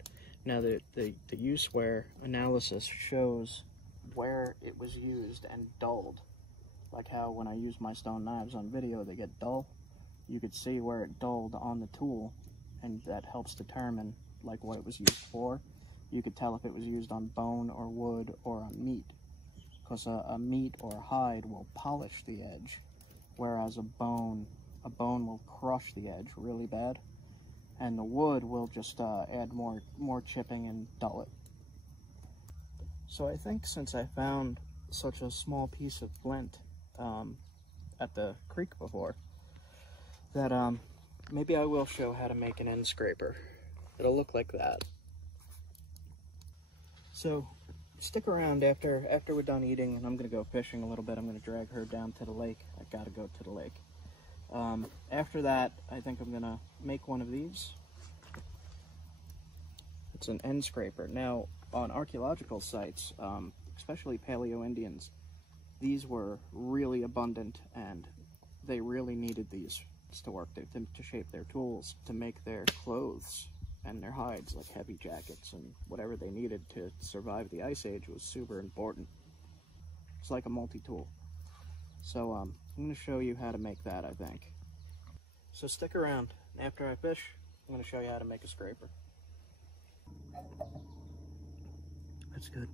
Now the use-wear analysis shows where it was used and dulled. Like how when I use my stone knives on video, they get dull. You could see where it dulled on the tool, and that helps determine like what it was used for. You could tell if it was used on bone or wood or on meat, because a meat or a hide will polish the edge, whereas a bone will crush the edge really bad, and the wood will just add more chipping and dull it. So I think since I found such a small piece of flint at the creek before, that maybe I will show how to make an end scraper. It'll look like that. So stick around after we're done eating, and I'm gonna go fishing a little bit. I'm gonna drag her down to the lake. I gotta go to the lake. After that, I think I'm gonna make one of these. It's an end scraper. Now, on archaeological sites, especially Paleo-Indians, these were really abundant, and they really needed these to work, to shape their tools, to make their clothes and their hides, like heavy jackets and whatever they needed to survive the Ice Age was super important. It's like a multi-tool. So I'm going to show you how to make that, I think. So stick around. After I fish, I'm going to show you how to make a scraper. That's good.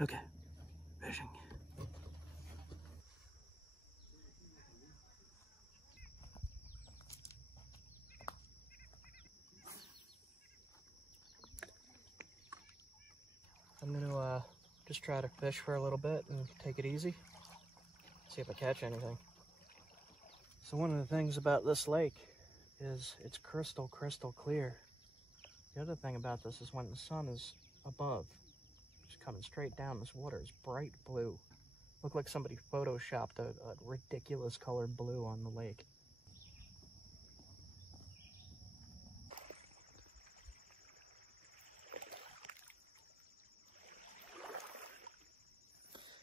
Okay. Fishing. I'm going to just try to fish for a little bit and take it easy. See if I catch anything. So one of the things about this lake is it's crystal clear. The other thing about this is when the sun is above, just coming straight down, this water is bright blue. Looked like somebody photoshopped a ridiculous colored blue on the lake.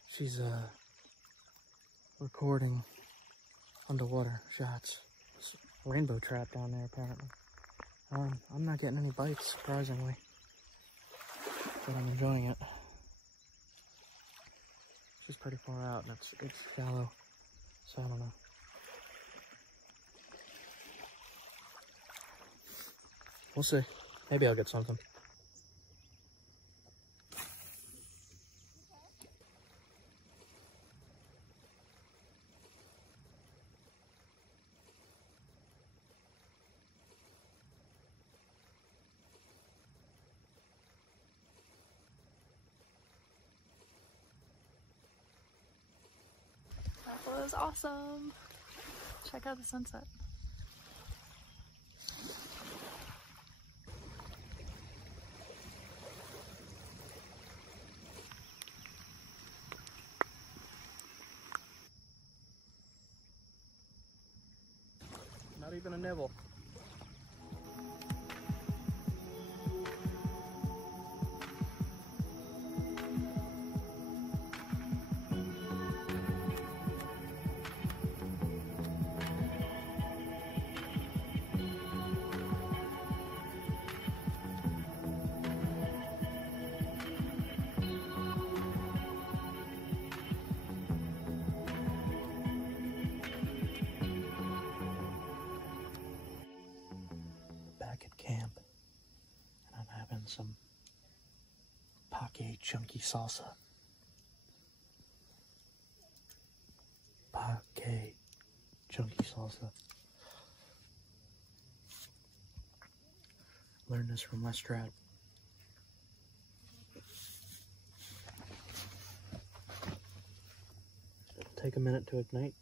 She's recording underwater shots. There's a rainbow trap down there apparently. I'm not getting any bites, surprisingly, but I'm enjoying it. She's pretty far out and it's shallow, so I don't know. We'll see. Maybe I'll get something. That was awesome. Check out the sunset. Not even a nibble. Camp, and I'm having some poke chunky salsa. Poke chunky salsa. Learned this from Les Stroud. It'll take a minute to ignite.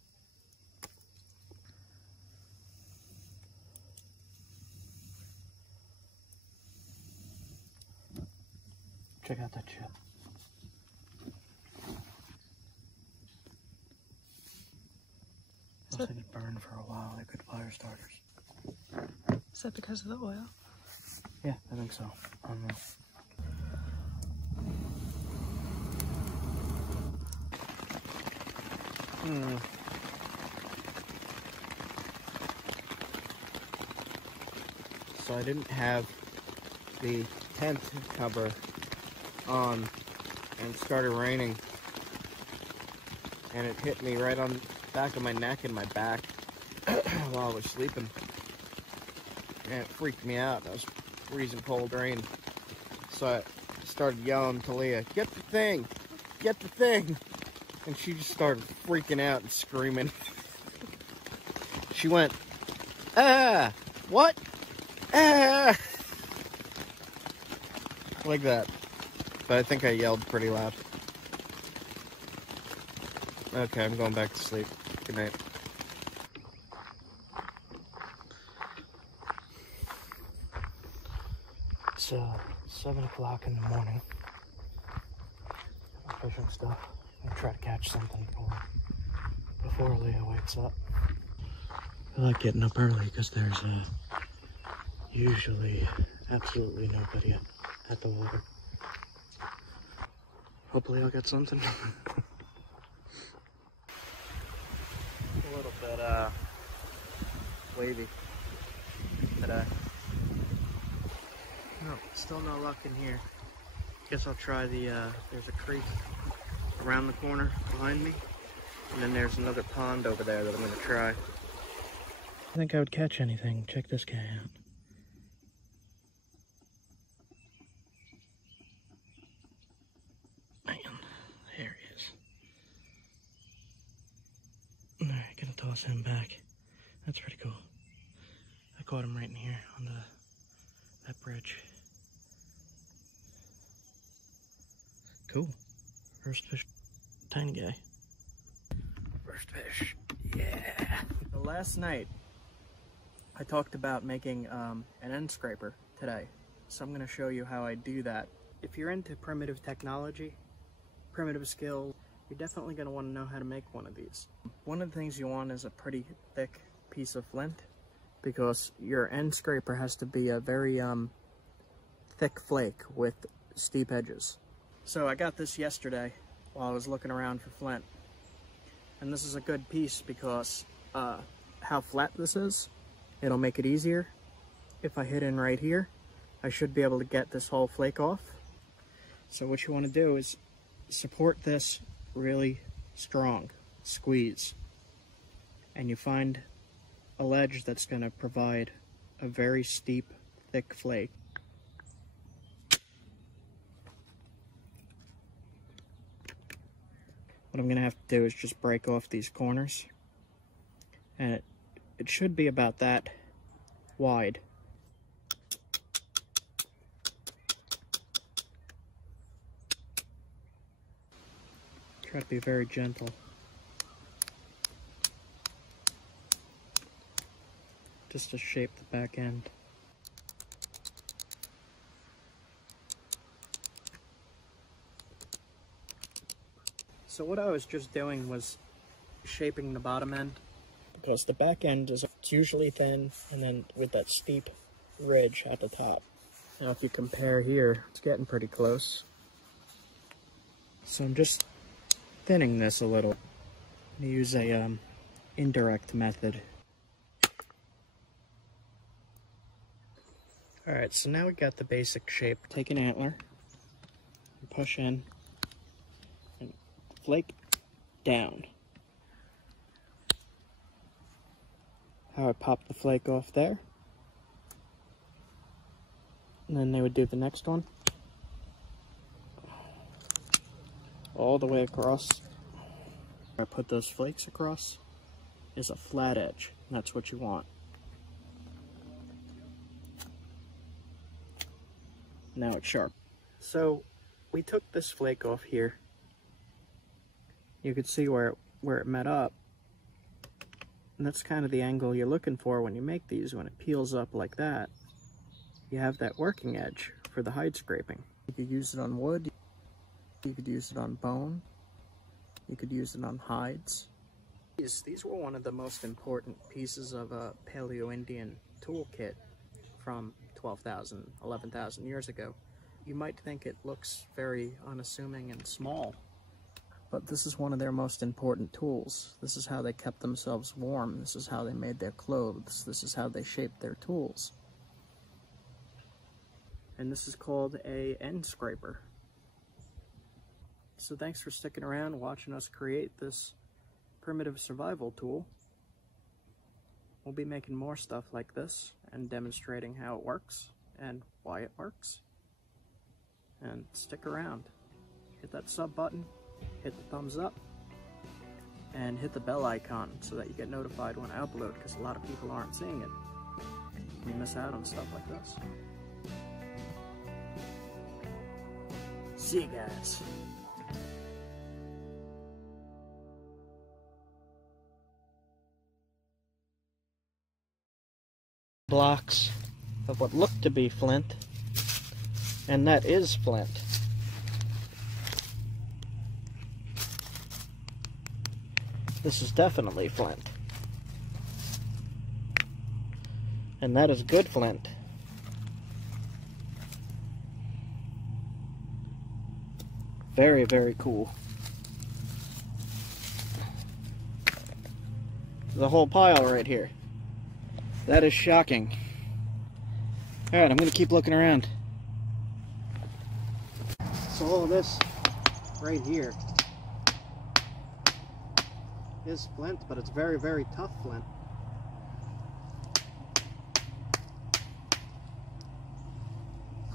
Check out that chip. Looks like it burned for a while. They're good fire starters. Is that because of the oil? Yeah, I think so. I don't know. So I didn't have the tent cover on and it started raining and it hit me right on the back of my neck and my back while I was sleeping, and it freaked me out. That was freezing cold rain, so I started yelling to Leah, get the thing, and she just started freaking out and screaming. She went, ah, what, ah, like that. But I think I yelled pretty loud. Okay, I'm going back to sleep. Good night. It's 7 o'clock in the morning. I'm fishing stuff. I'm gonna try to catch something before Leah wakes up. I like getting up early because there's usually absolutely nobody at the water. Hopefully I'll get something. A little bit wavy today. No, still no luck in here. Guess I'll try the there's a creek around the corner behind me. And then there's another pond over there that I'm gonna try. I think I would catch anything. Check this guy out. Man, there he is. Alright, gonna toss him back. That's pretty cool. I caught him right in here on that bridge. Cool. First fish. Tiny guy. First fish. Yeah. Last night, I talked about making an end scraper today. So I'm going to show you how I do that. If you're into primitive technology, primitive skill, you're definitely going to want to know how to make one of these. One of the things you want is a pretty thick piece of flint, because your end scraper has to be a very thick flake with steep edges. So I got this yesterday while I was looking around for flint. And this is a good piece because how flat this is, it'll make it easier. If I hit in right here, I should be able to get this whole flake off. So what you want to do is support this really strong, squeeze. And you find a ledge that's going to provide a very steep, thick flake. What I'm going to have to do is just break off these corners. And it should be about that wide. Try to be very gentle. Just to shape the back end. So what I was just doing was shaping the bottom end, because the back end is usually thin and then with that steep ridge at the top. Now if you compare here, it's getting pretty close. So I'm just thinning this a little. I'm gonna use a indirect method. Alright, so now we got the basic shape. Take an antler, and push in, and flake down. How I pop the flake off there. And then they would do the next one. All the way across. Where I put those flakes across is a flat edge. And that's what you want. Now it's sharp. So we took this flake off here. You could see where it met up. And that's kind of the angle you're looking for when you make these. When it peels up like that, you have that working edge for the hide scraping. You could use it on wood, you could use it on bone, you could use it on hides. These were one of the most important pieces of a Paleo-Indian toolkit from 12,000, 11,000 years ago. You might think it looks very unassuming and small, but this is one of their most important tools. This is how they kept themselves warm. This is how they made their clothes. This is how they shaped their tools. And this is called a end scraper. So thanks for sticking around, watching us create this primitive survival tool. We'll be making more stuff like this and demonstrating how it works and why it works. And stick around. Hit that sub button, hit the thumbs up, and hit the bell icon so that you get notified when I upload, because a lot of people aren't seeing it. We miss out on stuff like this. See you guys. Blocks of what looked to be flint, and that is flint. This is definitely flint. And that is good flint. Very, very cool. The whole pile right here. That is shocking. Alright, I'm going to keep looking around. So all this right here is flint, but it's very, very tough flint.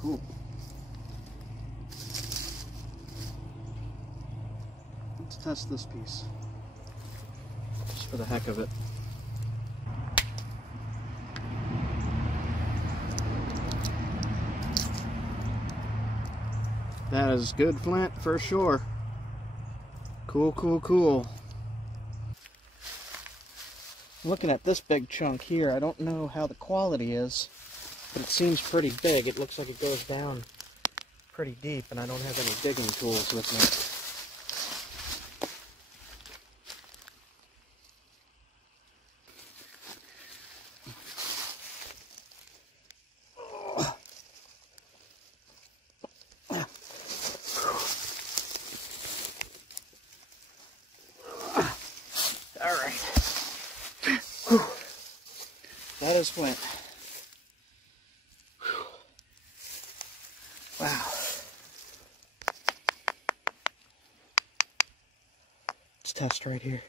Cool. Let's test this piece. Just for the heck of it. That is good flint for sure. Cool, cool, cool. Looking at this big chunk here, I don't know how the quality is, but it seems pretty big. It looks like it goes down pretty deep, and I don't have any digging tools with me. That is flint. Wow. Let's test right here.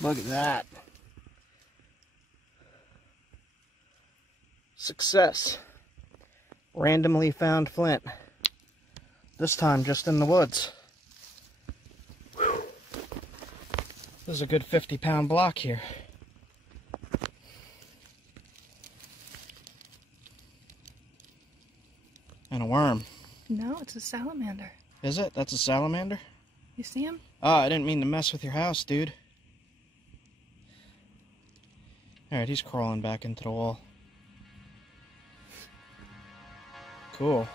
Look at that. Success. Randomly found flint. This time just in the woods. This is a good 50-pound block here. And a worm. No, it's a salamander. Is it? That's a salamander? You see him? Oh, I didn't mean to mess with your house, dude. Alright, he's crawling back into the wall. Cool.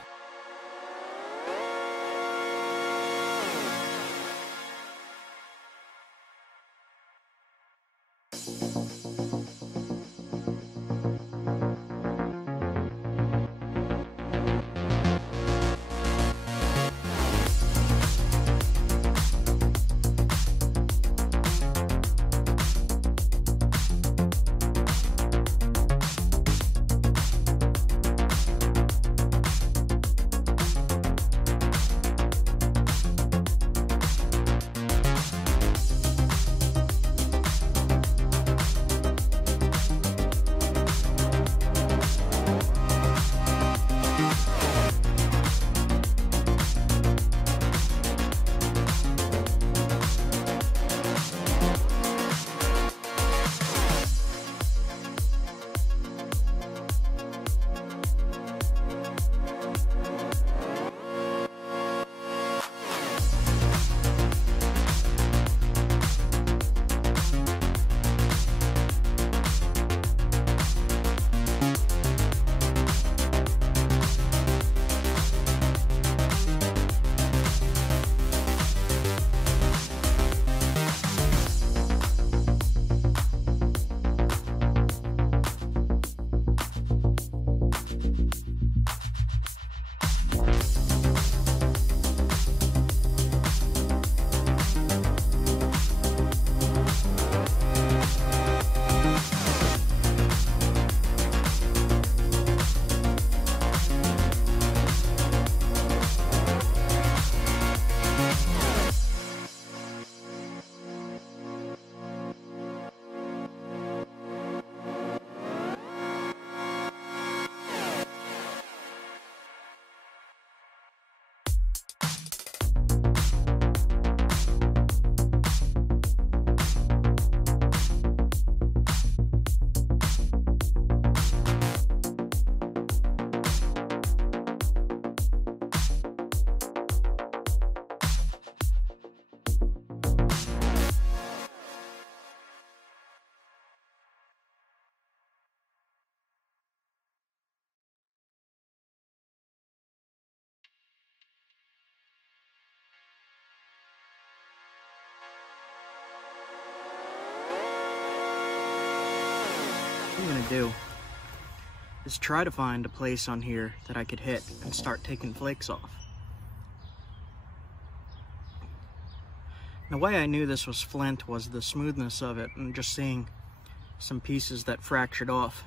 What I'm gonna do is try to find a place on here that I could hit and start taking flakes off. The way I knew this was flint was the smoothness of it and just seeing some pieces that fractured off.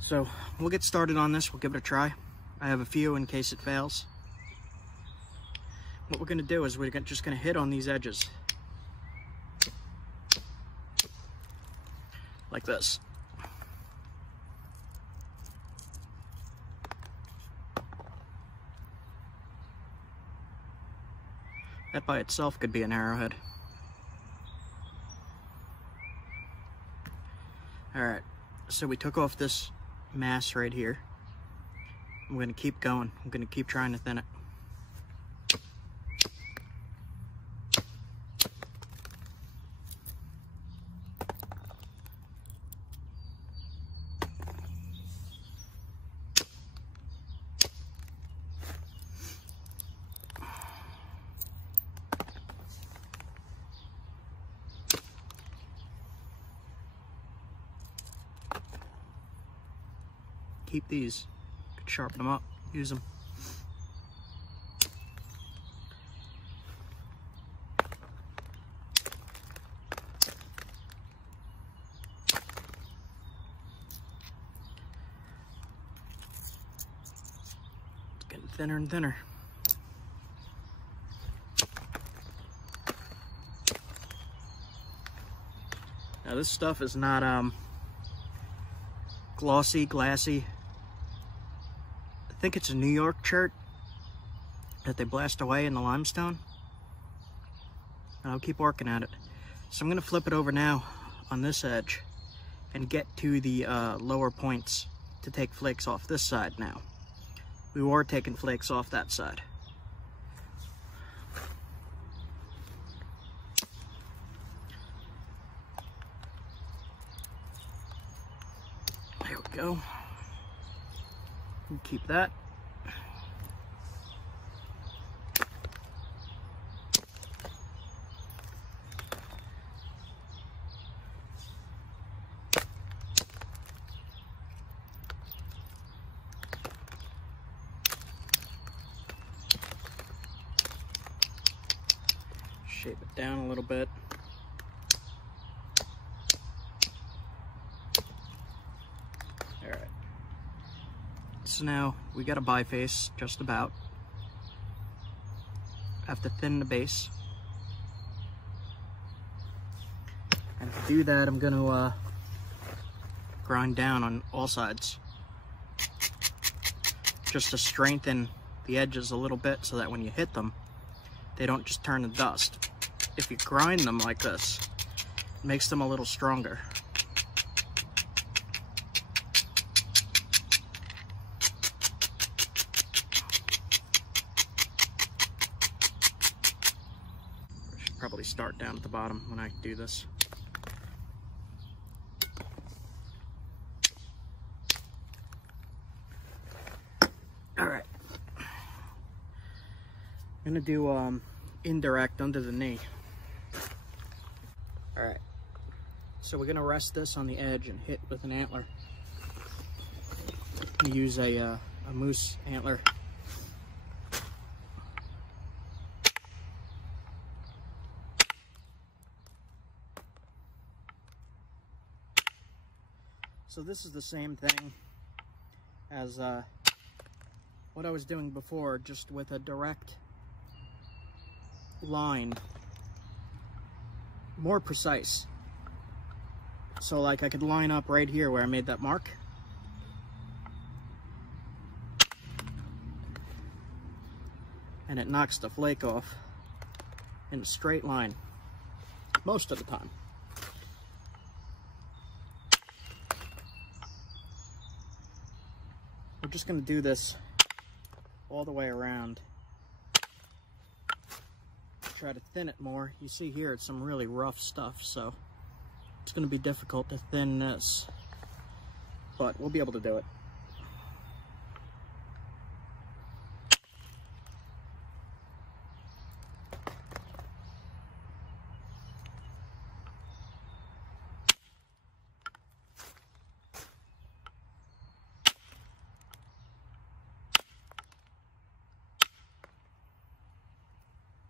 So we'll get started on this, we'll give it a try. I have a few in case it fails. what we're gonna do is we're just gonna hit on these edges. Like this. That by itself could be an arrowhead. Alright, so we took off this mass right here. I'm going to keep going. I'm going to keep trying to thin it. Keep these, could sharpen them up, use them. It's getting thinner and thinner. Now this stuff is not glossy, glassy. I think it's a New York chert that they blast away in the limestone. And I'll keep working at it. So I'm going to flip it over now on this edge and get to the lower points to take flakes off this side now. We were taking flakes off that side. There we go. We'll keep that. Shape it down a little bit. Alright. So now we got a biface, just about. Have to thin the base. And to do that, I'm gonna grind down on all sides. Just to strengthen the edges a little bit so that when you hit them, they don't just turn to dust. If you grind them like this, it makes them a little stronger. I should probably start down at the bottom when I do this. Alright. I'm gonna do indirect under the knee. Alright, so we're gonna rest this on the edge and hit with an antler. I'm gonna use a moose antler. So this is the same thing as what I was doing before, just with a direct line, more precise. So like I could line up right here where I made that mark. And it knocks the flake off in a straight line most of the time. We're just going to do this all the way around. Try to thin it more. You see here it's some really rough stuff, so it's going to be difficult to thin this, but we'll be able to do it.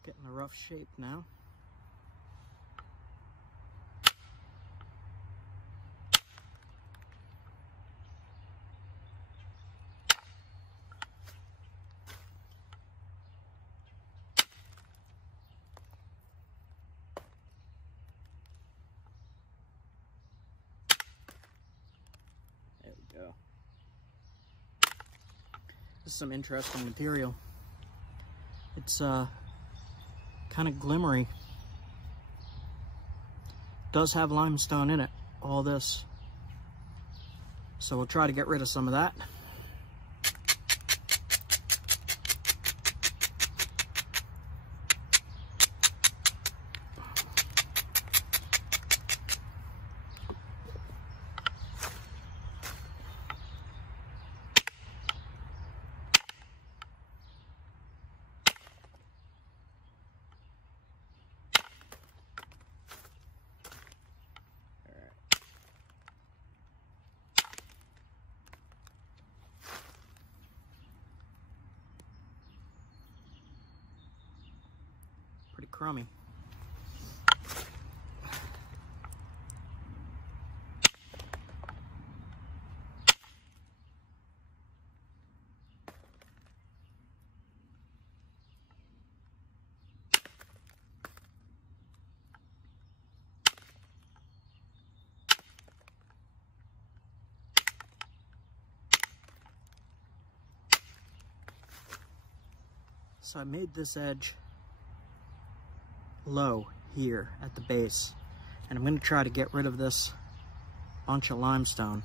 Getting a rough shape now. some interesting material. It's kind of glimmery. Does have limestone in it, all this. So we'll try to get rid of some of that. Pretty crummy. So I made this edge low here at the base, and I'm going to try to get rid of this bunch of limestone.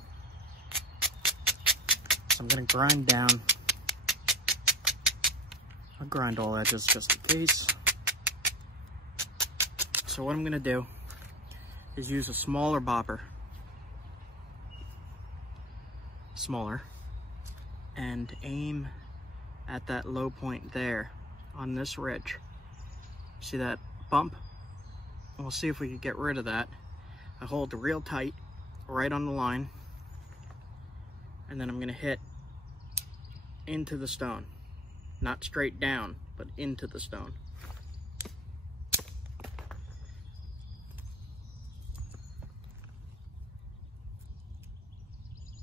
So I'm going to grind down. I'll grind all edges just in case. So what I'm going to do is use a smaller bopper, smaller, and aim at that low point there on this ridge. See that bump? We'll see if we can get rid of that. I hold it real tight right on the line, and then I'm going to hit into the stone, not straight down, but into the stone.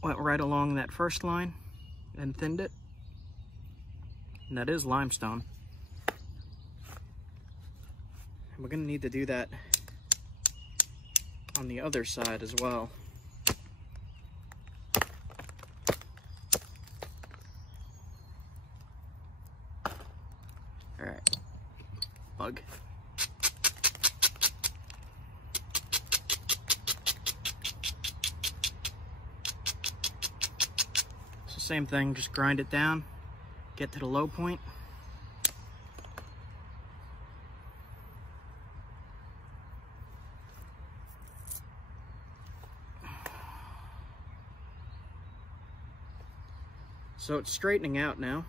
Went right along that first line and thinned it, and that is limestone. We're going to need to do that on the other side as well. All right, bug. So same thing, just grind it down, get to the low point. So it's straightening out now.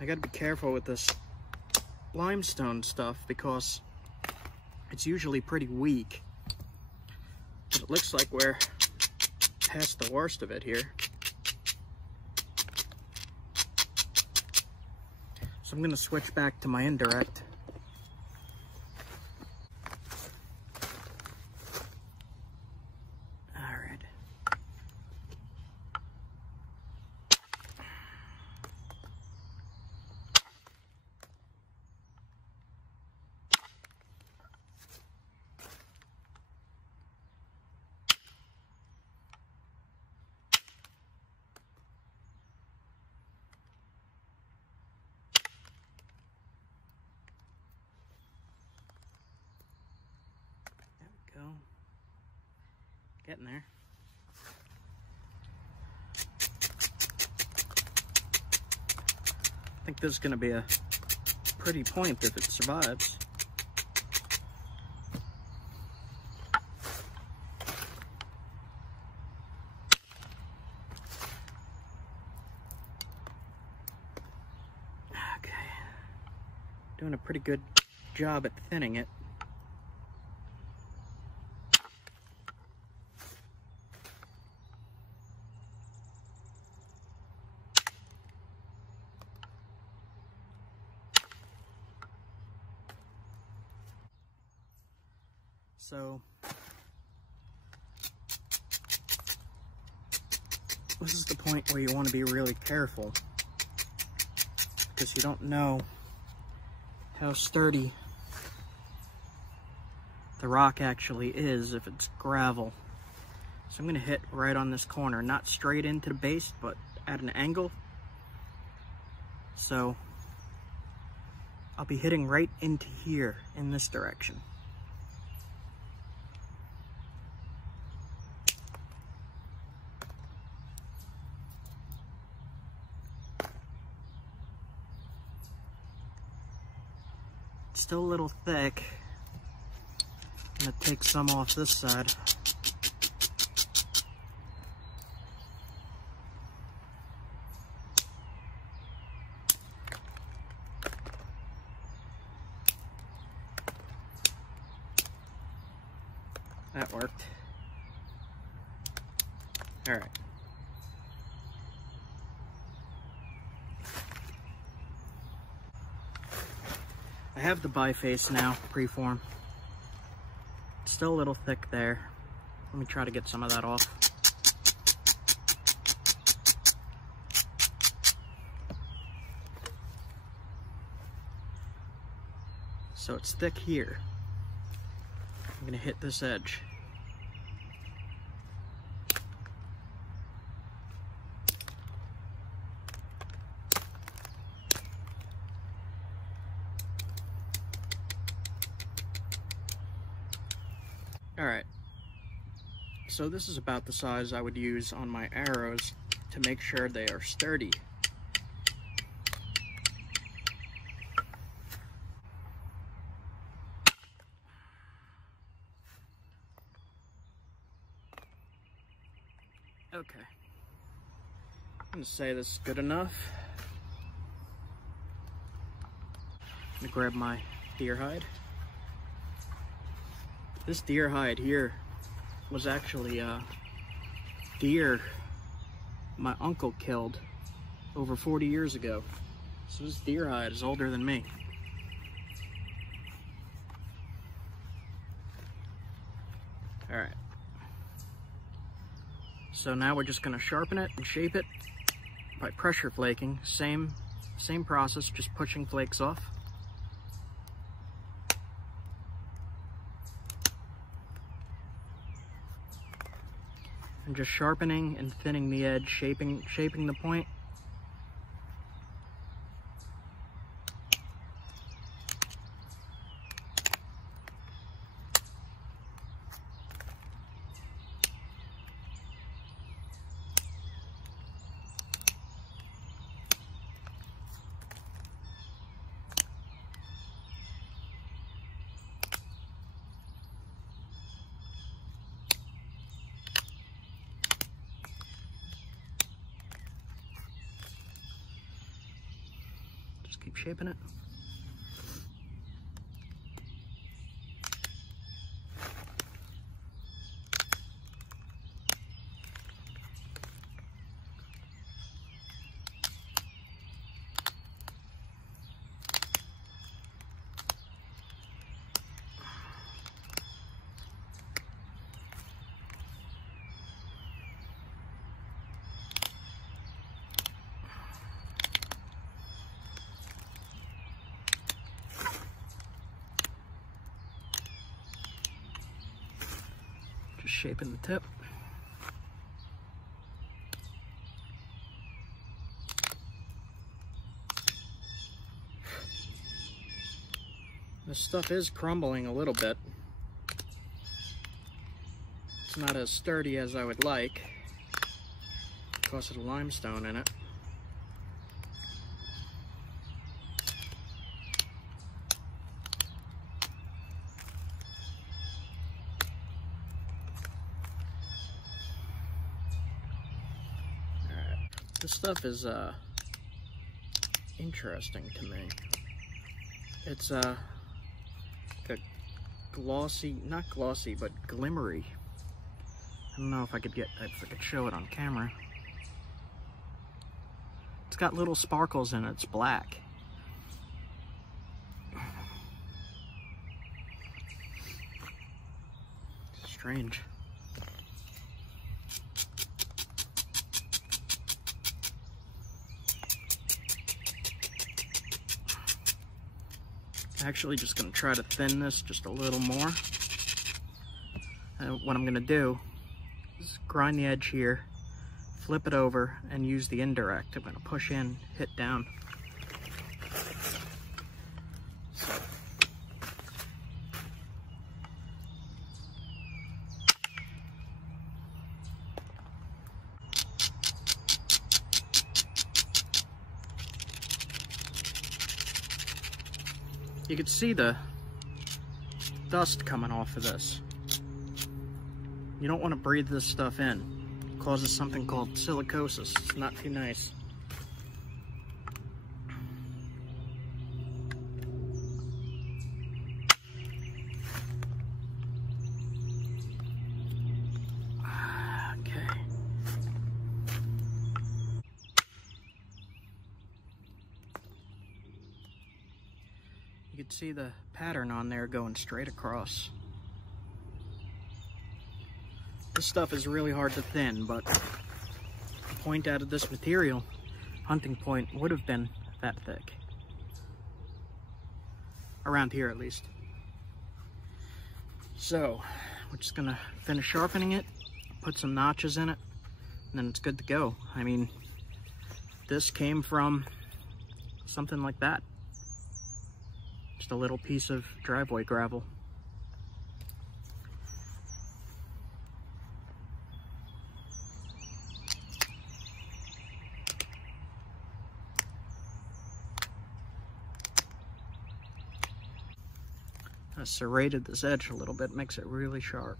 I gotta be careful with this limestone stuff because it's usually pretty weak. But it looks like we're past the worst of it here. So I'm gonna switch back to my indirect. Getting there. I think this is going to be a pretty point if it survives. Okay. Doing a pretty good job at thinning it. So this is the point where you want to be really careful because you don't know how sturdy the rock actually is if it's gravel. So I'm gonna hit right on this corner, not straight into the base, but at an angle. So I'll be hitting right into here in this direction. It's still a little thick. I'm gonna take some off this side. That worked. All right. I have the biface now, preform. It's still a little thick there. Let me try to get some of that off. So it's thick here. I'm gonna hit this edge. All right, so this is about the size I would use on my arrows to make sure they are sturdy. Okay, I'm gonna say this is good enough. I'm gonna grab my deer hide. This deer hide here was actually a deer my uncle killed over 40 years ago. So this deer hide is older than me. All right. So now we're just gonna sharpen it and shape it by pressure flaking. Same process, just pushing flakes off. And just sharpening and thinning the edge, shaping the point. Just keep shaping it. Shaping the tip. This stuff is crumbling a little bit. It's not as sturdy as I would like because of the limestone in it. This stuff is interesting to me. It's like a glossy, not glossy, but glimmery. I don't know if I could show it on camera. It's got little sparkles in it. It's black. Strange. Actually just going to try to thin this just a little more. what I'm gonna do is grind the edge here, flip it over, and use the indirect. I'm gonna push in, hit down. So. You can see the dust coming off of this. You don't want to breathe this stuff in. It causes something called silicosis. It's not too nice. Okay. You can see the pattern on there going straight across. This stuff is really hard to thin, but the point out of this material, hunting point, would have been that thick. Around here at least. So, we're just gonna finish sharpening it, put some notches in it, and then it's good to go. I mean, this came from something like that. Just a little piece of driveway gravel. I serrated this edge a little bit, makes it really sharp.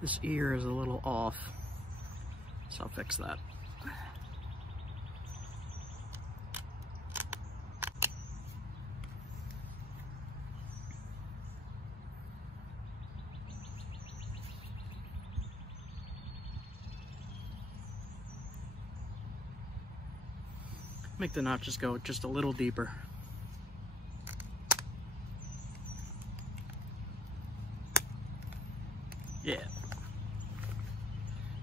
This ear is a little off, so I'll fix that. Make the notches go just a little deeper. Yeah,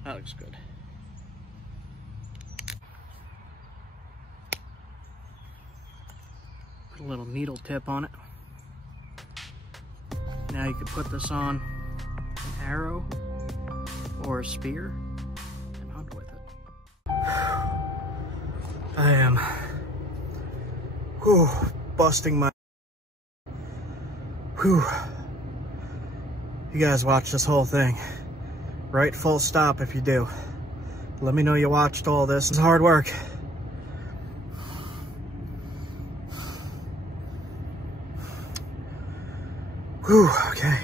that looks good. Put a little needle tip on it. Now you can put this on an arrow or a spear and hunt with it. I am busting my. You guys watch this whole thing. Right, full stop if you do. Let me know you watched all this. It's hard work. Whew, okay.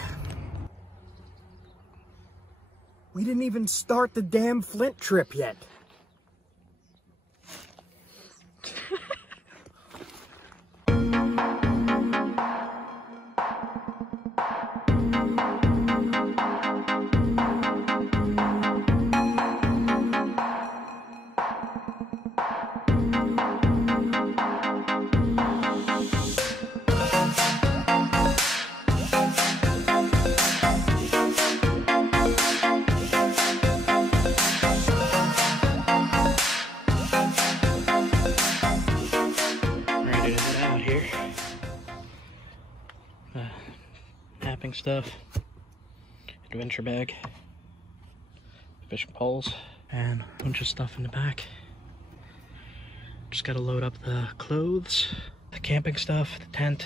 We didn't even start the damn Flint trip yet. Stuff, adventure bag, fishing poles, and a bunch of stuff in the back. Just gotta load up the clothes, the camping stuff, the tent,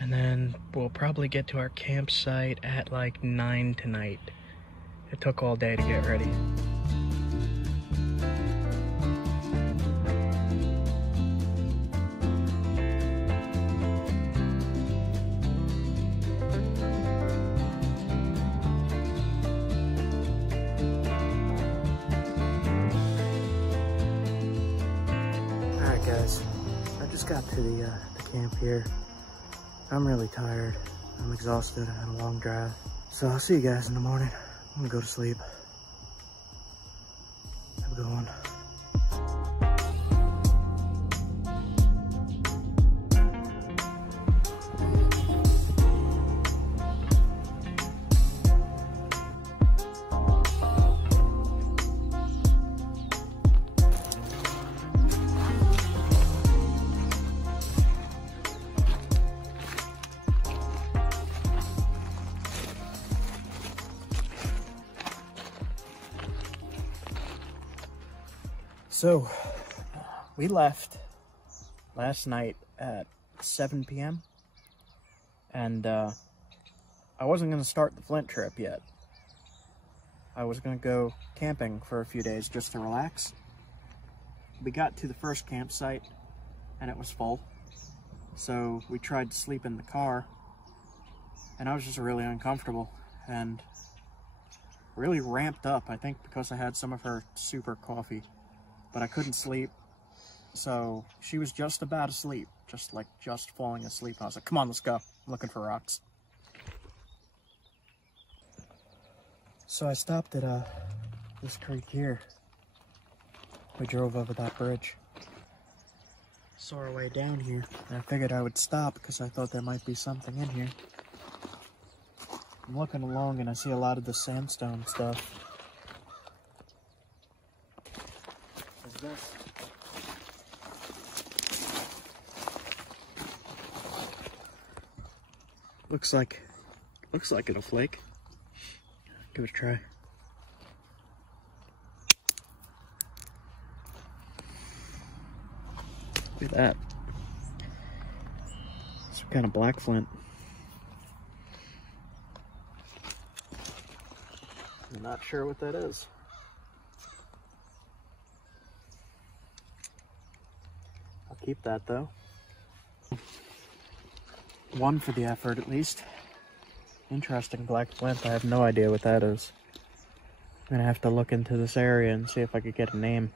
and then we'll probably get to our campsite at like 9 tonight. It took all day to get ready. Guys, I just got to the camp here. I'm really tired. I'm exhausted. I had a long drive. So I'll see you guys in the morning. I'm gonna go to sleep. Have a good one. So, we left last night at 7 p.m. and I wasn't going to start the Flint trip yet. I was going to go camping for a few days just to relax. We got to the first campsite and it was full, so we tried to sleep in the car, and I was just really uncomfortable and really ramped up, I think because I had some of her super coffee, but I couldn't sleep. So she was just about asleep, just falling asleep. I was like, come on, let's go. I'm looking for rocks. So I stopped at this creek here. We drove over that bridge. Saw our way down here, and I figured I would stop because I thought there might be something in here. I'm looking along and I see a lot of the sandstone stuff. What's this? Looks like it'll flake. Give it a try. Look at that. Some kind of black flint. I'm not sure what that is. I'll keep that though. One for the effort at least. Interesting black flint. I have no idea what that is. I'm gonna have to look into this area and see if I could get a name.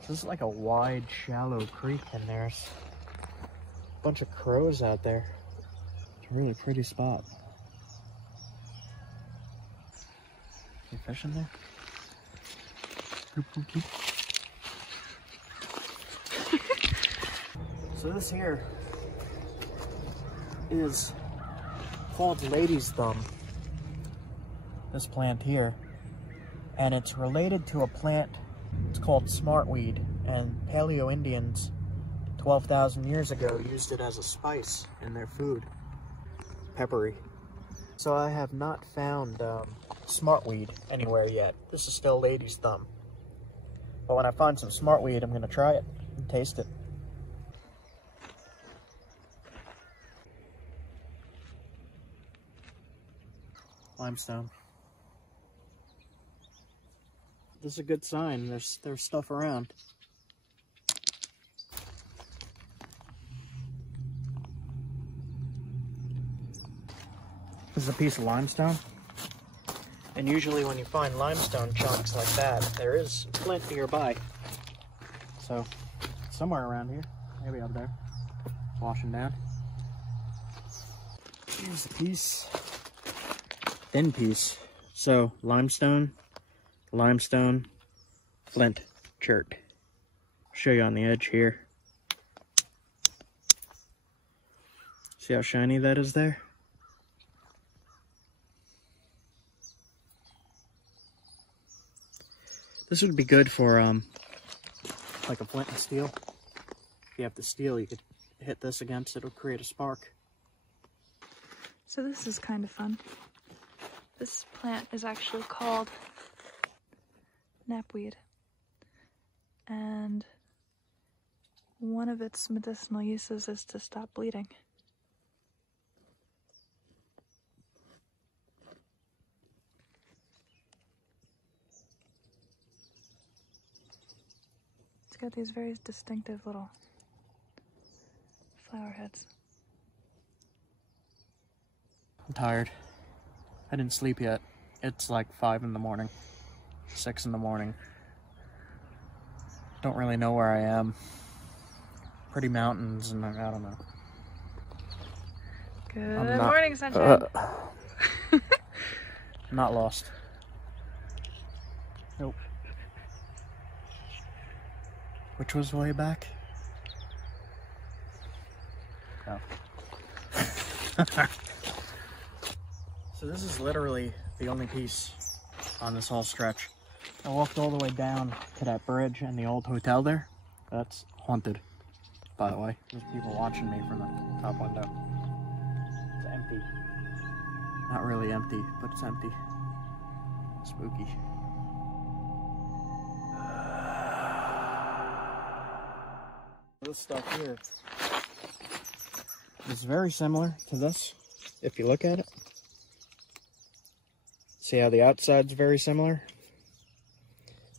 This is like a wide, shallow creek, and there's a bunch of crows out there. It's a really pretty spot. You fish in there? So this here is called lady's thumb, this plant here, and it's related to a plant, it's called smartweed, and Paleo Indians 12,000 years ago used it as a spice in their food. Peppery. So I have not found smartweed anywhere yet. This is still lady's thumb. But when I find some smartweed, I'm gonna try it and taste it. Limestone. This is a good sign. There's stuff around. This is a piece of limestone. And usually when you find limestone chunks like that, there is flint nearby. So, somewhere around here. Maybe up there. Washing down. Here's a piece. Thin piece. So, limestone, flint, chert. I'll show you on the edge here. See how shiny that is there? This would be good for like a flint and steel. If you have the steel, you could hit this against it, it'll create a spark. So this is kind of fun. This plant is actually called knapweed, and one of its medicinal uses is to stop bleeding. It's got these very distinctive little flower heads. I'm tired. I didn't sleep yet. It's like 5 in the morning, 6 in the morning. Don't really know where I am. Pretty mountains, and I don't know. Good morning, sunshine. I'm not lost. Nope. Which was way back? Oh. So this is literally the only piece on this whole stretch. I walked all the way down to that bridge and the old hotel there. That's haunted, by the way. There's people watching me from the top window. It's empty. Not really empty, but it's empty. Spooky. this stuff here is very similar to this, if you look at it. See how the outside's very similar?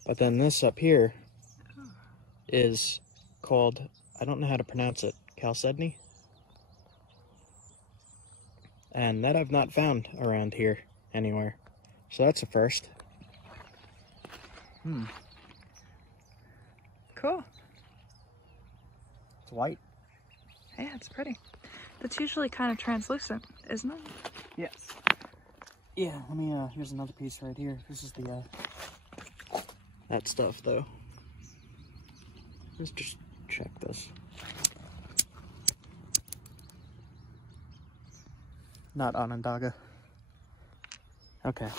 But then this up here is called, I don't know how to pronounce it, chalcedony. And that I've not found around here anywhere. So that's a first. Cool. It's white. Yeah, it's pretty. That's usually kind of translucent, isn't it? Yes. Yeah, let me, here's another piece right here. This is the, that stuff though. Let's just check this. Not Onondaga. Okay. I'm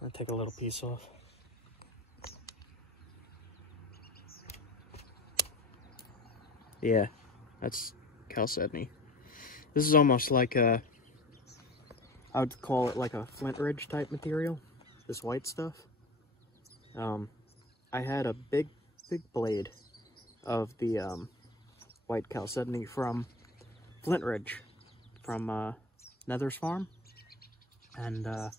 gonna take a little piece off. Yeah, that's chalcedony. This is almost like a, I would call it like a Flint Ridge type material, this white stuff. I had a big blade of the white chalcedony from Flint Ridge, from Nether's farm, and I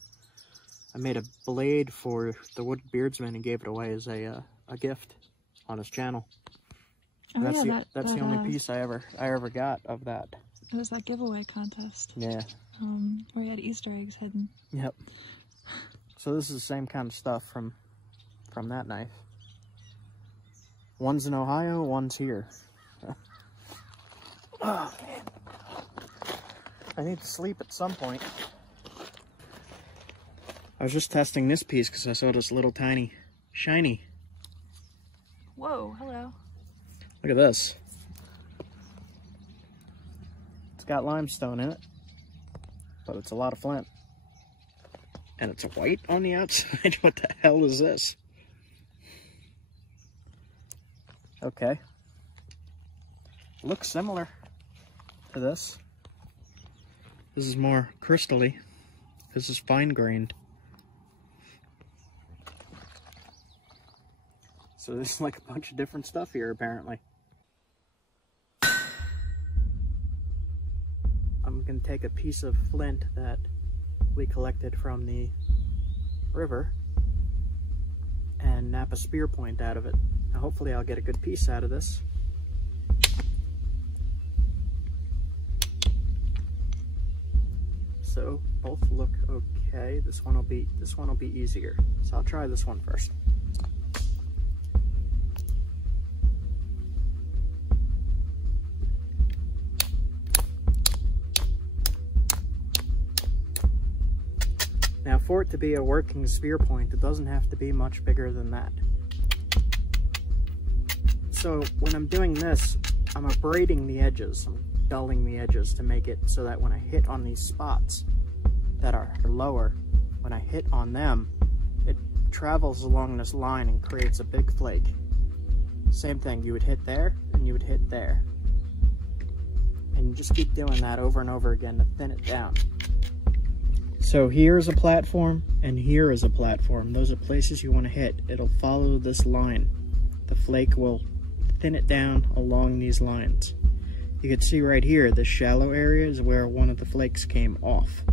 made a blade for the Wood Beardsman and gave it away as a gift on his channel. Oh, that's yeah, the only piece I ever got of that. It was that giveaway contest. Yeah. Where you had Easter eggs hidden. Yep. So this is the same kind of stuff from that knife. One's in Ohio, one's here. Oh, man. I need to sleep at some point. I was just testing this piece because I saw this little tiny shiny. Whoa, hello. Look at this. It's got limestone in it, but it's a lot of flint. And it's white on the outside. What the hell is this? Okay. Looks similar to this. This is more crystally. This is fine-grained. So there's like a bunch of different stuff here, apparently. I'm gonna take a piece of flint that we collected from the river and nap a spear point out of it. Now, hopefully I'll get a good piece out of this. So both look okay. This one will be easier. So I'll try this one first. Now, for it to be a working spear point, it doesn't have to be much bigger than that. So when I'm doing this, I'm abrading the edges. I'm dulling the edges to make it so that when I hit on these spots that are lower, when I hit on them, it travels along this line and creates a big flake. Same thing, you would hit there and you would hit there. And you just keep doing that over and over again to thin it down. So here is a platform, and here is a platform. Those are places you want to hit. It'll follow this line. The flake will thin it down along these lines. You can see right here, this shallow area is where one of the flakes came off.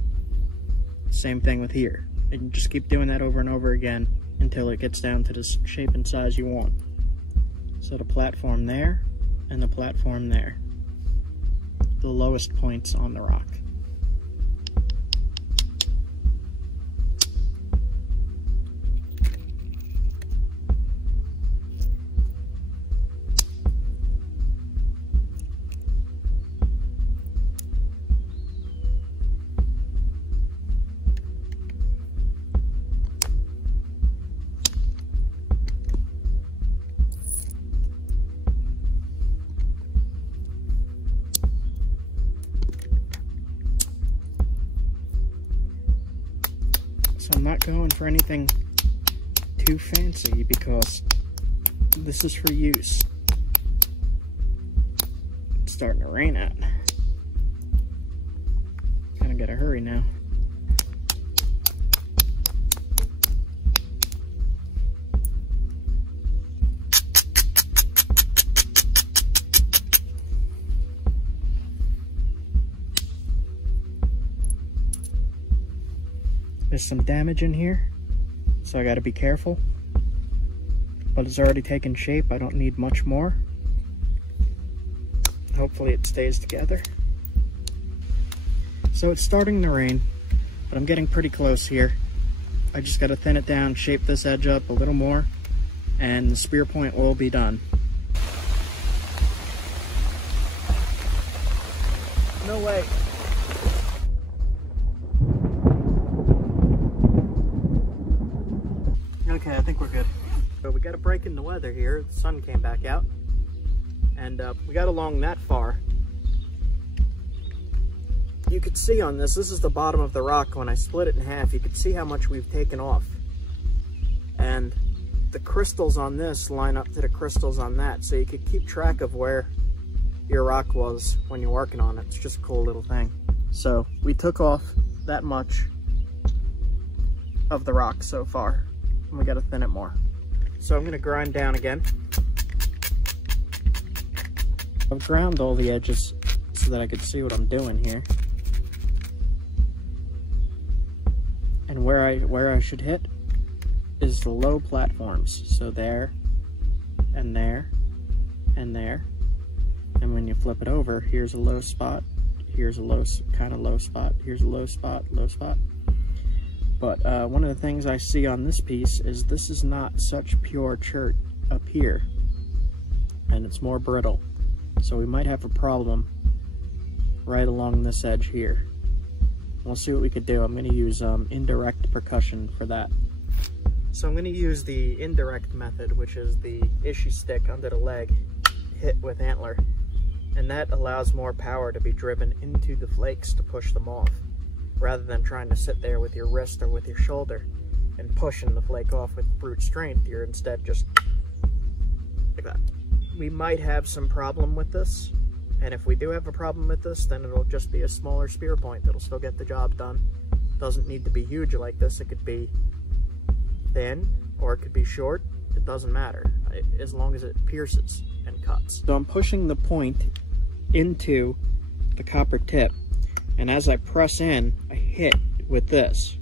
Same thing with here. And you just keep doing that over and over again until it gets down to the shape and size you want. So the platform there, and the platform there. The lowest points on the rock. So I'm not going for anything too fancy because this is for use. It's starting to rain out. Kinda gotta hurry now. There's some damage in here, so I gotta be careful. But it's already taken shape. I don't need much more. Hopefully it stays together. So it's starting to rain, but I'm getting pretty close here. I just gotta thin it down, shape this edge up a little more, and the spear point will be done. No way. Okay, I think we're good. So we got a break in the weather here. The sun came back out, and we got along that far. You could see on this is the bottom of the rock. When I split it in half, you could see how much we've taken off. And the crystals on this line up to the crystals on that, so you could keep track of where your rock was when you're working on it. It's just a cool little thing. So we took off that much of the rock so far, and we gotta thin it more. So I'm gonna grind down again. I've ground all the edges so that I could see what I'm doing here. And where I should hit is the low platforms. So there, and there, and there. And when you flip it over, here's a low spot, here's a low, kind of low spot, here's a low spot, low spot. But one of the things I see on this piece is this is not such pure chert up here, and it's more brittle. So we might have a problem right along this edge here. We'll see what we could do. I'm going to use indirect percussion for that. So I'm going to use the indirect method, which is the issue stick under the leg hit with antler. And that allows more power to be driven into the flakes to push them off, rather than trying to sit there with your wrist or with your shoulder and pushing the flake off with brute strength. You're instead just like that. We might have some problem with this, and if we do have a problem with this, then it'll just be a smaller spear point. It'll still get the job done. It doesn't need to be huge like this. It could be thin or it could be short. It doesn't matter, as long as it pierces and cuts. So I'm pushing the point into the copper tip, and as I press in, I hit with this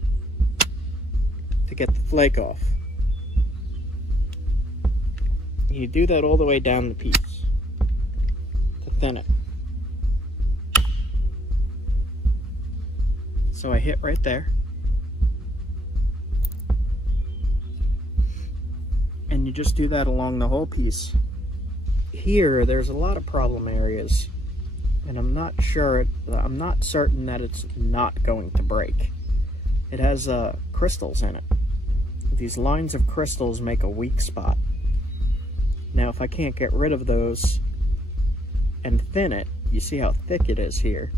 to get the flake off. You do that all the way down the piece to thin it. So I hit right there. And you just do that along the whole piece. Here, there's a lot of problem areas, and I'm not certain that it's not going to break. It has crystals in it. These lines of crystals make a weak spot. Now, if I can't get rid of those and thin it, you see how thick it is here.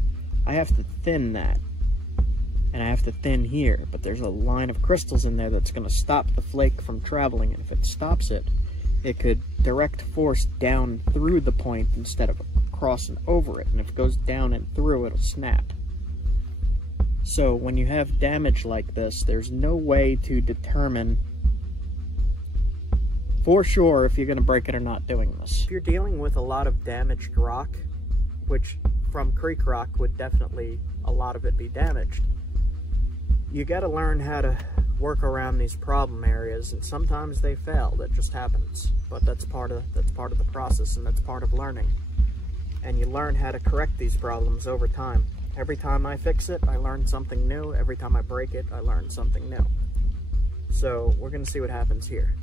I have to thin that, and I have to thin here, but there's a line of crystals in there that's going to stop the flake from traveling, and if it stops it, it could direct force down through the point instead of across and over it, and if it goes down and through, it'll snap. So when you have damage like this, there's no way to determine for sure if you're going to break it or not doing this. If you're dealing with a lot of damaged rock, which from creek rock would definitely a lot of it be damaged, you got to learn how to work around these problem areas, and sometimes they fail. That just happens, but that's part of the process, and that's part of learning. And you learn how to correct these problems over time. Every time I fix it, I learn something new. Every time I break it, I learn something new. So we're going to see what happens here.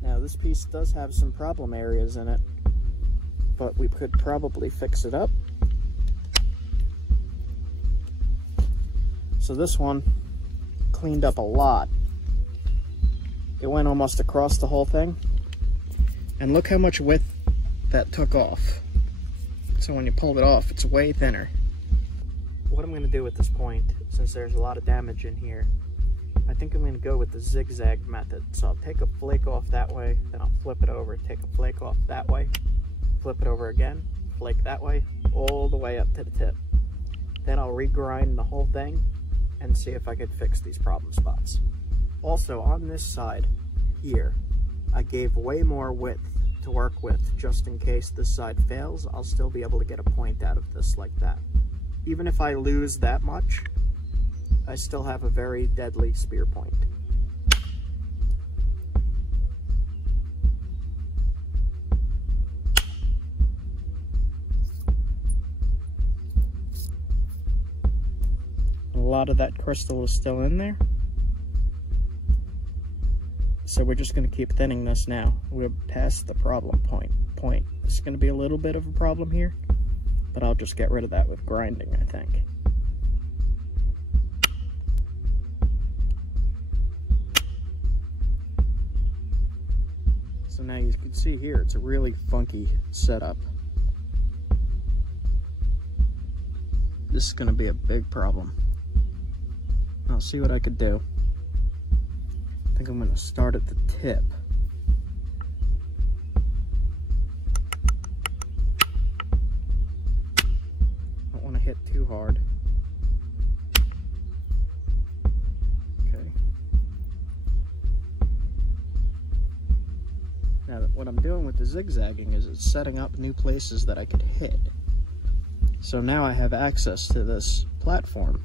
Now this piece does have some problem areas in it, but we could probably fix it up. So this one cleaned up a lot. It went almost across the whole thing. And look how much width that took off. So when you pull it off, it's way thinner. What I'm going to do at this point, since there's a lot of damage in here, I think I'm going to go with the zigzag method. So I'll take a flake off that way, then I'll flip it over, take a flake off that way, flip it over again, flake that way, all the way up to the tip. Then I'll regrind the whole thing and see if I could fix these problem spots. Also, on this side here, I gave way more width to work with, just in case this side fails. I'll still be able to get a point out of this like that. Even if I lose that much, I still have a very deadly spear point. A lot of that crystal is still in there. So we're just going to keep thinning this now. We're past the problem point. This is going to be a little bit of a problem here, but I'll just get rid of that with grinding, I think. So now you can see here, it's a really funky setup. This is going to be a big problem. I'll see what I could do. I think I'm going to start at the tip. Don't want to hit too hard. Okay. Now what I'm doing with the zigzagging is it's setting up new places that I could hit. So now I have access to this platform,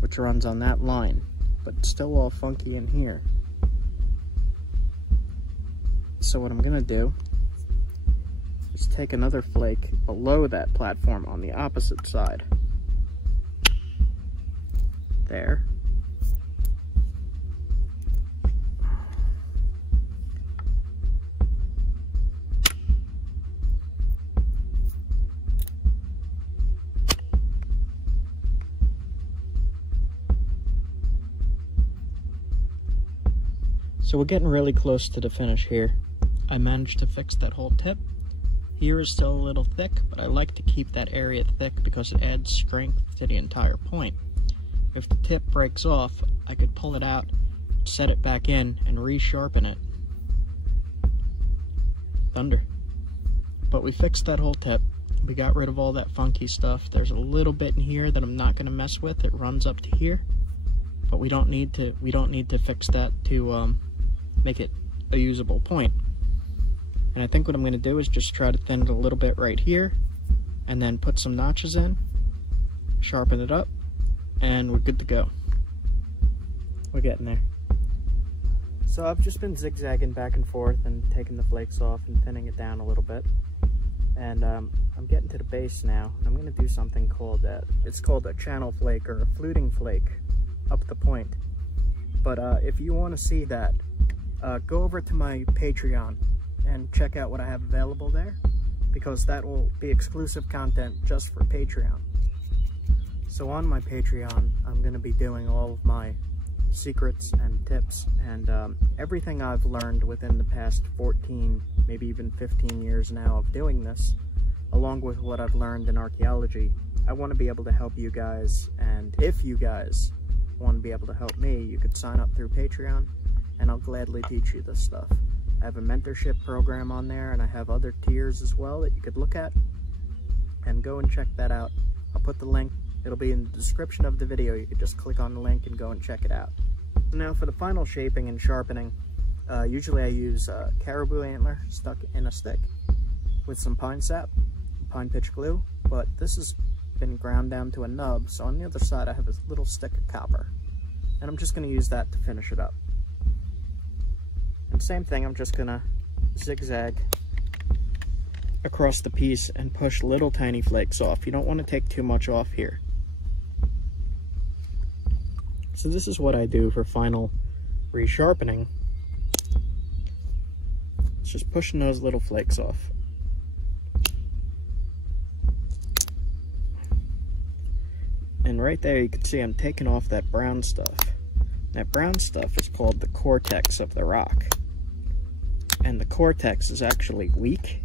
which runs on that line, but it's still all funky in here. So what I'm gonna do is take another flake below that platform on the opposite side. There. So we're getting really close to the finish here. I managed to fix that whole tip. Here is still a little thick, but I like to keep that area thick because it adds strength to the entire point. If the tip breaks off, I could pull it out, set it back in, and resharpen it. Thunder. But we fixed that whole tip. We got rid of all that funky stuff. There's a little bit in here that I'm not going to mess with. It runs up to here, but we don't need to fix that to make it a usable point. And I think what I'm going to do is just try to thin it a little bit right here, and then put some notches in, sharpen it up, and we're good to go. We're getting there. So I've just been zigzagging back and forth and taking the flakes off and thinning it down a little bit. And I'm getting to the base now, and I'm going to do something called it's called a channel flake or a fluting flake up the point. But if you want to see that, go over to my Patreon and check out what I have available there, because that will be exclusive content just for Patreon. So on my Patreon, I'm going to be doing all of my secrets and tips and everything I've learned within the past 14, maybe even 15 years now of doing this, along with what I've learned in archaeology. I want to be able to help you guys, and if you guys want to be able to help me, you could sign up through Patreon, and I'll gladly teach you this stuff. I have a mentorship program on there, and I have other tiers as well that you could look at, and go and check that out. I'll put the link, it'll be in the description of the video. You could just click on the link and go and check it out. So now for the final shaping and sharpening, usually I use caribou antler stuck in a stick with some pine sap, pine pitch glue, but this has been ground down to a nub, so on the other side I have a little stick of copper, and I'm just going to use that to finish it up. And same thing, I'm just going to zigzag across the piece and push little tiny flakes off. You don't want to take too much off here. So this is what I do for final resharpening. It's just pushing those little flakes off. And right there you can see I'm taking off that brown stuff. That brown stuff is called the cortex of the rock. And the cortex is actually weak,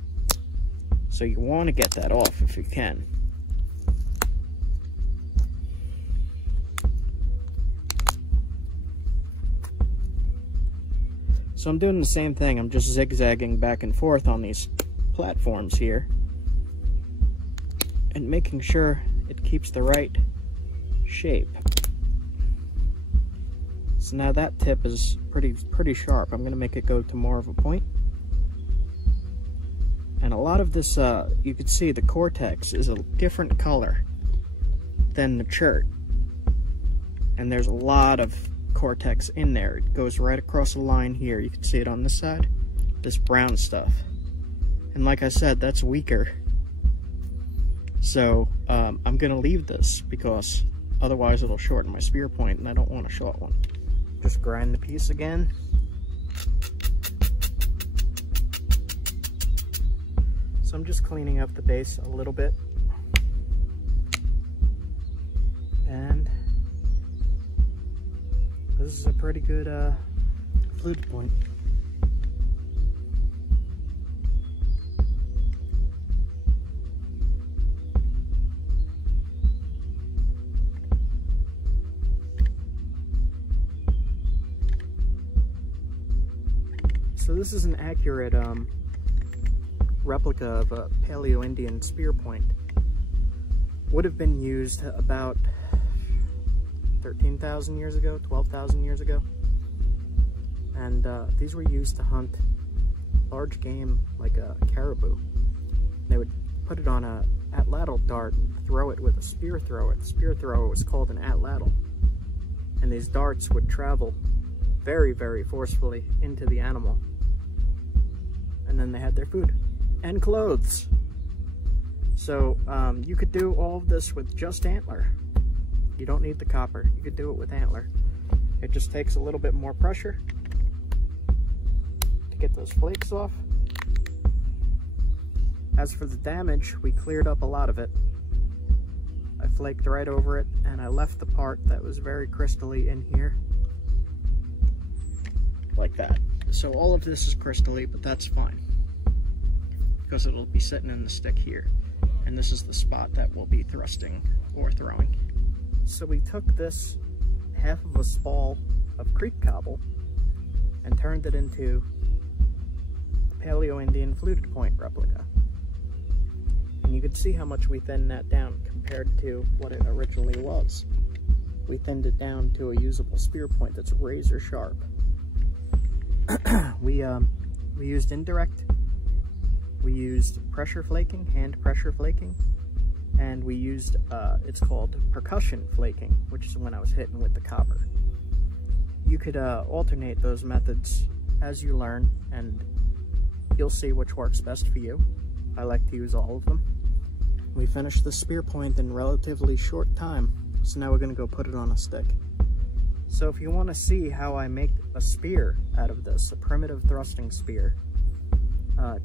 so you want to get that off if you can. So I'm doing the same thing. I'm just zigzagging back and forth on these platforms here and making sure it keeps the right shape. So now that tip is pretty sharp. I'm going to make it go to more of a point. And a lot of this, you can see the cortex is a different color than the chert. And there's a lot of cortex in there. It goes right across the line here. You can see it on this side, this brown stuff. And like I said, that's weaker. So I'm gonna leave this because otherwise it'll shorten my spear point, and I don't want a short one. Just grind the piece again. So I'm just cleaning up the base a little bit. And this is a pretty good fluid point. So this is an accurate replica of a Paleo-Indian spear point. Would have been used about 13,000 years ago, 12,000 years ago. And these were used to hunt large game like a caribou. They would put it on a atlatl dart and throw it with a spear thrower. The spear thrower was called an atlatl. And these darts would travel very, very forcefully into the animal. And then they had their food and clothes. So you could do all of this with just antler. You don't need the copper. You could do it with antler. It just takes a little bit more pressure to get those flakes off. As for the damage, we cleared up a lot of it. I flaked right over it, and I left the part that was very crystally in here. Like that. So all of this is crystally, but that's fine, because it'll be sitting in the stick here. And this is the spot that we'll be thrusting or throwing. So we took this half of a spall of creek cobble and turned it into a Paleo-Indian fluted point replica. And you could see how much we thinned that down compared to what it originally was. We thinned it down to a usable spear point that's razor sharp. We used indirect, we used pressure flaking, hand pressure flaking, and we used, it's called percussion flaking, which is when I was hitting with the copper. You could alternate those methods as you learn, and you'll see which works best for you. I like to use all of them. We finished the spear point in relatively short time, so now we're going to go put it on a stick. So if you want to see how I make a spear out of this, a primitive thrusting spear,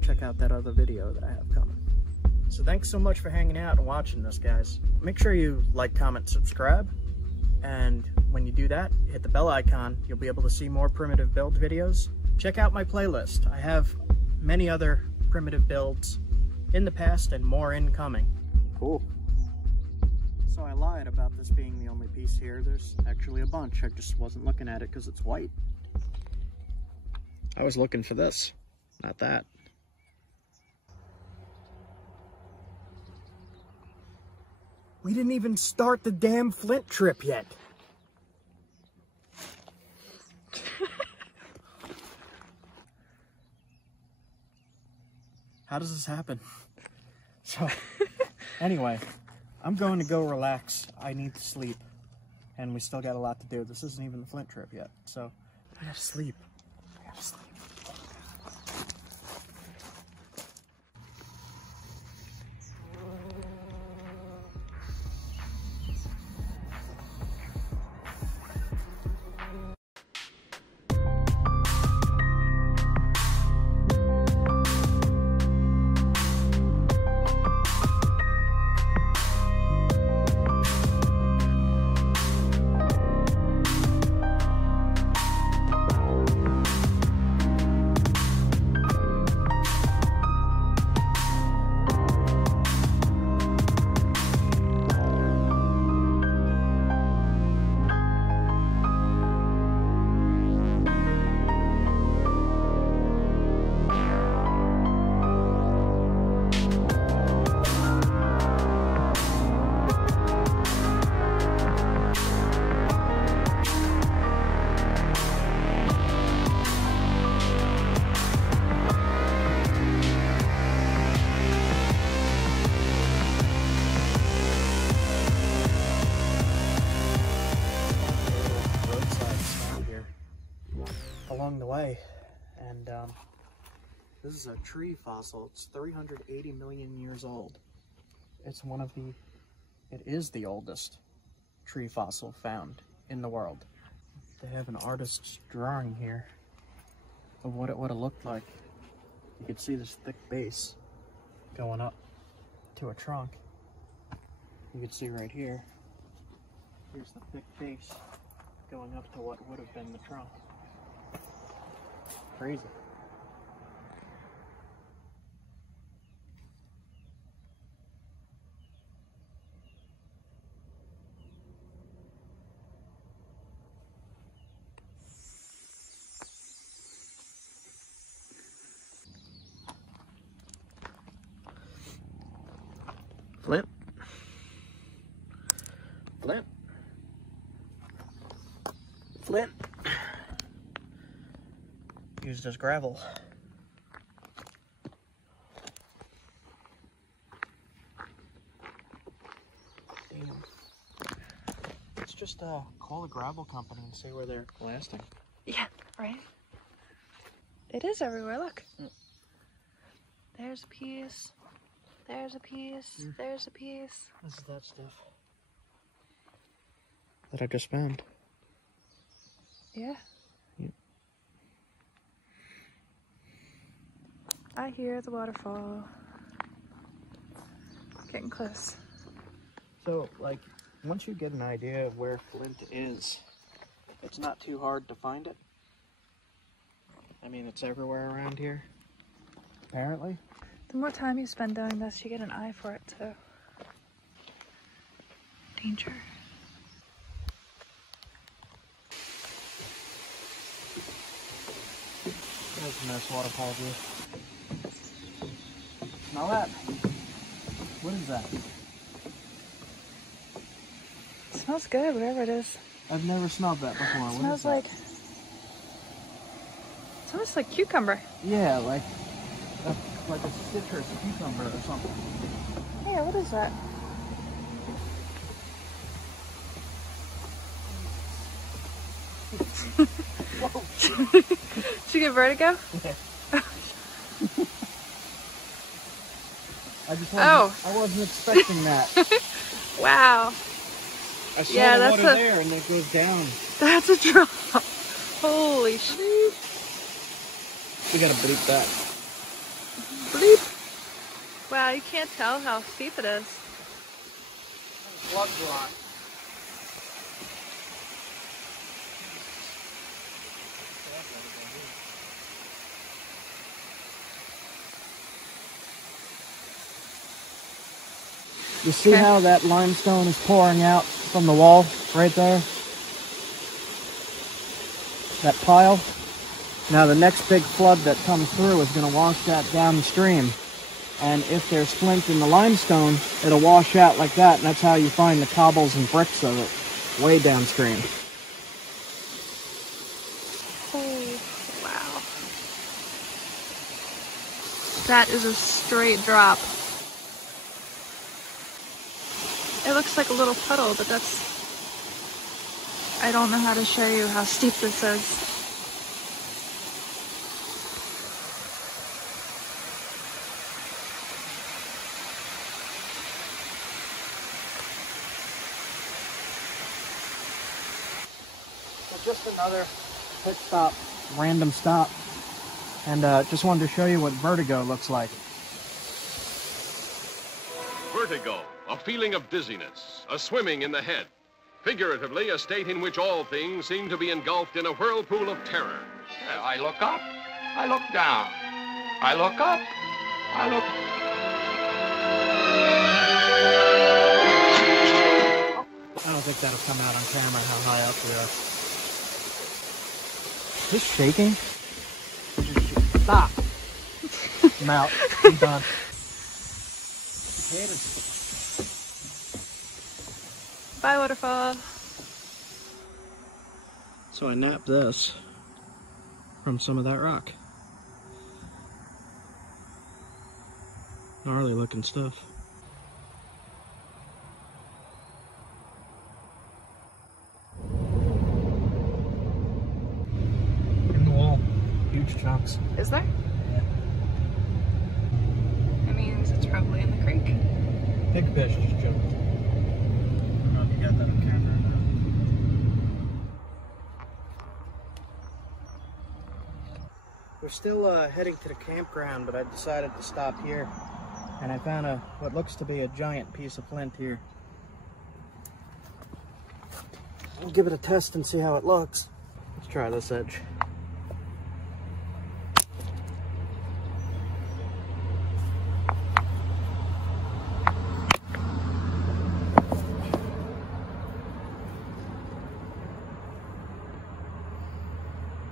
check out that other video that I have coming. So thanks so much for hanging out and watching this, guys. Make sure you like, comment, subscribe, and when you do that, hit the bell icon. You'll be able to see more primitive build videos. Check out my playlist. I have many other primitive builds in the past and more incoming. Cool. So I lied about this being the only piece here. There's actually a bunch. I just wasn't looking at it because it's white. I was looking for this, not that. We didn't even start the damn Flint trip yet. How does this happen? So, anyway, I'm going to go relax. I need to sleep. And we still got a lot to do. This isn't even the Flint trip yet. So, I gotta sleep. I gotta sleep. along the way. And this is a tree fossil. It's 380 million years old. It is the oldest tree fossil found in the world. They have an artist's drawing here of what it would have looked like. You can see this thick base going up to a trunk. You can see right here, here's the thick base going up to what would have been the trunk. Crazy. Flint. Flint. Flint. Used as gravel. Damn. Let's just call the gravel company and see where they're blasting. Yeah, right? It is everywhere, look. There's a piece. There's a piece. There's a piece. This is that stuff that I just found. Yeah. I hear the waterfall. Getting close. So, like, once you get an idea of where Flint is, it's not too hard to find it. I mean, it's everywhere around here, apparently. The more time you spend doing this, you get an eye for it too. Danger. That's a nice waterfall view. Smell that? What is that? It smells good, whatever it is. I've never smelled that before. It smells like... It's almost like cucumber. Yeah, like a citrus cucumber or something. Yeah, what is that? Did you get vertigo? Yeah. I wasn't expecting that. Wow. I saw the water there and it goes down. That's a drop. Holy shit. We gotta bleep that. Bleep. Wow, you can't tell how steep it is. Blood rock. You see how that limestone is pouring out from the wall right there? That pile? Now the next big flood that comes through is going to wash that downstream. And if there's flint in the limestone, it'll wash out like that, and that's how you find the cobbles and bricks of it, way downstream. Holy, wow. That is a straight drop. It looks like a little puddle, but that's... I don't know how to show you how steep this is. So just another pit stop, random stop. And just wanted to show you what vertigo looks like. Vertigo, a feeling of dizziness, a swimming in the head. Figuratively, a state in which all things seem to be engulfed in a whirlpool of terror. I look up, I look down, I look up, I look... I don't think that'll come out on camera how high up we are. Is this shaking? Stop. I'm out. I'm done. Potatoes. Bye, waterfall. So I napped this from some of that rock. Gnarly looking stuff. In the wall. huge chunks. Is there? Yeah. That means it's probably in the creek. Big fish just jumped. I don't know if you got that on camera or not. We're still heading to the campground, but I decided to stop here. And I found what looks to be a giant piece of flint here. I'll give it a test and see how it looks. Let's try this edge.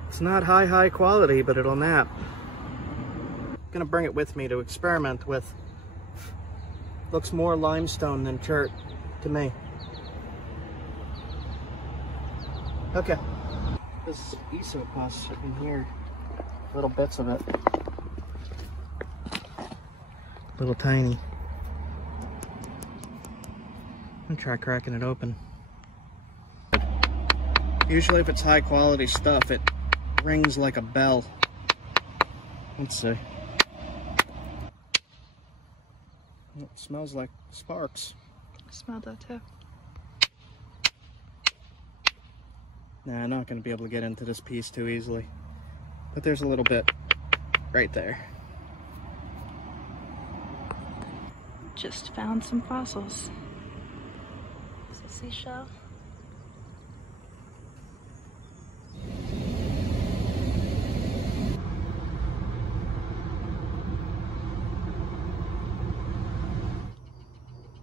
It's not high quality, but it'll nap. I'm gonna bring it with me to experiment with. Looks more limestone than chert to me. Okay. This isopus in here, little bits of it. Little tiny. I'm gonna try cracking it open. Usually if it's high quality stuff, it rings like a bell. Let's see. It smells like sparks. I smelled that too. Nah, I'm not going to be able to get into this piece too easily. But there's a little bit right there. Just found some fossils. It's a seashell.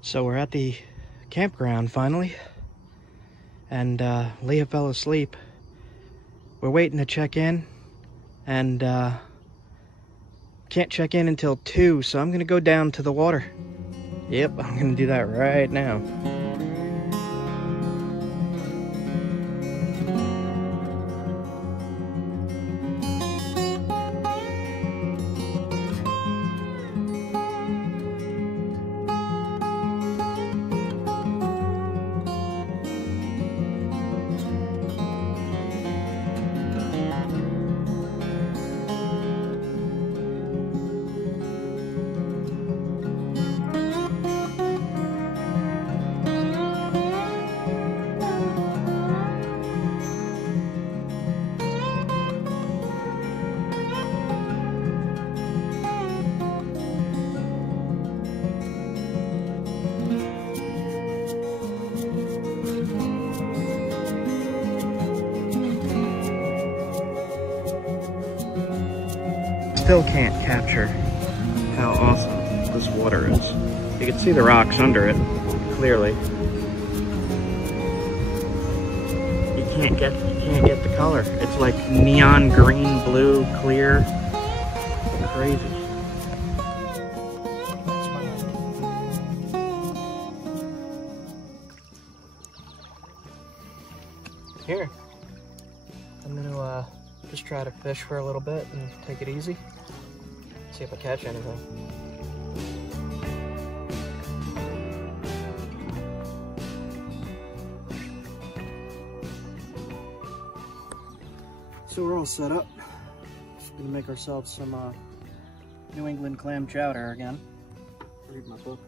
So we're at the campground finally, and Leah fell asleep. We're waiting to check in, and can't check in until 2, so I'm gonna go down to the water. Yep, I'm gonna do that right now. Still can't capture how awesome this water is. You can see the rocks under it, clearly. You can't get the color. It's like neon green, blue, clear. Crazy. Here. I'm gonna just try to fish for a little bit and take it easy. See if I catch anything. So we're all set up. Just gonna make ourselves some New England clam chowder again. Read my book.